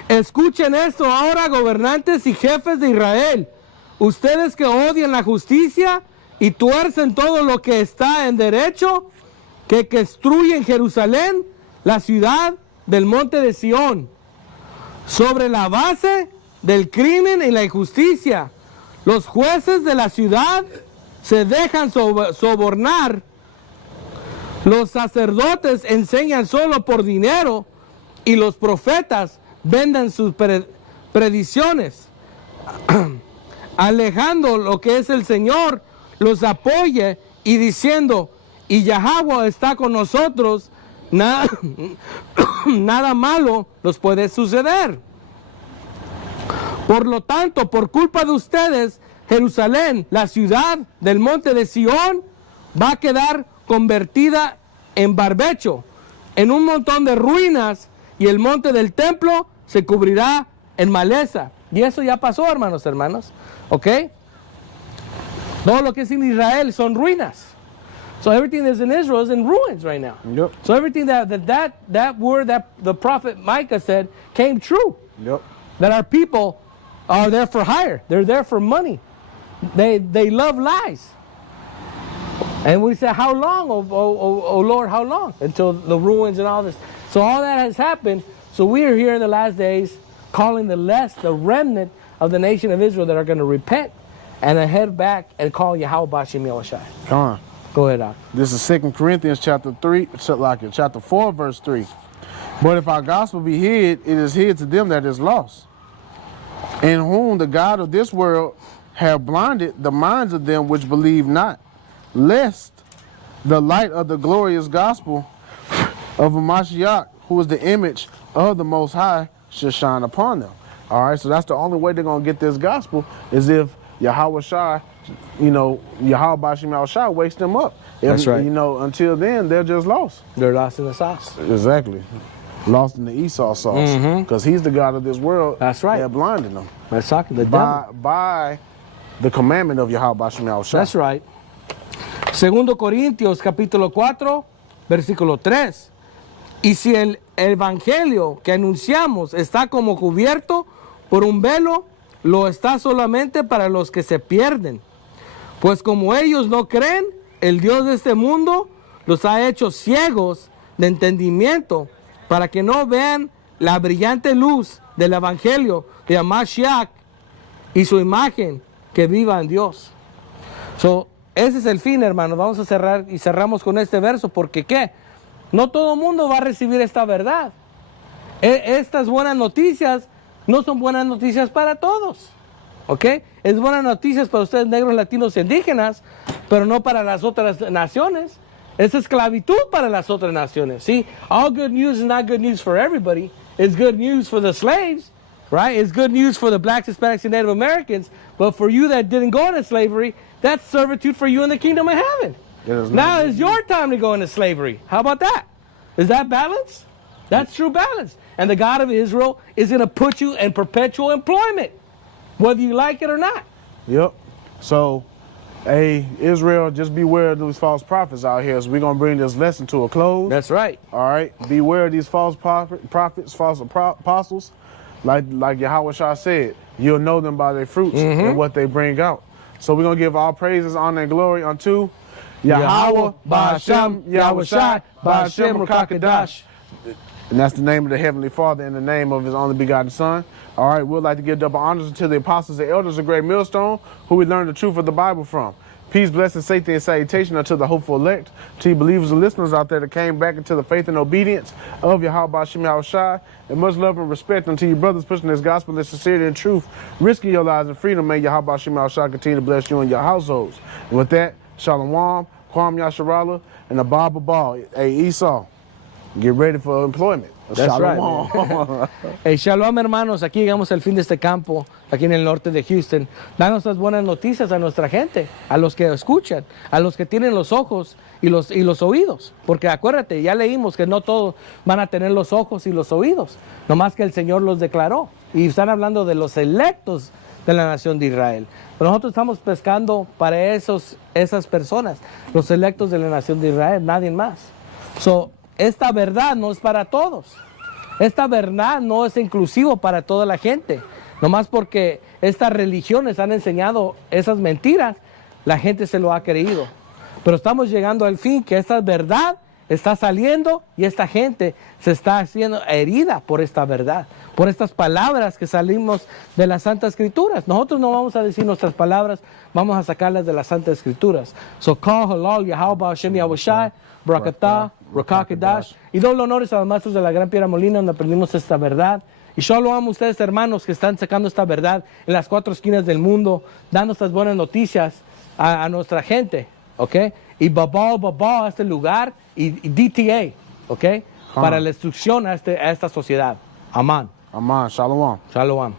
Escuchen esto ahora, gobernantes y jefes de Israel. Ustedes que odian la justicia y tuercen todo lo que está en derecho, que destruyen Jerusalén, la ciudad del monte de Sión, sobre la base del crimen y la injusticia. Los jueces de la ciudad se dejan sobornar. Los sacerdotes enseñan solo por dinero y los profetas venden sus predicciones. Alejando lo que es el Señor, los apoye y diciendo, y Yahweh está con nosotros, nada malo nos puede suceder. Por lo tanto, por culpa de ustedes, Jerusalén, la ciudad del monte de Sión, va a quedar convertida en barbecho, en un montón de ruinas, y el monte del templo se cubrirá en maleza. Y eso ya pasó, hermanos, ¿ok? Todo lo que es en Israel son ruinas. So everything that's in Israel is in ruins right now. Yep. So everything that word that the prophet Micah said came true. Yep. That our people are there for hire. They're there for money. They love lies. And we said, how long, oh Lord, how long? Until the ruins and all this. So all that has happened. So we are here in the last days calling the remnant of the nation of Israel that are going to repent and then head back and call Yahweh B'Shem Yahushai. Come on. Go ahead, Doc. This is 2 Corinthians chapter 4, verse 3. But if our gospel be hid, it is hid to them that is lost, in whom the God of this world have blinded the minds of them which believe not, lest the light of the glorious gospel of Mashiach, who is the image of the Most High, should shine upon them. All right, so that's the only way they're going to get this gospel, is if Yahweh Shai, Yahweh B'Shem Yahushai wakes them up. That's right. Until then, they're just lost. They're lost in the sauce. Exactly. Lost in the Esau sauce. Because he's the God of this world. That's right. They're blinding them. That's talking the devil. By the commandment of Yahweh B'Shem Yahushai. That's right. Segundo Corintios capítulo 4, versículo 3. Y si el evangelio que anunciamos está como cubierto por un velo, lo está solamente para los que se pierden. Pues como ellos no creen, el Dios de este mundo los ha hecho ciegos de entendimiento para que no vean la brillante luz del evangelio de Mashiach y su imagen que viva en Dios. So, ese es el fin, hermanos. Vamos a cerrar y cerramos con este verso porque ¿qué? No todo el mundo va a recibir esta verdad. Estas buenas noticias no son buenas noticias para todos. ¿Ok? Es buenas noticias para ustedes negros, latinos y indígenas, pero no para las otras naciones. Es esclavitud para las otras naciones. See, all good news is not good news for everybody. It's good news for the slaves, right? It's good news for the blacks, Hispanics, and Native Americans. But for you that didn't go into slavery, that's servitude for you in the kingdom of heaven. Now it's your time to go into slavery. How about that? Is that balance? That's true balance. And the God of Israel is going to put you in perpetual employment, whether you like it or not. Yep. So, hey, Israel, just beware of these false prophets out here. So we're going to bring this lesson to a close. That's right. All right. Beware of these false prophets, false apostles. Like Yahweh Shah said, you'll know them by their fruits and what they bring out. So we're going to give all praises, honor, and glory unto Yahweh B'Shem Yahushai B'Shem Rakakadash. And that's the name of the Heavenly Father in the name of His only begotten Son. All right, we'd like to give double honors to the apostles and elders of Great Millstone, who we learned the truth of the Bible from. Peace, blessing, safety, and salutation unto the hopeful elect, to you believers and listeners out there that came back into the faith and obedience of Yahweh B'Shem Yahushai, and much love and respect unto you brothers pushing this gospel in sincerity and truth, risking your lives and freedom. May Yahweh B'Shem Yahushai continue to bless you and your households. And with that, Shalom, Kwam Yasharallah, and Abba Ball. Hey, Esau, get ready for employment. That's Shalom. Right. Hey, shalom, hermanos. Aquí llegamos al fin de este campo, aquí en el norte de Houston. Danos las buenas noticias a nuestra gente, a los que escuchan, a los que tienen los ojos y los oídos. Porque acuérdate, ya leímos que no todos van a tener los ojos y los oídos, nomás que el Señor los declaró. Y están hablando de los electos de la nación de Israel. Pero nosotros estamos pescando para esas personas, los electos de la nación de Israel, nadie más. So, esta verdad no es para todos. Esta verdad no es inclusivo para toda la gente. Nomás porque estas religiones han enseñado esas mentiras, la gente se lo ha creído. Pero estamos llegando al fin que esta verdad está saliendo y esta gente se está haciendo herida por esta verdad, por estas palabras que salimos de las Santas Escrituras. Nosotros no vamos a decir nuestras palabras, vamos a sacarlas de las Santas Escrituras. So call halal Yahweh B'Shem Yahushai, Barakatah, Rakakadash. Y doble honores a los maestros de la Gran Piedra Molina, donde aprendimos esta verdad. Y shalom a ustedes, hermanos, que están sacando esta verdad en las cuatro esquinas del mundo, dando estas buenas noticias a nuestra gente, ¿ok? Y babao a este lugar, y DTA, ¿ok? Para la instrucción a esta sociedad. Amán. Amán, shalom. Shalom.